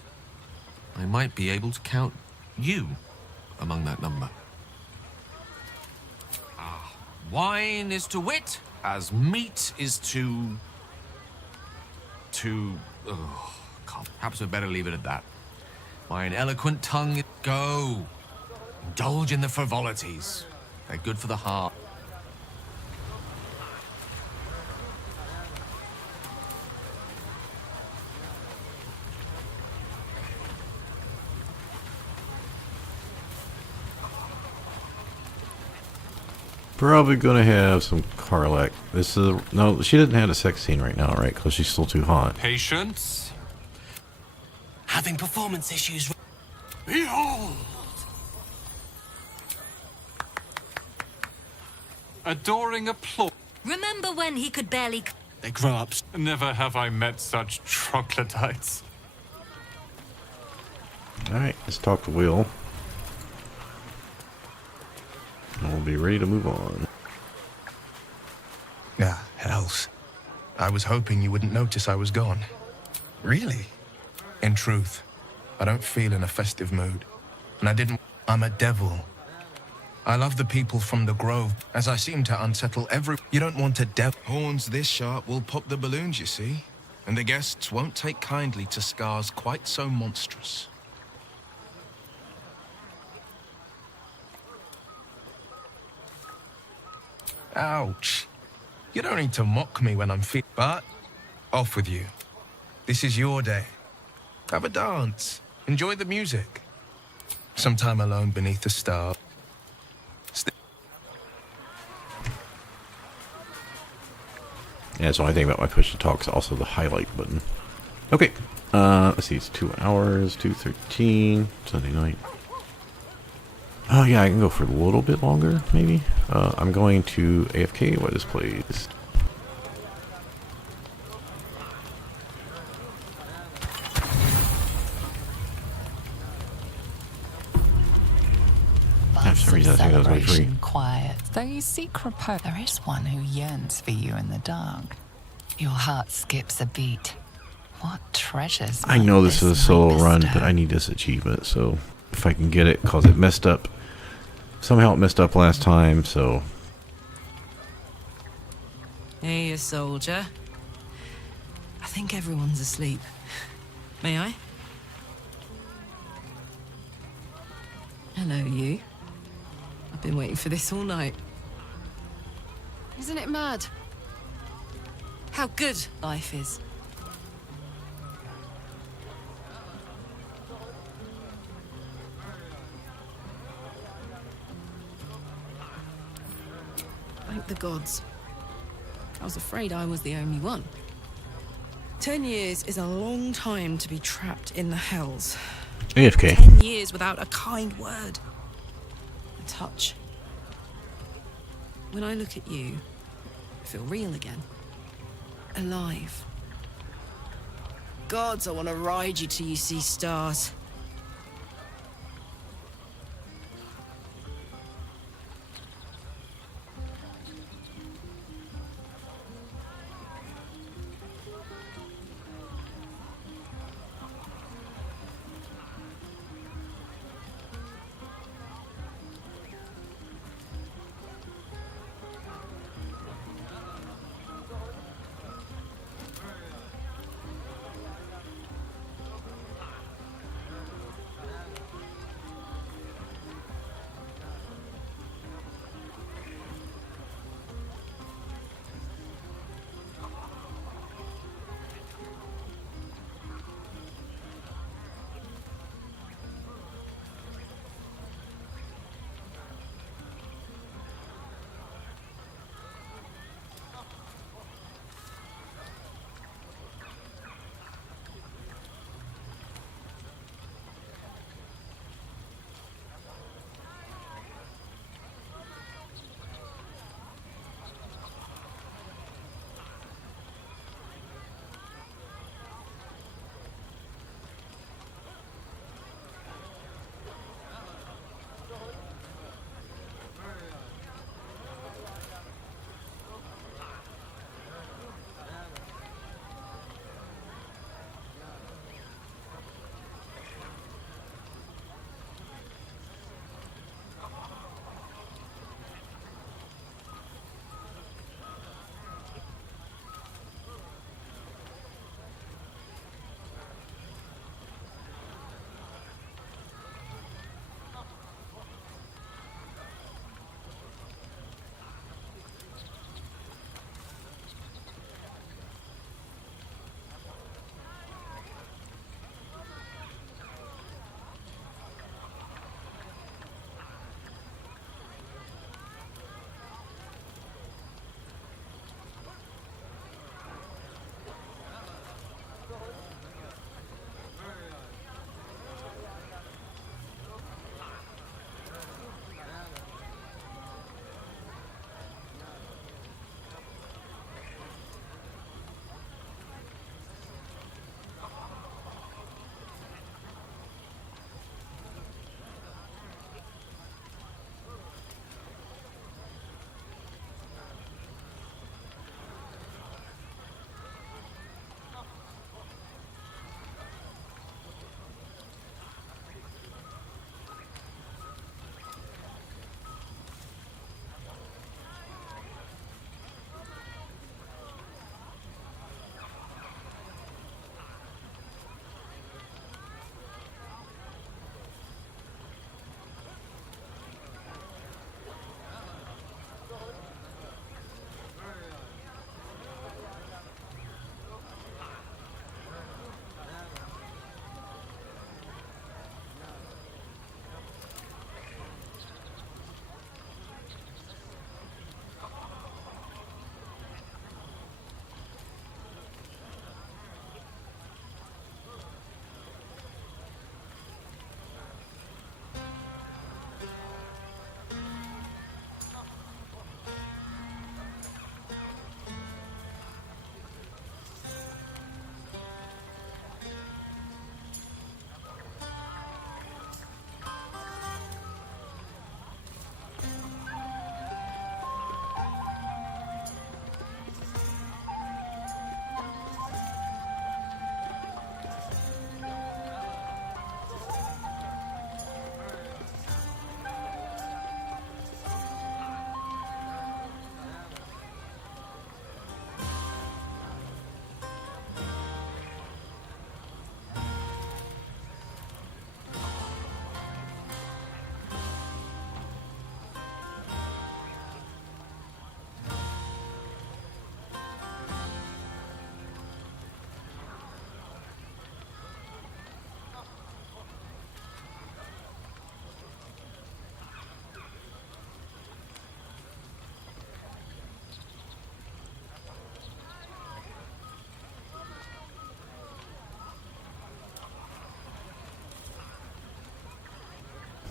I might be able to count you among that number. Wine is to wit as meat is to... Perhaps we'd better leave it at that. My ineloquent tongue... Go! Indulge in the frivolities. They're good for the heart. Probably gonna have some Karlach. This is no. She doesn't have a sex scene right now, right? Because she's still too hot. Patience. Having performance issues. Behold! Adoring applause. Remember when he could barely... They grow up. Never have I met such troglodytes. Alright, let's talk to Will. And we'll be ready to move on. Ah, hells. I was hoping you wouldn't notice I was gone. Really? In truth, I don't feel in a festive mood. And I didn't... I'm a devil. I love the people from the Grove, as I seem to unsettle every... You don't want a devil. Horns this sharp will pop the balloons, you see. And the guests won't take kindly to scars quite so monstrous. Ouch. You don't need to mock me when I'm but off with you. This is your day. Have a dance. Enjoy the music. Some time alone beneath the star. Yeah, that's the only thing about my push to talk is also the highlight button. Okay. Let's see, it's 2 hours, 2:13, Sunday night. Oh yeah, I can go for a little bit longer, maybe. I'm going to AFK. What is plays? For some reason, I think that was only free. Quiet, though you seek repose. There is one who yearns for you in the dark. Your heart skips a beat. What treasures? I know this is a solo run, but I need this achievement, so if I can get it, cause it messed up. Somehow it messed up last time, so. Hey, you soldier. I think everyone's asleep. May I? Hello, you. I've been waiting for this all night. Isn't it mad? How good life is. Thank the gods. I was afraid I was the only one. 10 years is a long time to be trapped in the hells. AFK. 10 years without a kind word. A touch. When I look at you, I feel real again. Alive. Gods, I want to ride you till you see stars.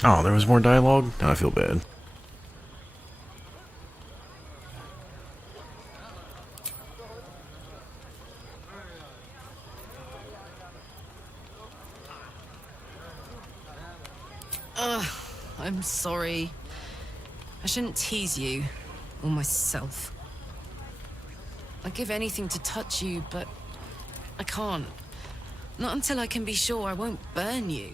Oh, there was more dialogue? Now I feel bad. I'm sorry. I shouldn't tease you, or myself. I'd give anything to touch you, but I can't. Not until I can be sure I won't burn you.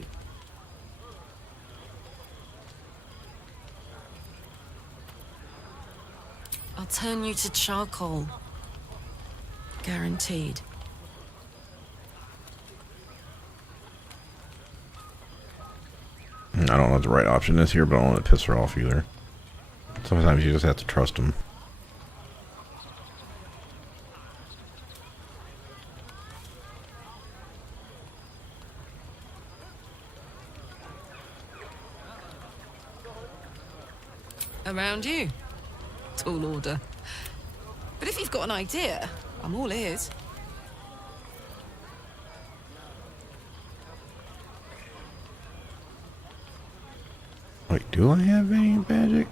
I'll turn you to charcoal. Guaranteed. I don't know what the right option is here, but I don't want to piss her off either. Sometimes you just have to trust them. Around you. Tall order. But if you've got an idea, I'm all ears. Wait, do I have any magic?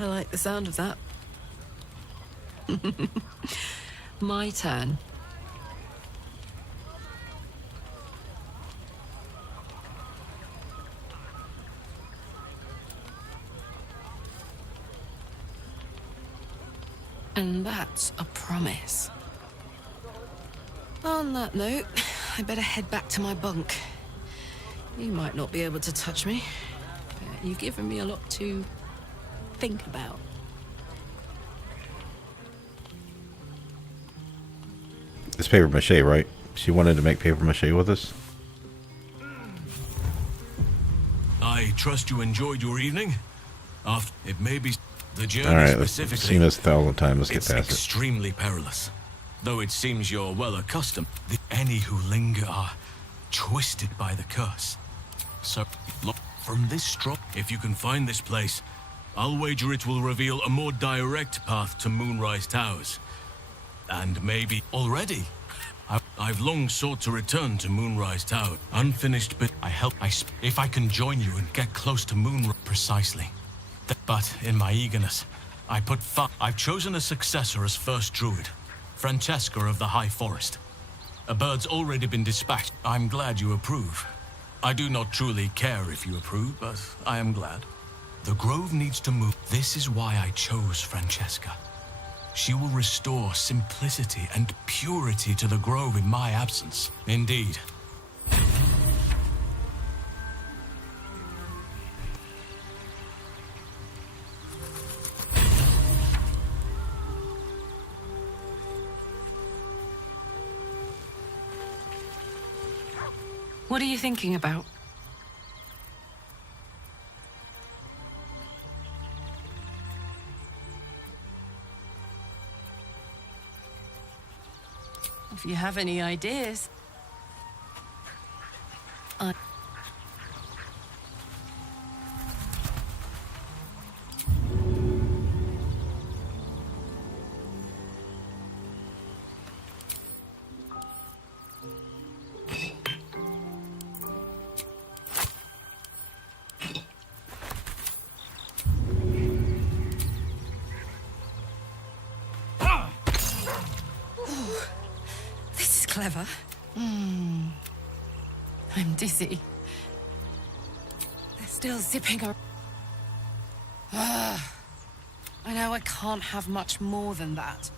I like the sound of that. My turn. And that's a promise. On that note, I better head back to my bunk. You might not be able to touch me, but you've given me a lot to think about. It's paper mache, right? She wanted to make paper mache with us. I trust you enjoyed your evening. After it may be the journey Alright, let's specifically. seen this 1,000 times. Let's get It's past it. extremely perilous. Though it seems you're well accustomed, any who linger are twisted by the curse. So, look, from this strong, if you can find this place, I'll wager it will reveal a more direct path to Moonrise Towers. And maybe already. I've long sought to return to Moonrise Tower. Unfinished, but if I can join you and get close to Moonrise precisely. But in my eagerness, I've chosen a successor as first druid, Francesca of the High Forest. A bird's already been dispatched. I'm glad you approve. I do not truly care if you approve, but I am glad. The grove needs to move. This is why I chose Francesca. She will restore simplicity and purity to the grove in my absence. Indeed. What are you thinking about? If you have any ideas. This is clever. I'm dizzy. They're still zipping around. I know I can't have much more than that.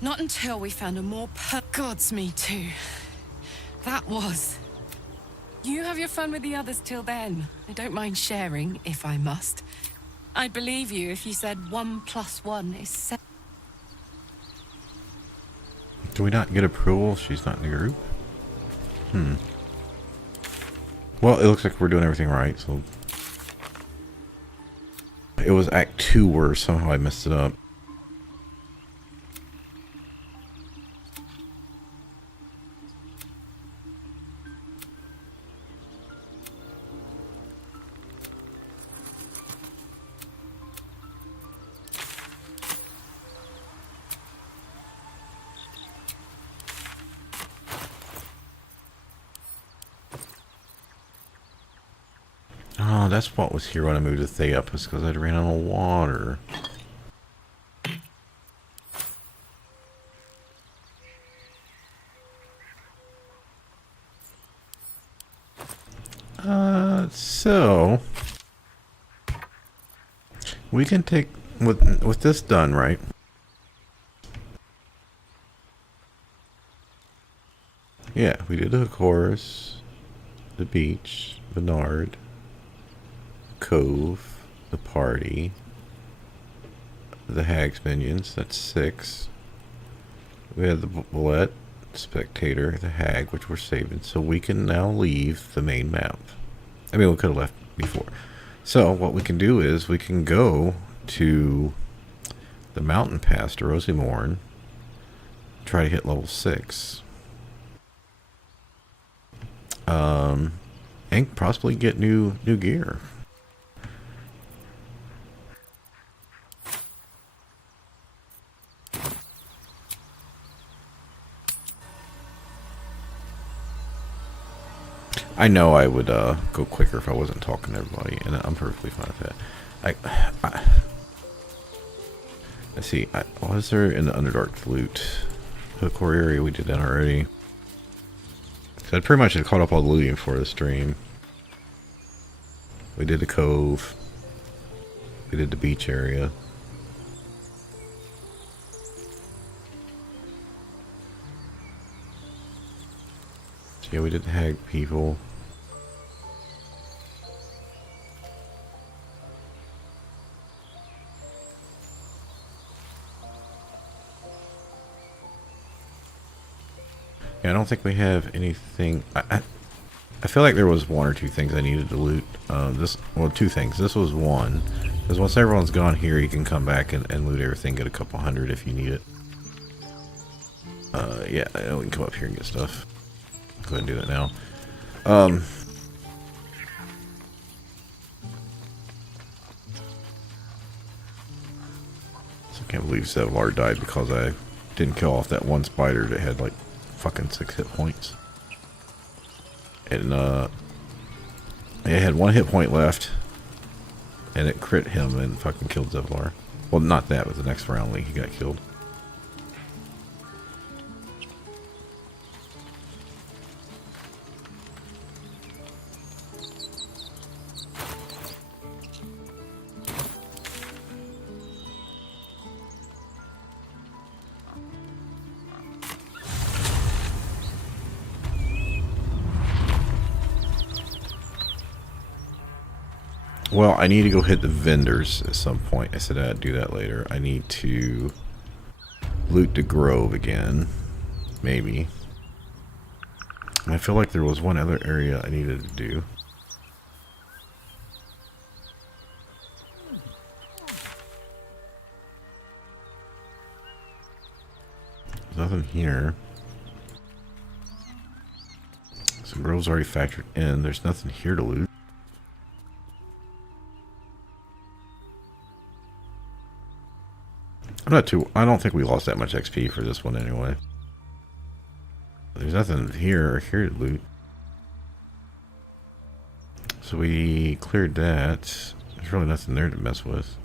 Not until we found a more Gods, me too. That was. You have your fun with the others till then. I don't mind sharing, if I must. I'd believe you if you said 1 + 1 is 7. Do we not get approval if she's not in the group? Well, it looks like we're doing everything right, so... It was Act 2 where somehow I messed it up. that's what was here when I moved the Theapus, because I ran out of water. So we can take with this done, right? Yeah, we did the chorus, the beach, Bernard, the cove, the party, the hag's minions. That's 6. We had the bullet, spectator, the hag, which we're saving, so we can now leave the main map. I mean, we could have left before. So what we can do is we can go to the mountain pass to Rosimorn, try to hit level 6, and possibly get new gear. I know I would go quicker if I wasn't talking to everybody, and I'm perfectly fine with that. Let's see, what is there in the Underdark loot? The core area, we did that already. So I pretty much had caught up all the looting for the stream. We did the cove. We did the beach area. So yeah, we did the hag people. Yeah, I don't think we have anything. I feel like there was 1 or 2 things I needed to loot. Well, 2 things. This was one, because once everyone's gone here, you can come back and loot everything, get a couple hundred if you need it. Yeah, we can come up here and get stuff. Go ahead and do that now. So I can't believe Zevlar died because I didn't kill off that one spider that had like fucking 6 hit points. And it had 1 hit point left, and it crit him and fucking killed Zevlar. Well, not that, but the next round he got killed. Well, I need to go hit the vendors at some point. I said I'd do that later. I need to loot the grove again. Maybe. And I feel like there was one other area I needed to do. There's nothing here. So grove's already factored in. There's nothing here to loot. I don't think we lost that much XP for this one anyway. There's nothing here or here to loot. So we cleared that. There's really nothing there to mess with.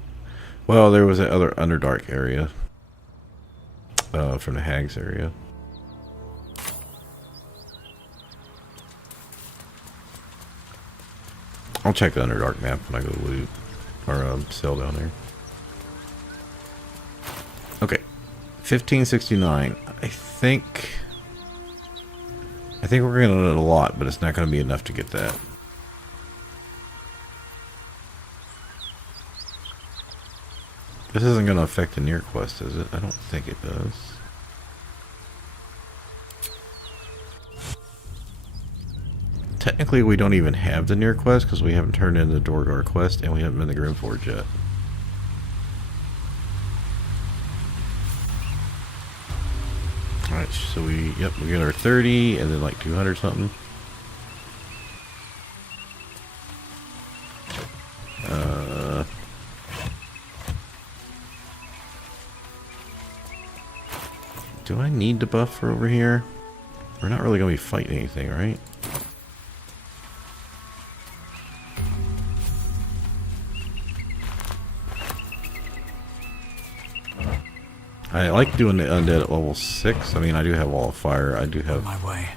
Well, there was that other Underdark area. From the Hags area. I'll check the Underdark map when I go loot. Or sell down there. Okay, 1569. I think we're gonna need a lot, but it's not gonna be enough to get that. This isn't gonna affect the near quest, is it? I don't think it does. Technically, we don't even have the near quest because we haven't turned in the Dorgar quest and we haven't been to Grimforge yet. Alright, so we get our 30 and then like 200 something. Do I need to buff for over here? We're not really going to be fighting anything, right? I like doing the undead at level 6. I mean, I do have wall of fire. I do have my way.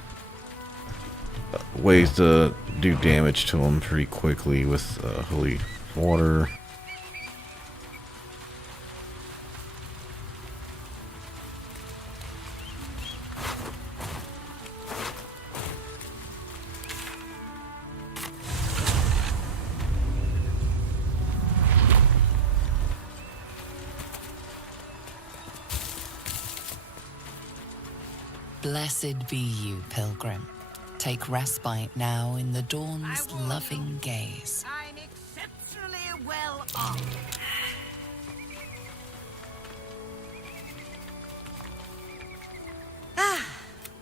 Ways to do damage to them pretty quickly with holy water. Blessed be you, pilgrim. Take respite now in the dawn's loving gaze. I'm exceptionally well armed.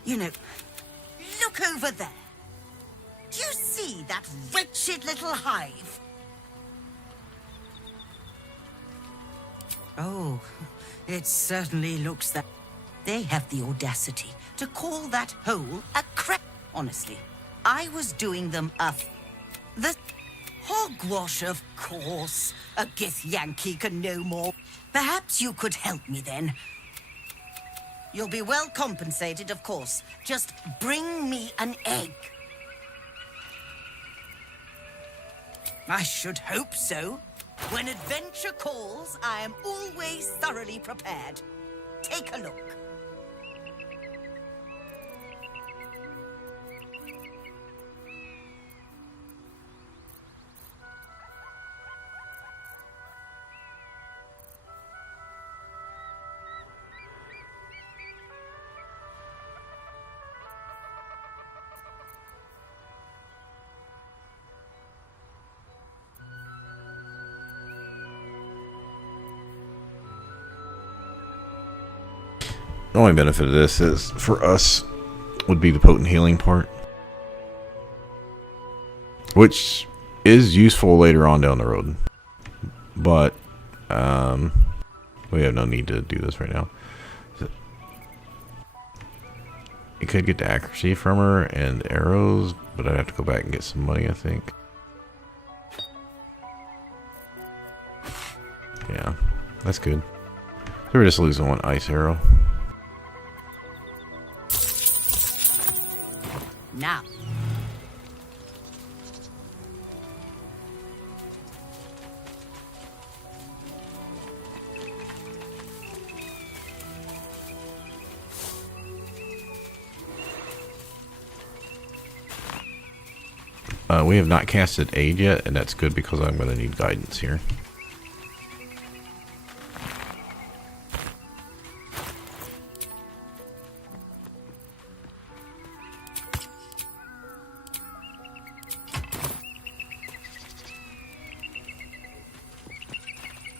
You know, look over there. Do you see that wretched little hive? Oh, it certainly looks that they have the audacity to call that hole a crack. Honestly, I was doing them the hogwash, of course. A Gith-Yankee can no more. Perhaps you could help me then. You'll be well compensated, of course. Just bring me an egg. I should hope so. When adventure calls, I am always thoroughly prepared. Take a look. The only benefit of this is, for us, would be the potent healing part, which is useful later on down the road, but we have no need to do this right now. You could get the accuracy from her and arrows, but I'd have to go back and get some money, I think. Yeah, that's good. So we're just losing one ice arrow. Now. We have not casted aid yet, and that's good because I'm going to need guidance here.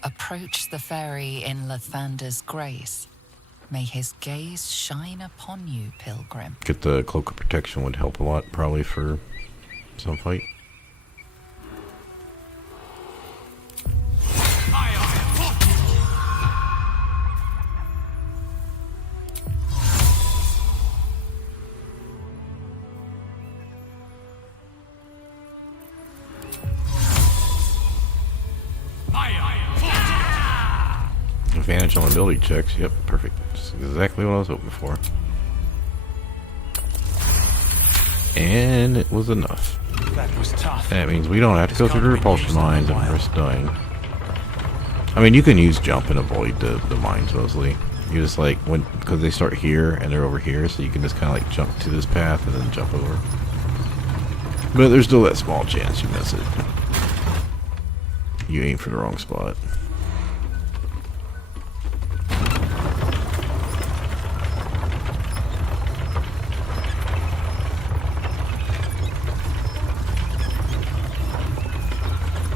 Approach the fairy in Lathander's grace. May his gaze shine upon you, pilgrim. Get the cloak of protection would help a lot, probably, for some fight. Advantage on ability checks. Yep, perfect. That's exactly what I was hoping for. And it was enough. That was tough. That means we don't have to go through the repulsion mines and risk dying. I mean, you can use jump and avoid the mines mostly. You just like, because they start here and they're over here, so you can just kind of like jump to this path and then jump over. But there's still that small chance you miss it. You aim for the wrong spot.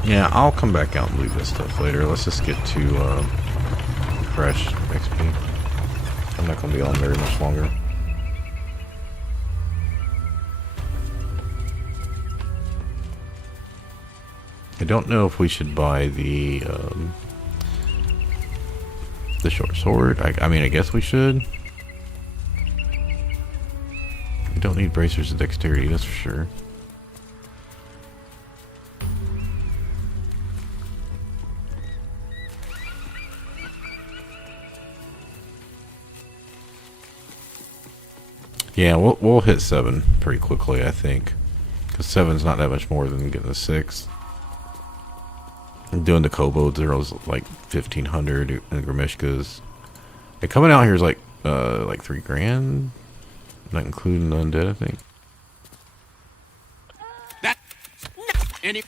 Yeah, I'll come back out and leave this stuff later. Let's just get to fresh XP. I'm not going to be on very much longer. I don't know if we should buy the short sword. I mean, I guess we should. We don't need bracers of dexterity, that's for sure. Yeah, we'll hit 7 pretty quickly, I think. Because 7's not that much more than getting a 6. Doing the kobolds, there was like 1,500, and Grimishkas. And coming out here is like $3,000, not including the undead, I think.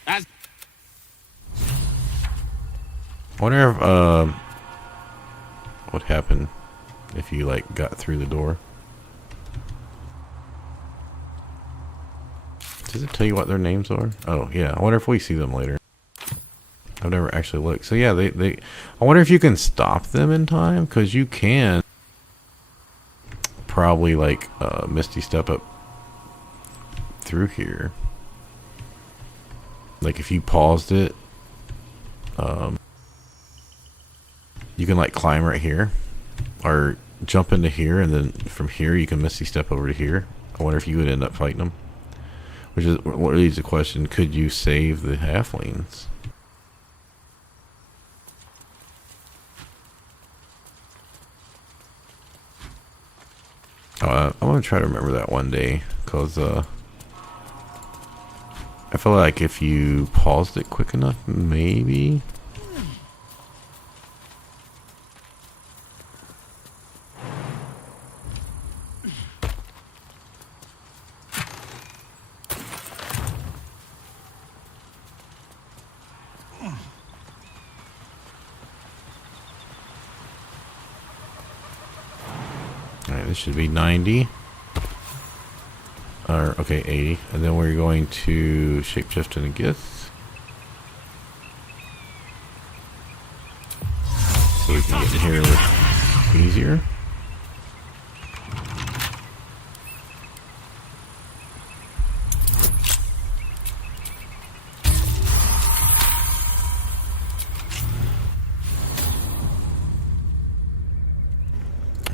I wonder if what happened if you like got through the door. Does it tell you what their names are? Oh yeah, I wonder if we see them later. I've never actually looked. So yeah, they I wonder if you can stop them in time, because you can probably like Misty Step up through here. Like if you paused it, you can like climb right here or jump into here, and then from here you can Misty Step over to here. I wonder if you would end up fighting them. Which is what leads the question, could you save the halflings? I'm gonna try to remember that one day, because I feel like if you paused it quick enough, maybe. Alright, this should be 90. Or, okay, 80. And then we're going to shapeshift in a gift. So we can get in here easier.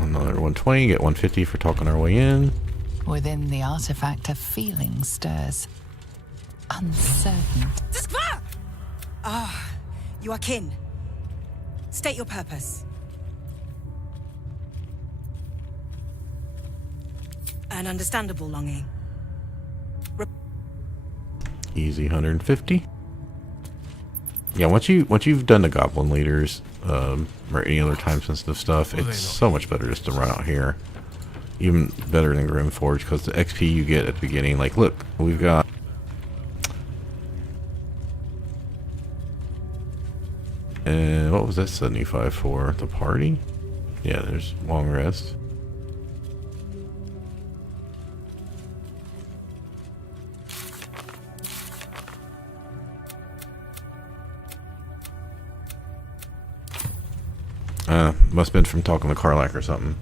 Another 120, get 150 for talking our way in. Within the artifact, a feeling stirs. Uncertain. Ah, you are kin. State your purpose. An understandable longing. Easy 150. Yeah, once you've done the goblin leaders, or any other time sensitive stuff, it's so much better just to run out here. Even better than Grimforge, because the XP you get at the beginning, like look, we've got and what was that 75 for? The party? Yeah, there's long rest. Must have been from talking to Karlach or something.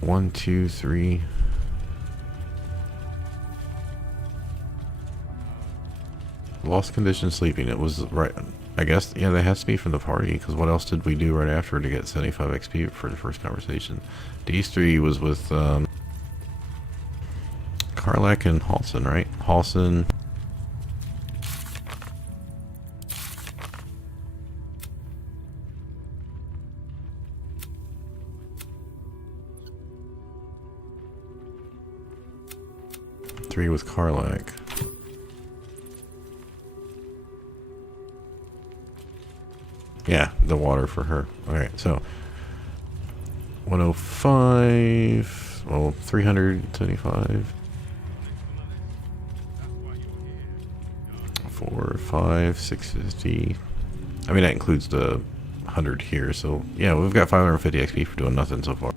1, 2, 3. Lost condition sleeping. It was right. I guess, yeah, that has to be from the party, because what else did we do right after to get 75 XP for the first conversation? These 3 was with Karlach and Halson, right? Halson. With Karlach. Yeah, the water for her. Alright, so 105, well, 375. 4, 5, 650. I mean, that includes the 100 here, so yeah, we've got 550 XP for doing nothing so far.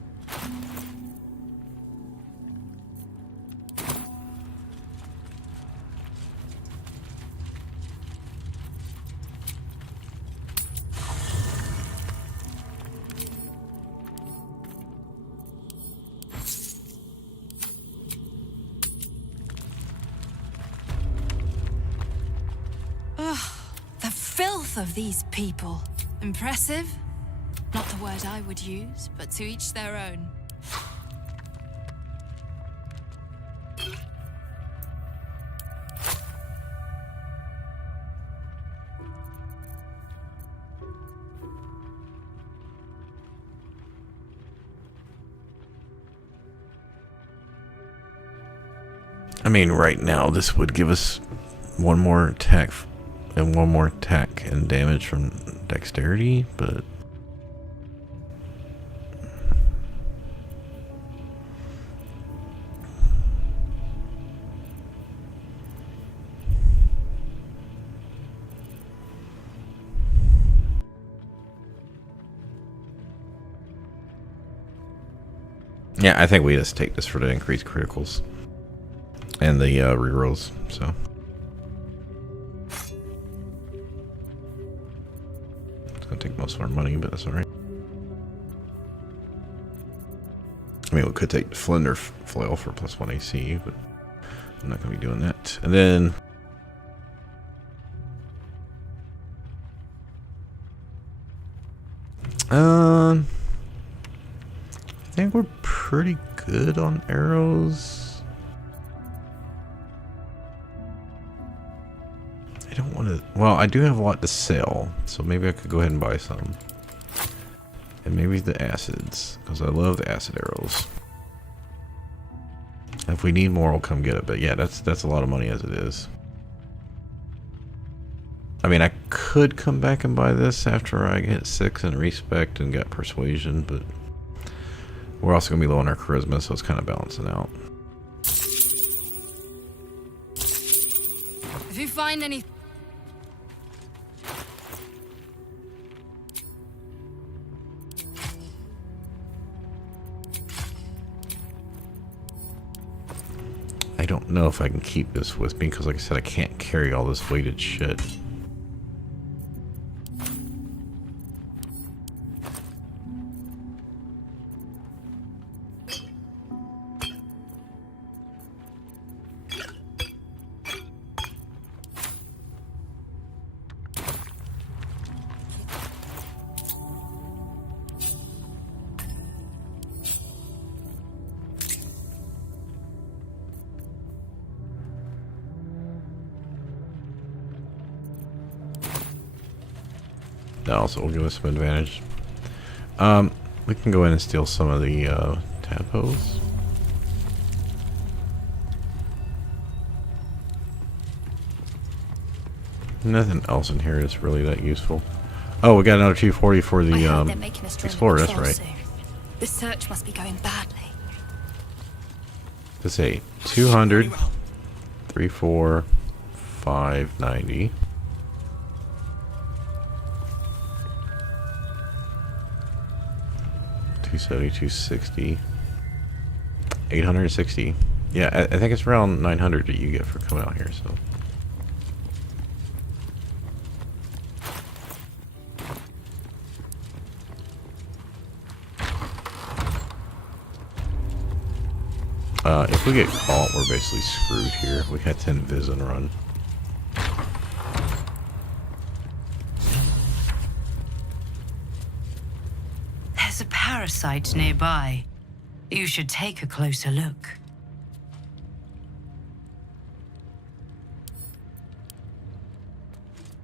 Of these people. Impressive? Not the word I would use, but to each their own. mean, right now this would give us one more attack and one more attack and damage from dexterity, but yeah, I think we just take this for the increased criticals and the rerolls, so. It's gonna take most of our money, but that's alright. I mean, we could take the Flender Flail for +1 AC, but I'm not gonna be doing that. And then I think we're pretty good on arrows. I don't want to... Well, I do have a lot to sell, so maybe I could go ahead and buy some. And maybe the acids, because I love the acid arrows. If we need more, we'll come get it. But yeah, that's a lot of money as it is. I mean, I could come back and buy this after I get 6 in respect and got persuasion, but we're also going to be low on our charisma, so it's kind of balancing out. If you find any... I don't know if I can keep this with me, because like I said, I can't carry all this weighted shit. That also will give us some advantage. We can go in and steal some of the tadpoles. Nothing else in here is really that useful. Oh, we got another 240 for the Explorer, that's right. The search must be going badly. Let's say 200, 3, 4, 590. 270, 260, 860. Yeah, I think it's around 900 that you get for coming out here, so. If we get caught, we're basically screwed here. We had 10 Viz and run. There's a parasite nearby. You should take a closer look.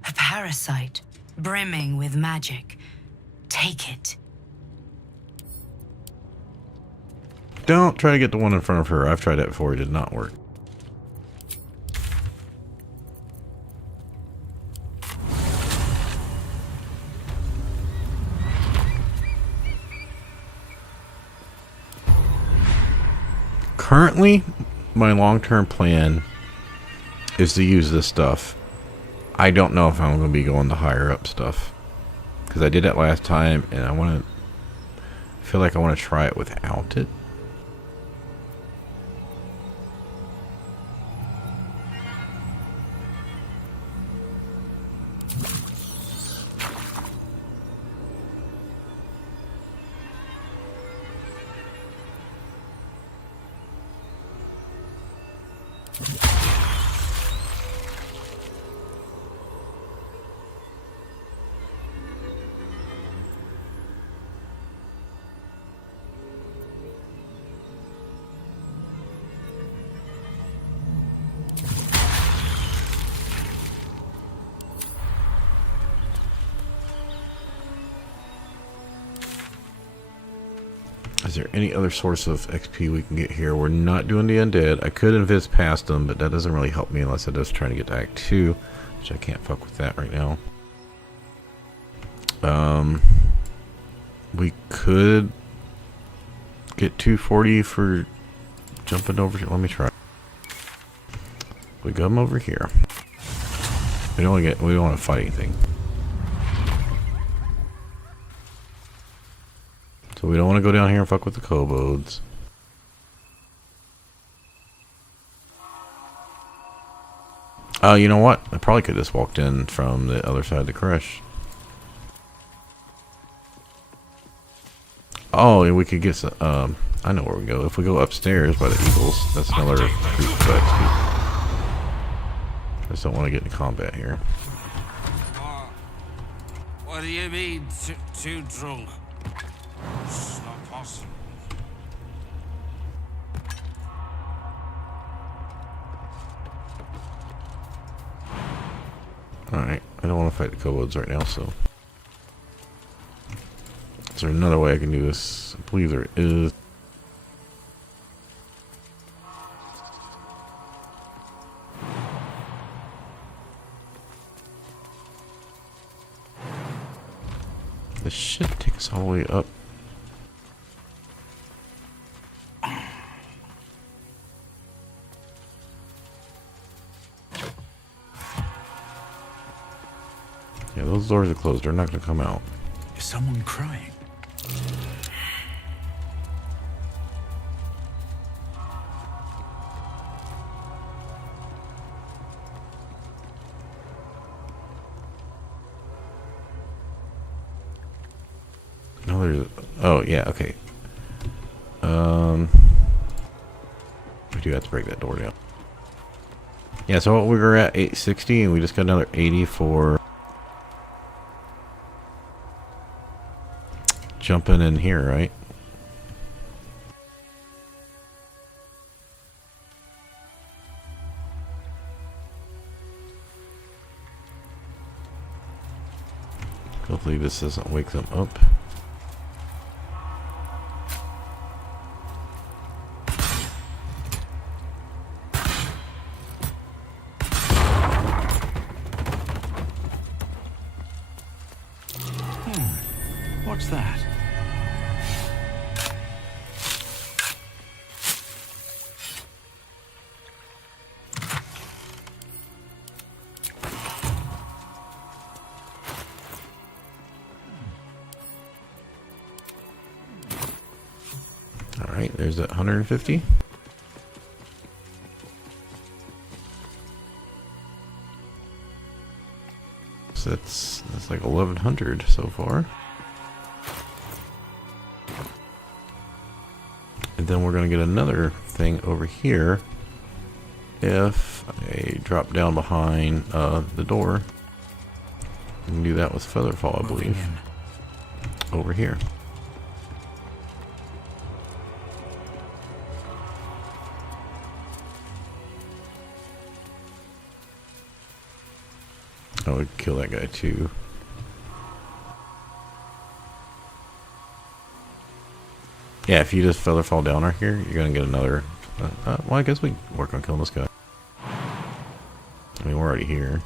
A parasite, brimming with magic. Take it. Don't try to get the one in front of her. I've tried that before. It did not work. Currently, my long-term plan is to use this stuff. I don't know if I'm going to be going the higher up stuff, because I did it last time, and I feel like I want to try it without it. Is there any other source of XP we can get here? We're not doing the undead. I could invis past them, but that doesn't really help me unless I just trying to get to Act 2, which I can't fuck with that right now. We could get 240 for jumping over here. Let me try. We come over here. We don't want to fight anything. So we don't want to go down here and fuck with the kobolds. Oh, you know what? I probably could have just walked in from the other side of the crush. Oh, and we could get some, I know where we go. If we go upstairs by the eagles, that's another group of XP. I just don't want to get into combat here. What do you mean, too drunk? It's not possible. Alright, I don't want to fight the kobolds right now, so... Is there another way I can do this? I believe there is. This should take us all the way up. Yeah, those doors are closed. They're not going to come out. Is someone crying? No, there's. Oh, yeah, okay. We do have to break that door down. Yeah, so we were at 860, and we just got another 80 for jumping in here, right? Hopefully this doesn't wake them up. What's that? Alright, there's that 150. So that's like 1100 so far. And then we're going to get another thing over here if I drop down behind the door. You can do that with Featherfall, I believe. Over here. I would kill that guy too. Yeah, if you just Featherfall down right here, you're gonna get another. Well, I guess we can work on killing this guy. I mean, we're already here.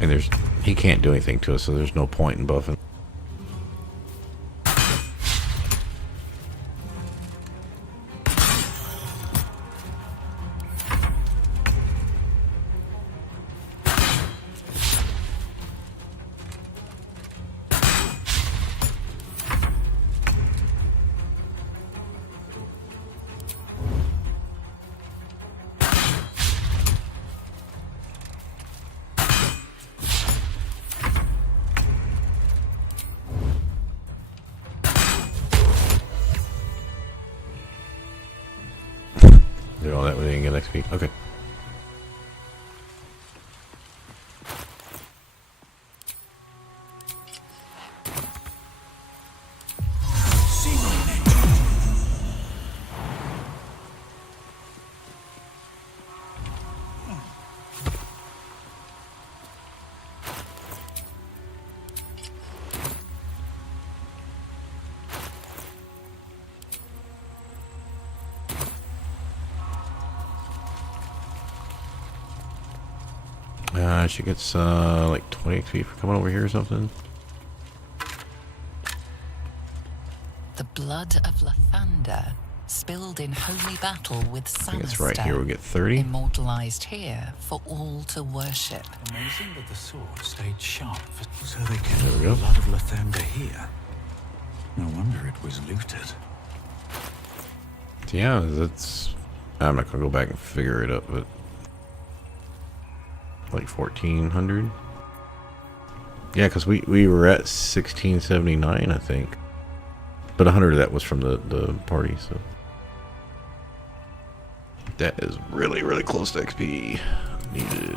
And he can't do anything to us, so there's no point in buffing. Did all that we didn't get XP. Okay. She gets like 20 XP for coming over here or something. The blood of Lathander, spilled in holy battle with Sanister. I think it's right here. We get 30. Immortalized here for all to worship. Amazing that the sword stayed sharp, so they kept There we the go. blood of Lathander here. No wonder it was looted. Yeah, that's. I'm not gonna go back and figure it up, but like 1400. Yeah, because we were at 1679, I think, but 100 of that was from the party, so that is really close to XP needed.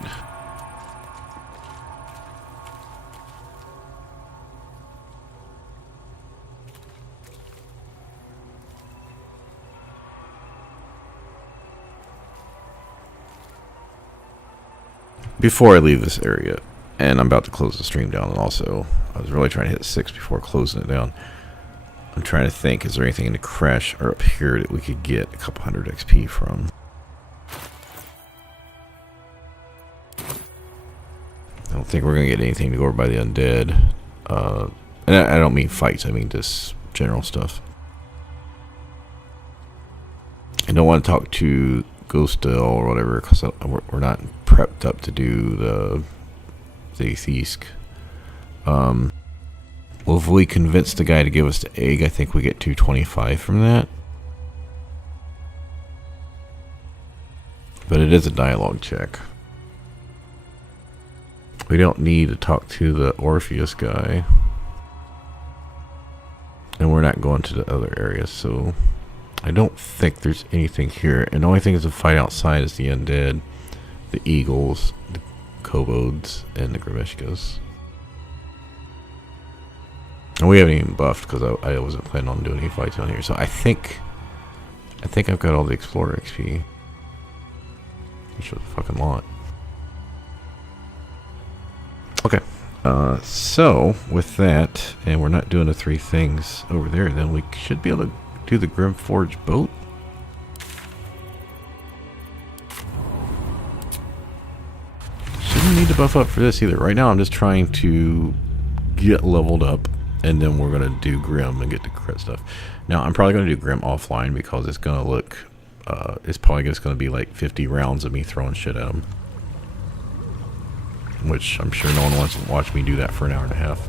Before I leave this area, and I'm about to close the stream down, and also I was really trying to hit 6 before closing it down. I'm trying to think, is there anything in the crash or up here that we could get a couple hundred XP from? I don't think we're going to get anything to go over by the undead. And I don't mean fights, I mean just general stuff. I don't want to talk to Ghostel or whatever, because we're not prepped up to do the Thiesk. Well, if we convince the guy to give us the egg, I think we get 225 from that. But it is a dialogue check. We don't need to talk to the Orpheus guy. And we're not going to the other areas, so I don't think there's anything here. And the only thing is to fight outside is the undead, the eagles, the kobolds, and the grimishkas. And we haven't even buffed because I wasn't planning on doing any fights on here. So I think I've got all the explorer XP. Which is a fucking lot. Okay. So with that, and we're not doing the 3 things over there, then we should be able to do the Grimforge boat. Shouldn't need to buff up for this either. Right now I'm just trying to get leveled up, and then we're going to do Grim and get the crit stuff. Now I'm probably going to do Grim offline because it's going to look, it's probably just going to be like 50 rounds of me throwing shit at him. Which I'm sure no one wants to watch me do that for an hour and a half.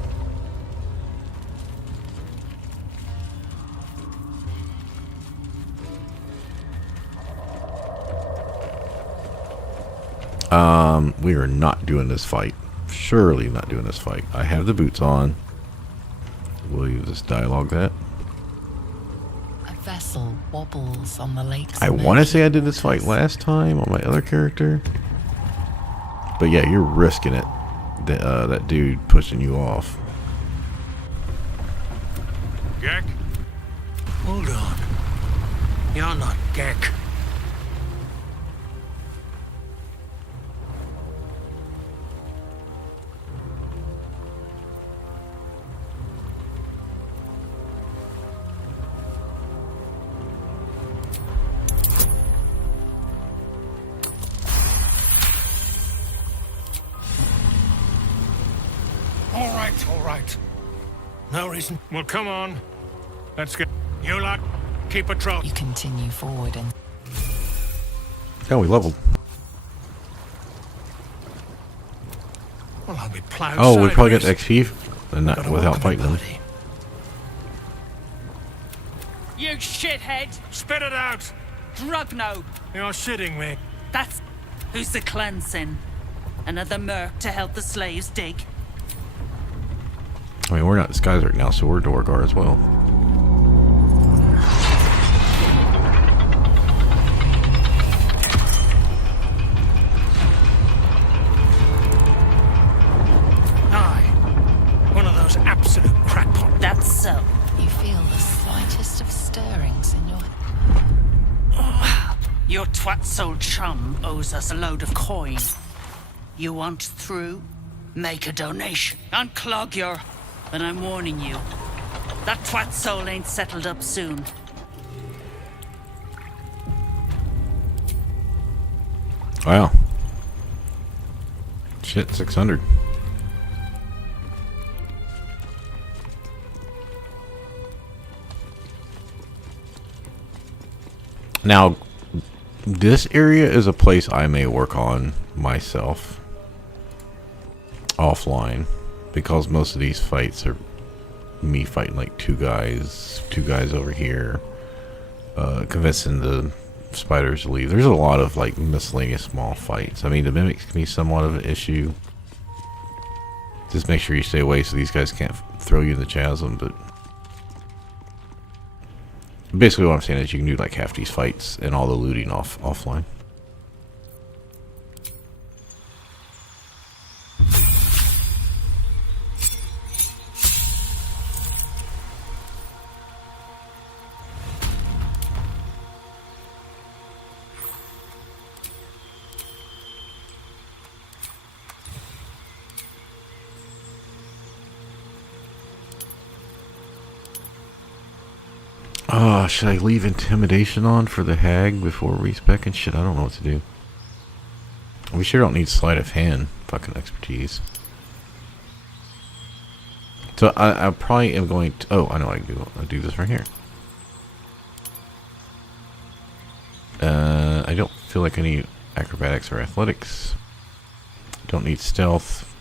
We are not doing this fight. Surely not doing this fight. I have the boots on. Will you just dialogue that? A vessel wobbles on the lake's I want to say I did this fight last time on my other character. But yeah, you're risking it. That dude pushing you off. Gek? Hold on. You're not Gek. All right. No reason. Well, come on. Let's get... You lot, keep patrol. You continue forward and... Oh, we leveled. Well, I'll be plowed Oh, we probably get sideways. XP and not without fighting them. You shithead! Spit it out! Drugno! You're shitting me. That's... Who's the cleansing? Another merc to help the slaves dig? I mean, we're not disguised right now, so we're Dorgar as well. Your twat-soul chum owes us a load of coin. You want through? Make a donation. Unclog your... But I'm warning you. That twat-soul ain't settled up soon. Wow. Shit, 600. Now, this area is a place I may work on myself offline, because most of these fights are me fighting like two guys over here, convincing the spiders to leave. There's a lot of like miscellaneous small fights. I mean, the mimics can be somewhat of an issue. Just make sure you stay away so these guys can't throw you in the chasm, but basically what I'm saying is you can do like half these fights and all the looting offline. Should I leave intimidation on for the hag before respec-ing? Shit, I don't know what to do. We sure don't need sleight of hand fucking expertise. So I probably am going to... Oh, I know I can do. I'll do this right here. I don't feel like I need acrobatics or athletics. Don't need stealth.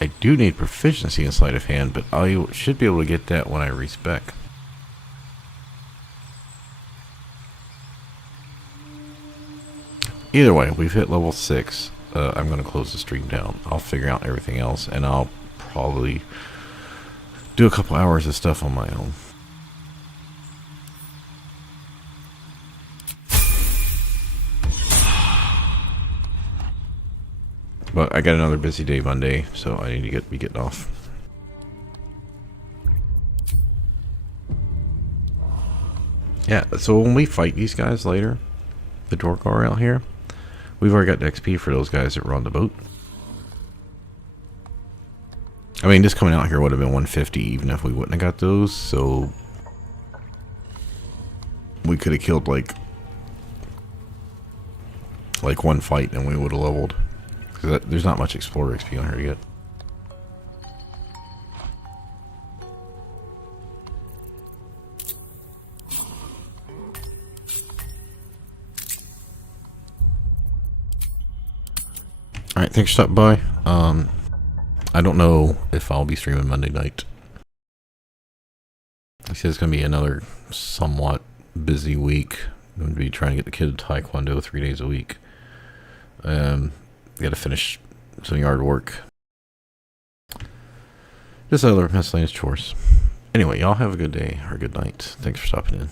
I do need proficiency in sleight of hand, but I should be able to get that when I respec. Either way, we've hit level 6. I'm going to close the stream down. I'll figure out everything else, and I'll probably do a couple hours of stuff on my own. But I got another busy day Monday, so I need to be getting off. Yeah, so when we fight these guys later, the Dorkar out here, we've already got the XP for those guys that were on the boat. I mean, just coming out here would have been 150 even if we wouldn't have got those, so we could have killed like one fight and we would have leveled. Because there's not much Explorer XP on here yet. Alright, thanks for stopping by. I don't know if I'll be streaming Monday night. He said it's going to be another somewhat busy week. I'm going to be trying to get the kid to Taekwondo 3 days a week. Got to finish some yard work. Just other miscellaneous chores. Anyway, y'all have a good day or good night. Thanks for stopping in.